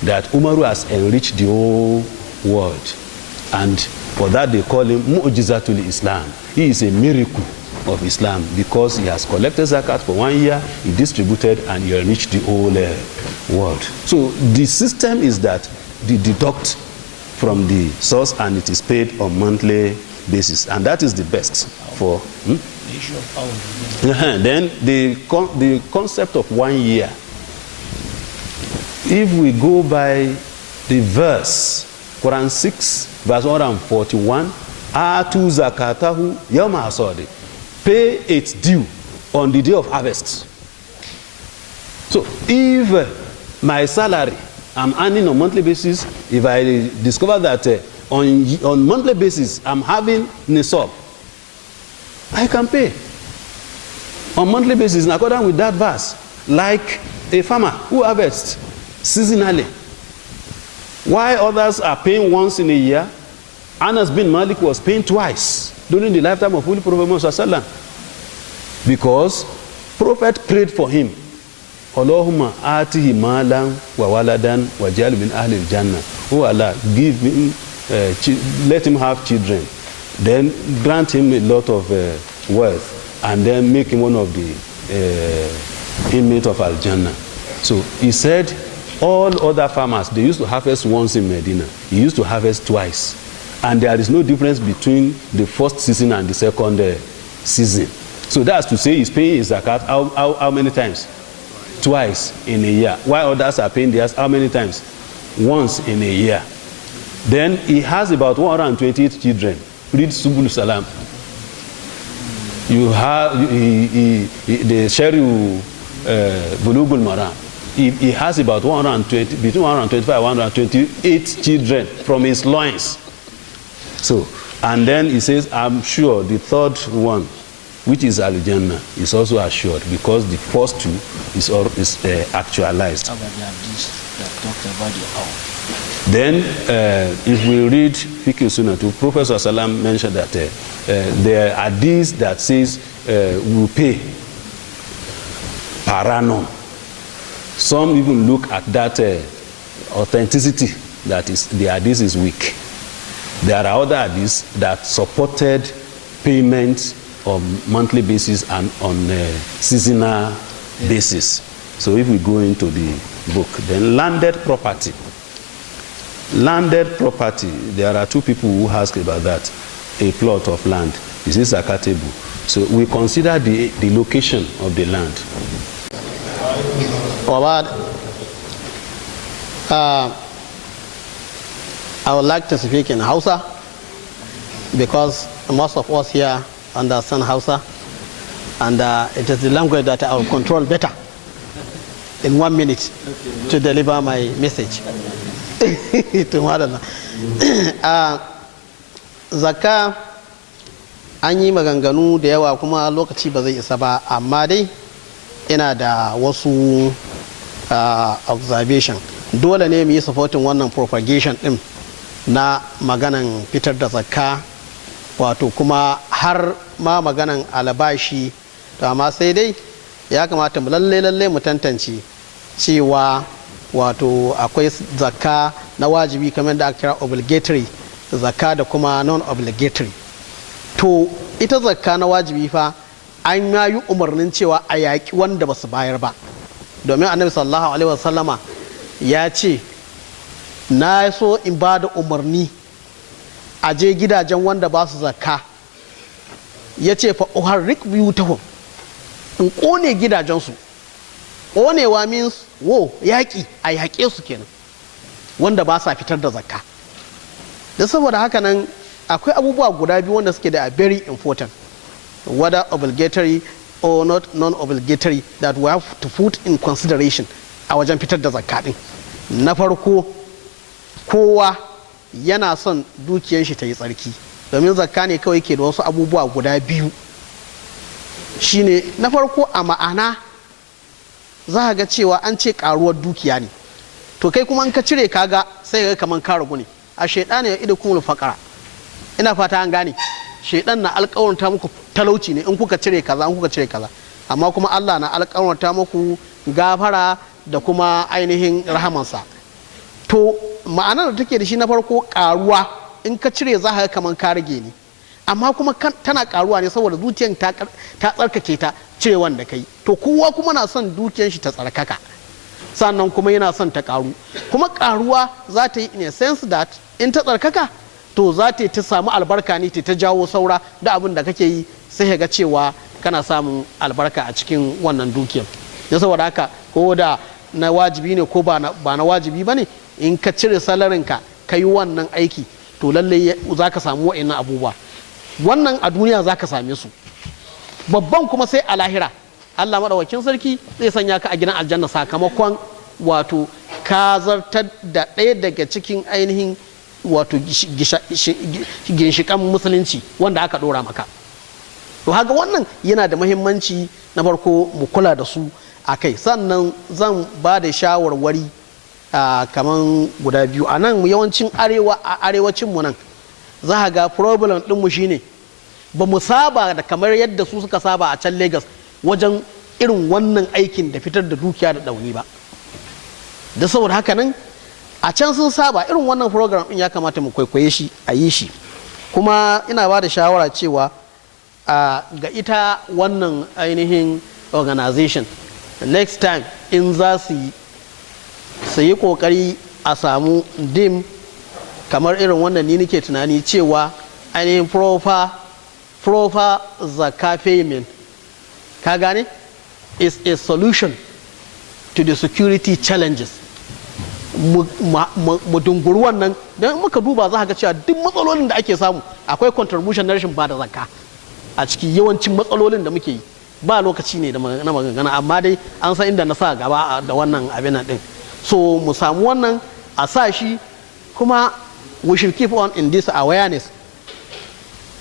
that Umaru has enriched the whole world. And for that they call him Mu'jizatul Islam. He is a miracle of Islam because he has collected zakat for 1 year, he distributed, and he enriched the whole world. So the system is that they deduct from the source and it is paid on monthly basis, and that is the best for. The issue of power. Then the concept of 1 year. If we go by the verse, Quran 6, verse 141, Atu zakatahu yawma hasadi. Pay its due on the day of harvest. So if my salary, I'm earning on monthly basis, if I discover that on monthly basis I'm having nisab, I can pay on monthly basis in accordance with that verse, like a farmer who harvests seasonally. Why others are paying once in a year, Anas bin Malik was paying twice during the lifetime of Holy Prophet Muhammad, because Prophet prayed for him, Allahumma atihi malan wa waladan wa jal min ahli al-jannah. Oh Allah, give him, let him have children, then grant him a lot of wealth, and then make him one of the inmates of al-Jannah. So he said, all other farmers, they used to harvest once in Medina. He used to harvest twice. And there is no difference between the first season and the second season. So that's to say he's paying his zakat how many times? Twice in a year. While others are paying theirs how many times? Once in a year. Then he has about 128 children. Read Subul Salam. You have the Shari'u Bulugul Maram. He has about 120, between 125 and 128 children from his loins. So, and then he says, I'm sure the third one, which is Al-Jannah, is also assured because the first two is actualized. Then, if we read Fiqh Sunnah, Prophet ﷺ mentioned that there are hadiths that says we pay per annum. Some even look at that authenticity, that is, the hadith is weak. There are other hadiths that supported payments on monthly basis and on seasonal basis. So if we go into the book, then landed property. Landed property, there are two people who ask about that. A plot of land, is this zakatable? So we consider the location of the land. I would like to speak in Hausa because most of us here understand Hausa, and it is the language that I will control better in 1 minute to deliver my message. Zakka an yi maganganu da yawa kuma lokaci ba zai isa ba, amma dai ina da wasu observation. Dole ne mu yi supporting wannan propagation din na maganan fitar da zakka, wato kuma har ma maganan albashi. To amma sai dai ya kamata mu lalle mu tantance cewa wato akwai zakka na wajibi kamar da aka kira obligatory zakka da kuma non obligatory. To ita zakka na wajibi fa an yi umarnin cewa a yaƙi wanda ba su bayar ba, domin annabi sallallahu alaihi wasallama ya ce na so in ba da umarni a je gidajen wanda ba su zakka, ya ce fa uharrik biyutahum, in kone gidajensu. Konewa means yaƙi, a yaƙe su kenan wanda ba sa fitar da zakka. Da saboda haka nan akwai abubuwa guda biyu wanda suke da very important, whether obligatory or not non-obligatory, that we have to put in consideration a wajen fitar da zakka din. Na farko, kowa yana son dukiyar shi ta yi tsarki, domin zakka ne kawai ke da wasu abubuwa guda biyu. shine na farko a ma'ana za ga cewa an ce karuwar dukiya ne, to kai kuma in ka cire kaga sai ga kaman ka ragu ne. A shaidan ya idu kumul faqara, ina fata an gane, shaidan na alƙawarta muku talauci ne in kuka cire kaza in kuka cire kaza, amma kuma Allah na alƙawarta muku gafara da kuma ainihin rahamansa. To ma'anar da take da shi na farko karuwa, in ka cire za ka ga kaman ka rage ne, amma kuma tana karuwa ne saboda zuciyar ta tsarkake ta cire wanda kai. To kowa kuma na son dukiyar shi ta tsarkaka, sannan kuma yana son ta karu, kuma karuwa za ta yi in a sense that in ta tsarkaka to za ta samu albarka ne ta jawo saura da abin da kake yi, sai ga cewa kana samun albarka a cikin wannan dukiyar. Da saboda haka ko da na wajibi ne ko ba na wajibi ba ne, in ka cire salarinka ka yi wannan aiki to lallai za ka samu wa'annan abubuwa. Wannan a duniya za ka same su, babban kuma sai a lahira Allah maɗaukakin sarki zai sanya ka a gidan aljanna sakamakon wato ka zartar da ɗaya daga cikin ainihin wato ginshiƙan musulunci wanda aka ɗora maka. To haka wannan yana da muhimmanci na farko mu kula da su a kai. Sannan zan ba da shawarwari kaman guda biyu a nan yawancin arewacinmu nan za a ga problem ɗinmu shine ba mu saba da kamar yadda su suka saba a can Lagos wajen irin wannan aikin da fitar da dukiya da ɗauni ba. Da saboda haka nan a can sun saba irin wannan program ɗin ya kamata mu kwaikwaye shi a yi shi. Kuma ina ba da shawara cewa ga ita wannan ainihin organization next time in za su yi kokari a samu dim kamar irin wannan ni nake tunani cewa ainihin proper zakka payment, ka gane, is a solution to the security challenges. Mu dunguru wannan don muka duba za ga cewa duk matsalolin da ake samu akwai contribution na rashin bada zakka a ciki. Yawancin matsalolin da muke yi ba lokaci ne na magana, amma dai an san inda na sa gaba da wannan abin din. So mu samu wannan a sa shi, kuma we should keep on in this awareness.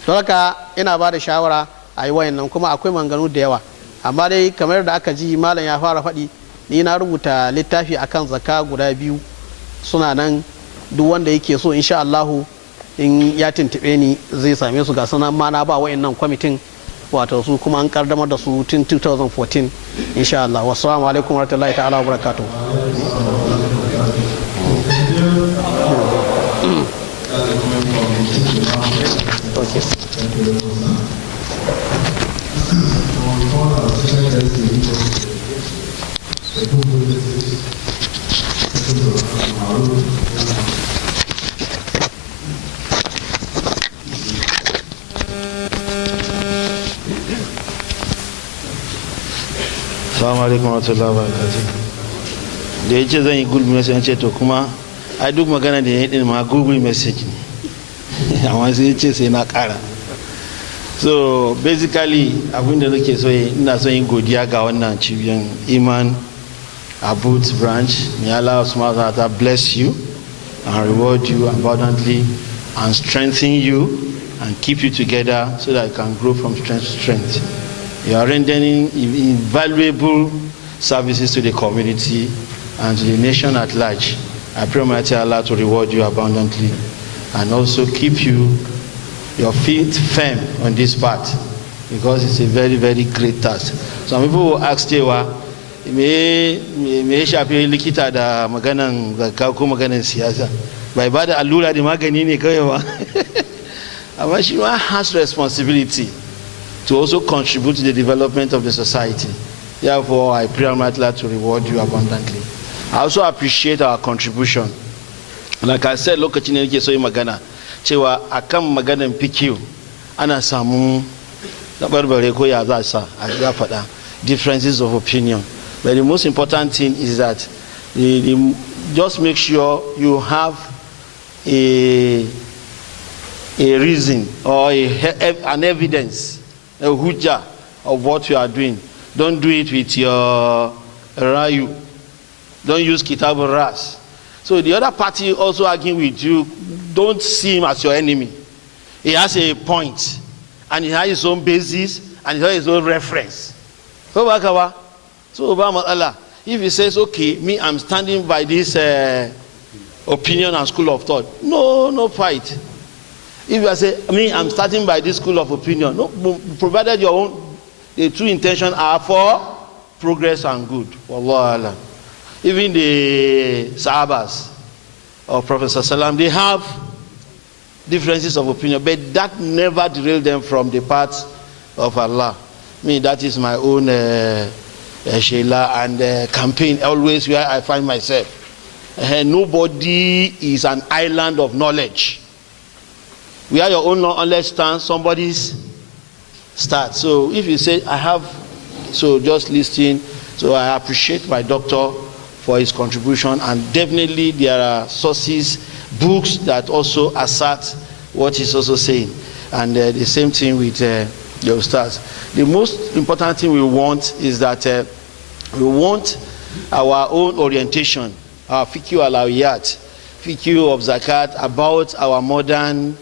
To haka ina ba da shawara a yi wayannan, kuma akwai maganganu da yawa, amma dai kamar da aka ji malam ya fara faɗi, ni na rubuta littafi akan zakka guda 2 suna nan, duk wanda yake so insha Allahu in ya tuntube ni zai same su, ga sanan ma na ba wayannan kwamitin wato su kuma an kaddamar da su tun 2014 insha Allah. Wassalamu alaikum warahmatullahi ta'ala wa barakatuh. Okay. Assalamu alaikum warahmatullahi wabarakatuh. Da ya ce zan yi Google message, ce to kuma ai duk magana da ya yi din ma Google message ne amma sai ya ce sai na ƙara. So basically abinda nake so ina son yin godiya ga wannan cibiyar IMANABUTH branch. May Allah subhanahu wa ta'ala bless you and reward you abundantly and strengthen you and keep you together so that you can grow from strength to strength. You are rendering invaluable services to the community and to the nation at large. I pray Almighty Allah to reward you abundantly and also keep your feet firm on this path, because it's a very, very great task. Some people will ask cewa me shafi likita da maganan zakka ko maganan siyasa, bai ba da allura da magani ne kawai ba. Amma shi ma has responsibility to also contribute to the development of the society. Therefore, I pray Almighty Allah to reward you abundantly. I also appreciate our contribution. Like I said, lokacin da nake so yi magana cewa akan maganan PQ ana samu barbare ko ya za sa a ya faɗa differences of opinion. But the most important thing is that just make sure you have a reason or an evidence, a hujjah of what you are doing. Don't do it with your rayu. Don't use kitab al-ras. So the other party also arguing with you, don't see him as your enemy. He has a point and he has his own basis and he has his own reference. So Allah, if he says, okay, me, I'm standing by this opinion and school of thought, no fight. If you say, me, I'm starting by this school of opinion, no, provided your own, the true intention are for progress and good. Wallah. Even the Sahabas of Prophet Sallallahu, they have differences of opinion, but that never derailed them from the path of Allah. Me, that is my own Sheila and campaign, always where I find myself. Nobody is an island of knowledge. We are your own knowledge stands, somebody's start. So if you say, I have, so just listen. So I appreciate my doctor for his contribution, and definitely there are sources, books that also assert what he's also saying. And the same thing with your stars. The most important thing we want is that we want our own orientation, our fiqh al-awiyat, fiqh of zakat, about our modern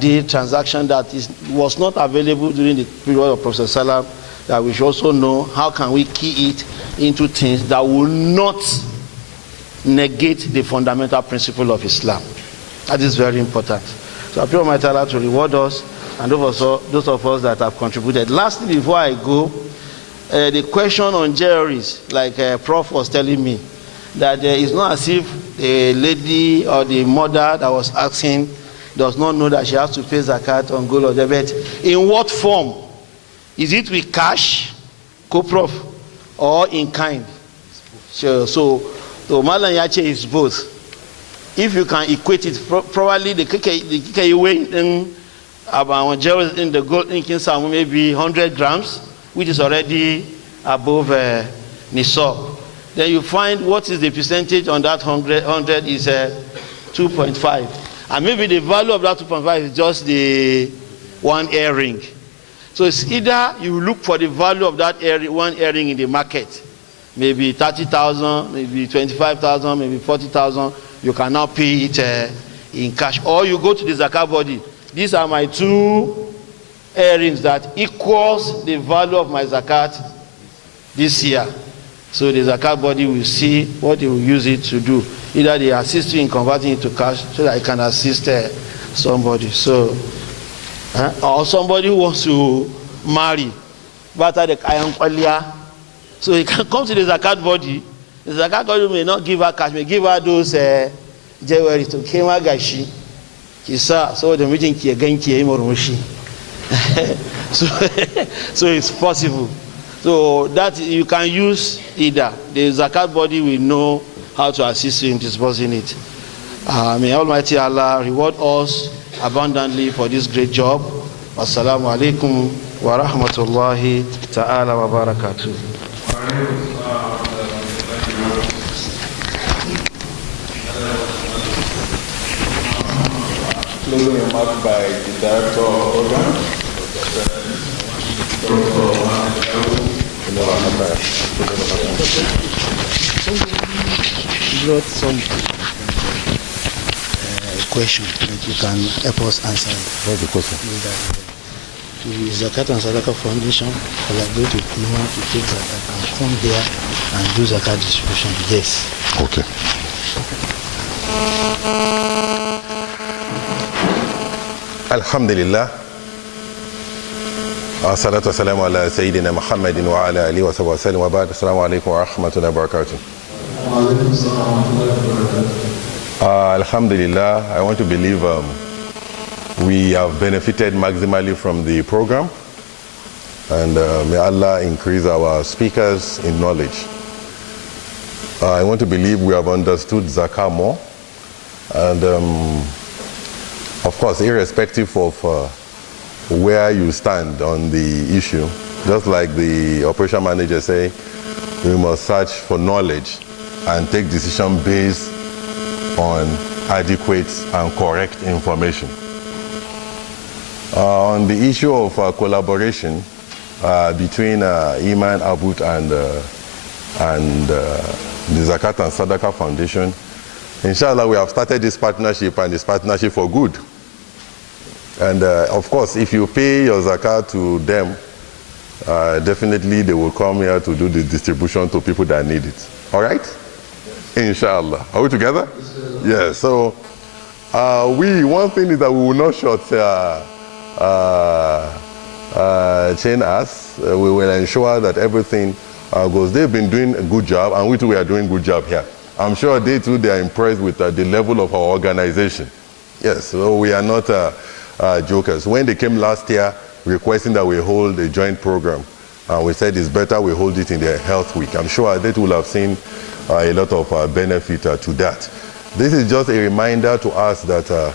day transaction that was not available during the period of Prophet Sallam, that we should also know how can we key it into things that will not negate the fundamental principle of Islam. That is very important. So I pray Almighty Allah to reward us, and also those of us that have contributed. Lastly, before I go, the question on juries, like Prof was telling me, that it's not as if the lady or the mother that was asking does not know that she has to pay zakat on gold or debit. In what form? Is it with cash, co-prof, or in kind? So Malan Yache is both. If you can equate it, probably the kike weight in about in the gold in some maybe 100 grams, which is already above nisab. Then you find what is the percentage on that 100 is 2.5. And maybe the value of that 2.5 is just the one earring. So it's either you look for the value of that one earring in the market, maybe 30,000, maybe 25,000, maybe 40,000. You can now pay it in cash, or you go to the zakat body. These are my 2 earrings that equals the value of my zakat this year. So the zakat body will see what they will use it to do. Either they assist you in converting it to cash so that I can assist somebody. So, or somebody who wants to marry, but the earlier, so he can come to the zakat body. The zakat body may not give her cash, may give her those jewelry to Kema Gashi. So the meeting again so it's possible. So that you can use either. The zakat body will know how to assist you in disbursing it. May Almighty Allah reward us abundantly for this great job. Assalamu alaikum wa rahmatullahi ta'ala wa barakatuh. Closing remark by the director of program. Brought some question that you can help us answer. What's the question? The Zakat and Sadaqah Foundation collaborate with anyone to take Zakat and come here and do Zakat distribution. Yes. Okay. Alhamdulillah. Salatu wassalamu ala Sayyidina Muhammadin wa ala alihi wa sahbihi wa sallam wa ba'd. Assalamu alaikum wa rahmatullahi wa barakatuh. Alhamdulillah, I want to believe we have benefited maximally from the program, and may Allah increase our speakers in knowledge. I want to believe we have understood Zakah more, and of course, irrespective of where you stand on the issue, just like the operation manager say, we must search for knowledge and take decision based on adequate and correct information. On the issue of collaboration between IMANABUTH and the Zakat and Sadaqah Foundation, inshallah, we have started this partnership, and this partnership for good. And of course, if you pay your zakat to them, definitely they will come here to do the distribution to people that need it. All right? Inshallah. Are we together? Yes. So one thing is that we will not chain us. We will ensure that everything goes. They've been doing a good job, and we too are doing a good job here. I'm sure they too, they are impressed with the level of our organization. Yes, so we are not jokers. When they came last year requesting that we hold a joint program, we said it's better we hold it in the health week. I'm sure they will have seen a lot of benefit to that. This is just a reminder to us that,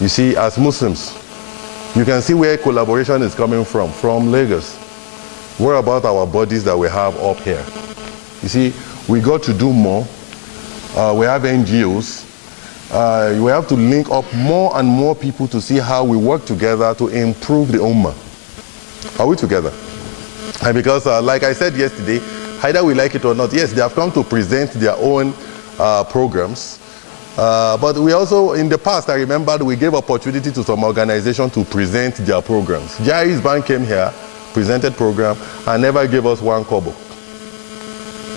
you see, as Muslims, you can see where collaboration is coming from Lagos. What about our bodies that we have up here? You see, we got to do more. We have NGOs. We have to link up more and more people to see how we work together to improve the Ummah. Are we together? And because, like I said yesterday, either we like it or not, yes, they have come to present their own programs. But we also, in the past, I remember we gave opportunity to some organizations to present their programs. Jai's Bank came here, presented program, and never gave us one kobo.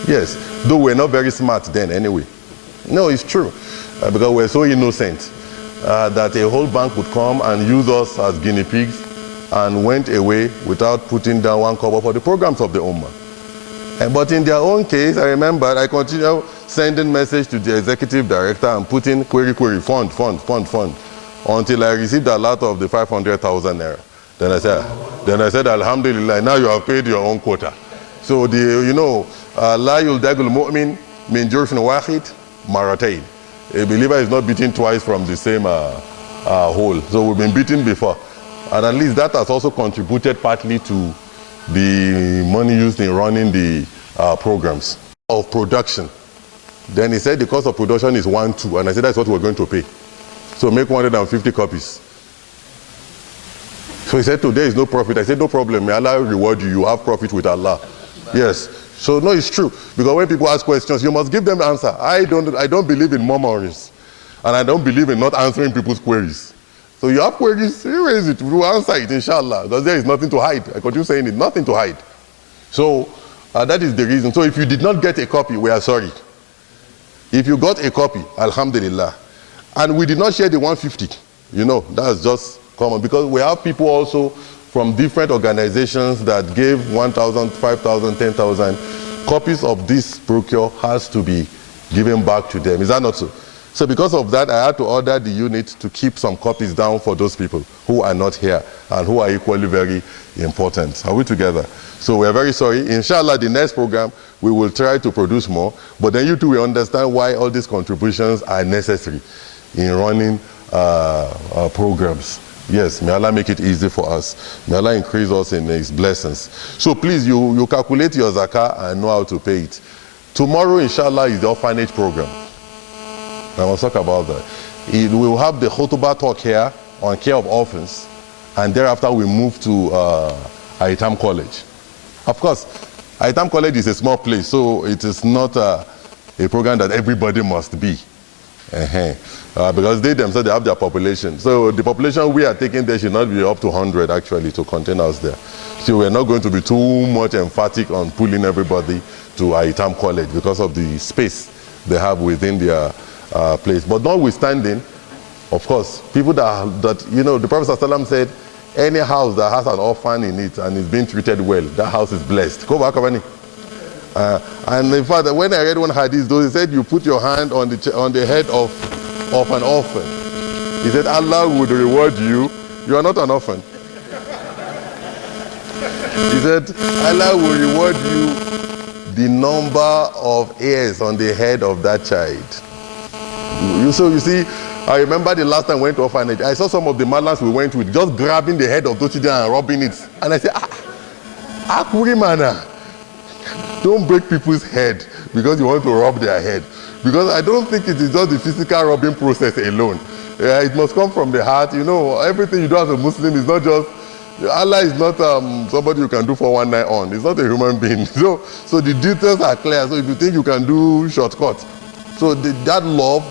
Yes, though we're not very smart then anyway. No, it's true. Because we're so innocent that a whole bank would come and use us as guinea pigs and went away without putting down one kobo for the programs of the Ummah. But in their own case, I remember I continued sending message to the executive director and putting query, fund, until I received a lot of the 500,000 naira. Then I said, Alhamdulillah, now you have paid your own quota. So La yuldagul mu'min min jurfin wahid maratayn. A believer is not beaten twice from the same hole. So we've been beaten before. And at least that has also contributed partly to the money used in running the programs of production. Then he said the cost of production is 1.2, and I said that's what we're going to pay. So make 150 copies. So he said today is no profit. I said no problem, may Allah reward you. You have profit with Allah. Yes. So no, it's true. Because when people ask questions, you must give them the answer. I don't believe in murmurings, and I don't believe in not answering people's queries. So you have queries, you raise it, we'll answer it, inshallah. Because there is nothing to hide. I continue saying it, nothing to hide. So that is the reason. So if you did not get a copy, we are sorry. If you got a copy, alhamdulillah. And we did not share the 150. That's just common. Because we have people also from different organizations that gave 1,000, 5,000, 10,000. Copies of this brochure has to be given back to them. Is that not so? So because of that, I had to order the unit to keep some copies down for those people who are not here and who are equally very important. Are we together? So we're very sorry. Inshallah, the next program, we will try to produce more. But then you too will understand why all these contributions are necessary in running programs. Yes, may Allah make it easy for us. May Allah increase us in His blessings. So please, you calculate your zakah and know how to pay it. Tomorrow, inshallah, is the orphanage program. I will talk about that. We will have the khutbah talk here on care of orphans, and thereafter we move to Aitam College. Of course, Aitam College is a small place, so it is not a program that everybody must be. Because they themselves, they have their population. So the population we are taking there should not be up to 100 actually to contain us there. So we're not going to be too much emphatic on pulling everybody to Aitam College because of the space they have within their place. But notwithstanding, of course, people that the Prophet ﷺ said, any house that has an orphan in it and is being treated well, that house is blessed. Go back, Kabani. And in fact, when I read one hadith, though, he said you put your hand on the head of an orphan. He said Allah would reward you. You are not an orphan. He said Allah will reward you the number of hairs on the head of that child. So you see, I remember the last time I went to orphanage, I saw some of the malams we went with just grabbing the head of those children and rubbing it. And I said, Akurimana, don't break people's head because you want to rub their head. Because I don't think it is just the physical rubbing process alone. It must come from the heart. Everything you do as a Muslim is not just, Allah is not somebody you can do for one night on. He's not a human being. So the details are clear. So if you think you can do shortcuts, so that love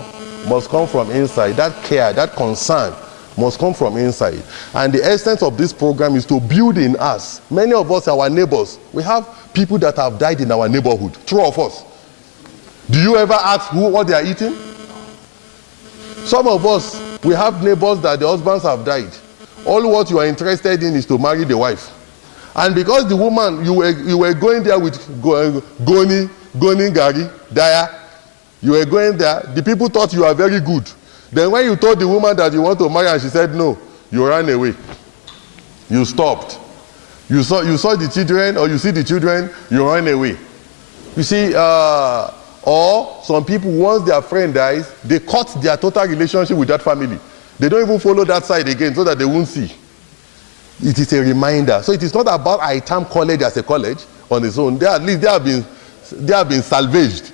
must come from inside, that care, that concern must come from inside. And the essence of this program is to build in us. Many of us, our neighbors, we have people that have died in our neighborhood. True of us. Do you ever ask what they are eating? Some of us, we have neighbors that the husbands have died. All what you are interested in is to marry the wife. And because the woman, you were going there with Goni, Gari, Daya, you were going there, the people thought you were very good. Then when you told the woman that you want to marry and she said no, you ran away. You stopped. You saw the children, or you see the children, you ran away. You see, or some people, once their friend dies, they cut their total relationship with that family. They don't even follow that side again so that they won't see. It is a reminder. So it is not about ITAM College as a college on its own. At least they have been salvaged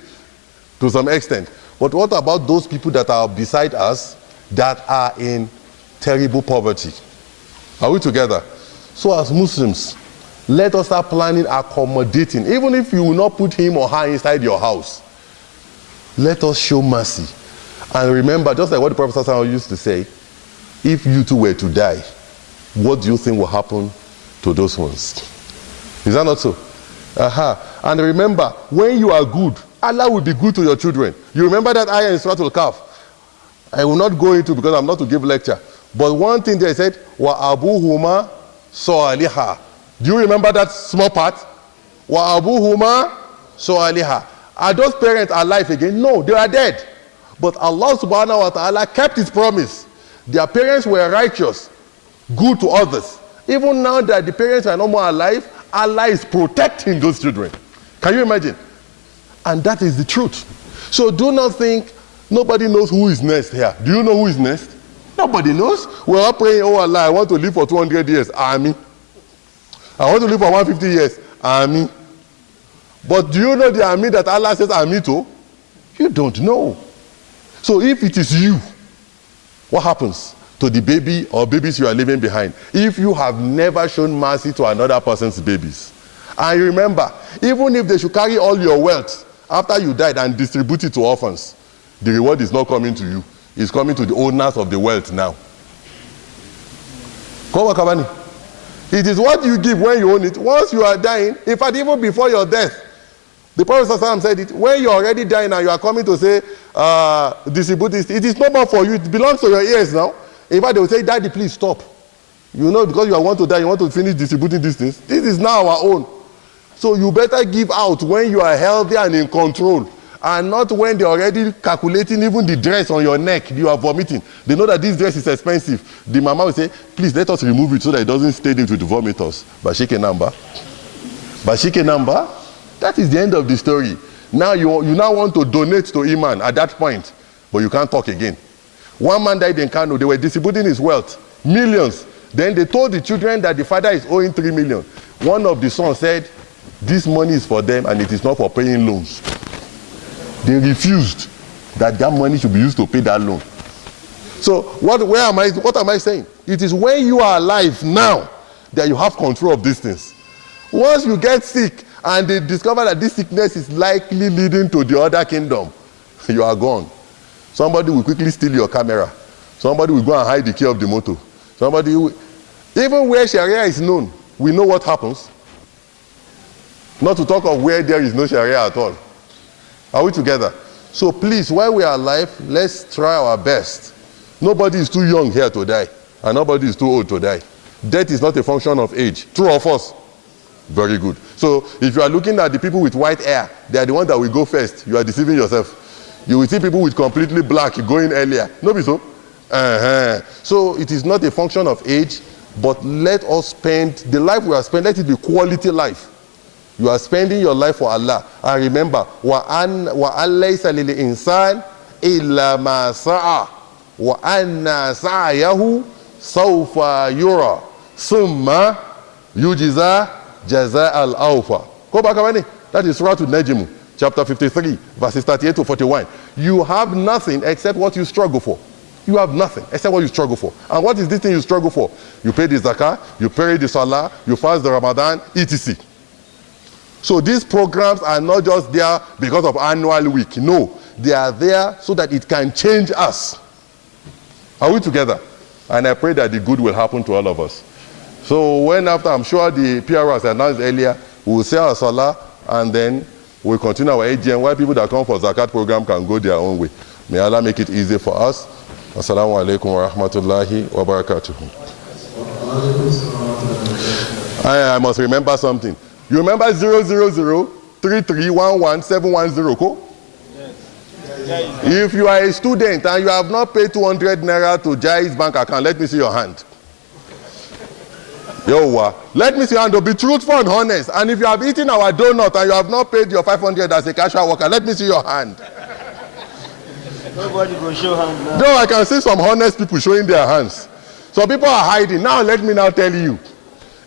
to some extent. But what about those people that are beside us that are in terrible poverty? Are we together? So as Muslims, let us start planning accommodating. Even if you will not put him or her inside your house, let us show mercy. And remember, just like what the Prophet ﷺ used to say, if you two were to die, what do you think will happen to those ones? Is that not so? And remember, when you are good, Allah will be good to your children. You remember that ayah in Surah Al-Kahf? I will not go into because I'm not to give lecture. But one thing they said, wa abuhuma salihah. Do you remember that small part? Wa abuhuma salihah. Are those parents alive again? No, they are dead. But Allah subhanahu wa ta'ala kept his promise. Their parents were righteous, good to others. Even now that the parents are no more alive, Allah is protecting those children. Can you imagine? And that is the truth. So do not think nobody knows who is next here. Do you know who is next? Nobody knows. We're all praying, oh Allah, I want to live for 200 years. Amen. I want to live for 150 years. Amen. But do you know the Amen that Allah says Amen to? You don't know. So if it is you, what happens to the baby or babies you are leaving behind if you have never shown mercy to another person's babies? And remember, even if they should carry all your wealth after you died and distribute it to orphans, the reward is not coming to you. It's coming to the owners of the wealth now. It is what you give when you own it. Once you are dying, in fact, even before your death, the Prophet ﷺ said it, when you are already dying and you are coming to say, distribute this, it is no more for you. It belongs to your ears now. In fact, they will say, Daddy, please stop. You know, because you want to die, you want to finish distributing these things. This is now our own. So you better give out when you are healthy and in control, and not when they're already calculating even the dress on your neck, you are vomiting. They know that this dress is expensive. The mama will say, please let us remove it so that it doesn't stay into the vomitors. Bashike number. Bashike number. That is the end of the story. Now you now want to donate to Iman at that point, but you can't talk again. One man died in Kano. They were distributing his wealth, millions. Then they told the children that the father is owing 3 million. One of the sons said, this money is for them and it is not for paying loans. They refused that money should be used to pay that loan. So what am I saying? It is when you are alive now that you have control of these things. Once you get sick and they discover that this sickness is likely leading to the other kingdom, you are gone. Somebody will quickly steal your camera. Somebody will go and hide the key of the motor. Somebody will, even where Sharia is known, we know what happens. Not to talk of where there is no Sharia at all. Are we together? So please, while we are alive, let's try our best. Nobody is too young here to die, and nobody is too old to die. Death is not a function of age. True or false? Very good. So if you are looking at the people with white hair, they are the ones that will go first. You are deceiving yourself. You will see people with completely black going earlier. No be so? So it is not a function of age, but let us spend the life we are spending, let it be quality life. You are spending your life for Allah. And remember, وَأَنْ لَيْسَ لِلْإِنسَانِ إِلَّا مَا سَعَى وَأَنَّ سَعْيَهُ سَوْفَ يُرَى ثُمَّ يُجْزَى جَزَاءَ الْأَوْفَى. Go back, Amani. That is Surah Al-Najm, chapter 53, verses 38 to 41. You have nothing except what you struggle for. You have nothing except what you struggle for. And what is this thing you struggle for? You pay the Zakat, you pray the Salah, you fast the Ramadan, etc. So these programs are not just there because of annual week. No, they are there so that it can change us. Are we together? And I pray that the good will happen to all of us. So when after, I'm sure the PRS announced earlier, we will say our salah and then we'll continue our AGM where people that come for Zakat program can go their own way. May Allah make it easy for us. Assalamu alaikum wa rahmatullahi wa barakatuh. I must remember something. You remember 000-3311-710, cool? If you are a student and you have not paid 200 naira to Jai's bank account, let me see your hand. Let me see your hand. Be truthful and honest. And if you have eaten our donut and you have not paid your 500 as a casual worker, let me see your hand. Nobody will show hand now. No, I can see some honest people showing their hands. Some people are hiding. Now let me now tell you.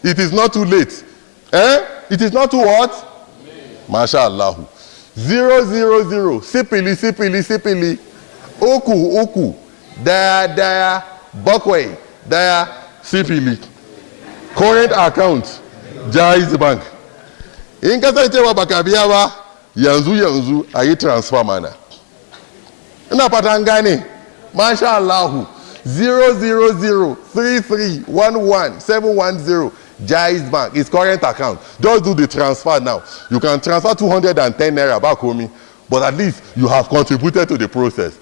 It is not too late. It is not too what? MashaAllah. 000, sipili, oku, daya, bokwe, daya, sipili. Current account, Jai's Bank. In kasa itewa bakabiyawa, yanzu, ayi transfer mana. Ina patangani, MashaAllah. 000-3311-710. Jai's Bank is current account. Just do the transfer now. You can transfer 210 naira back home, but at least you have contributed to the process.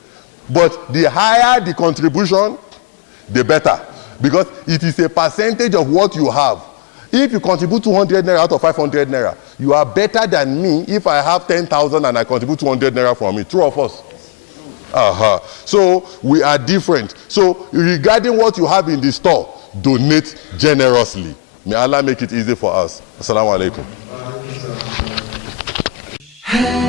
But the higher the contribution, the better, because it is a percentage of what you have. If you contribute 200 naira out of 500 naira, you are better than me if I have 10,000 and I contribute 200 naira from it. True of us. So we are different. So regarding what you have in the store, donate generously. May Allah make it easy for us. Assalamu alaikum. Hey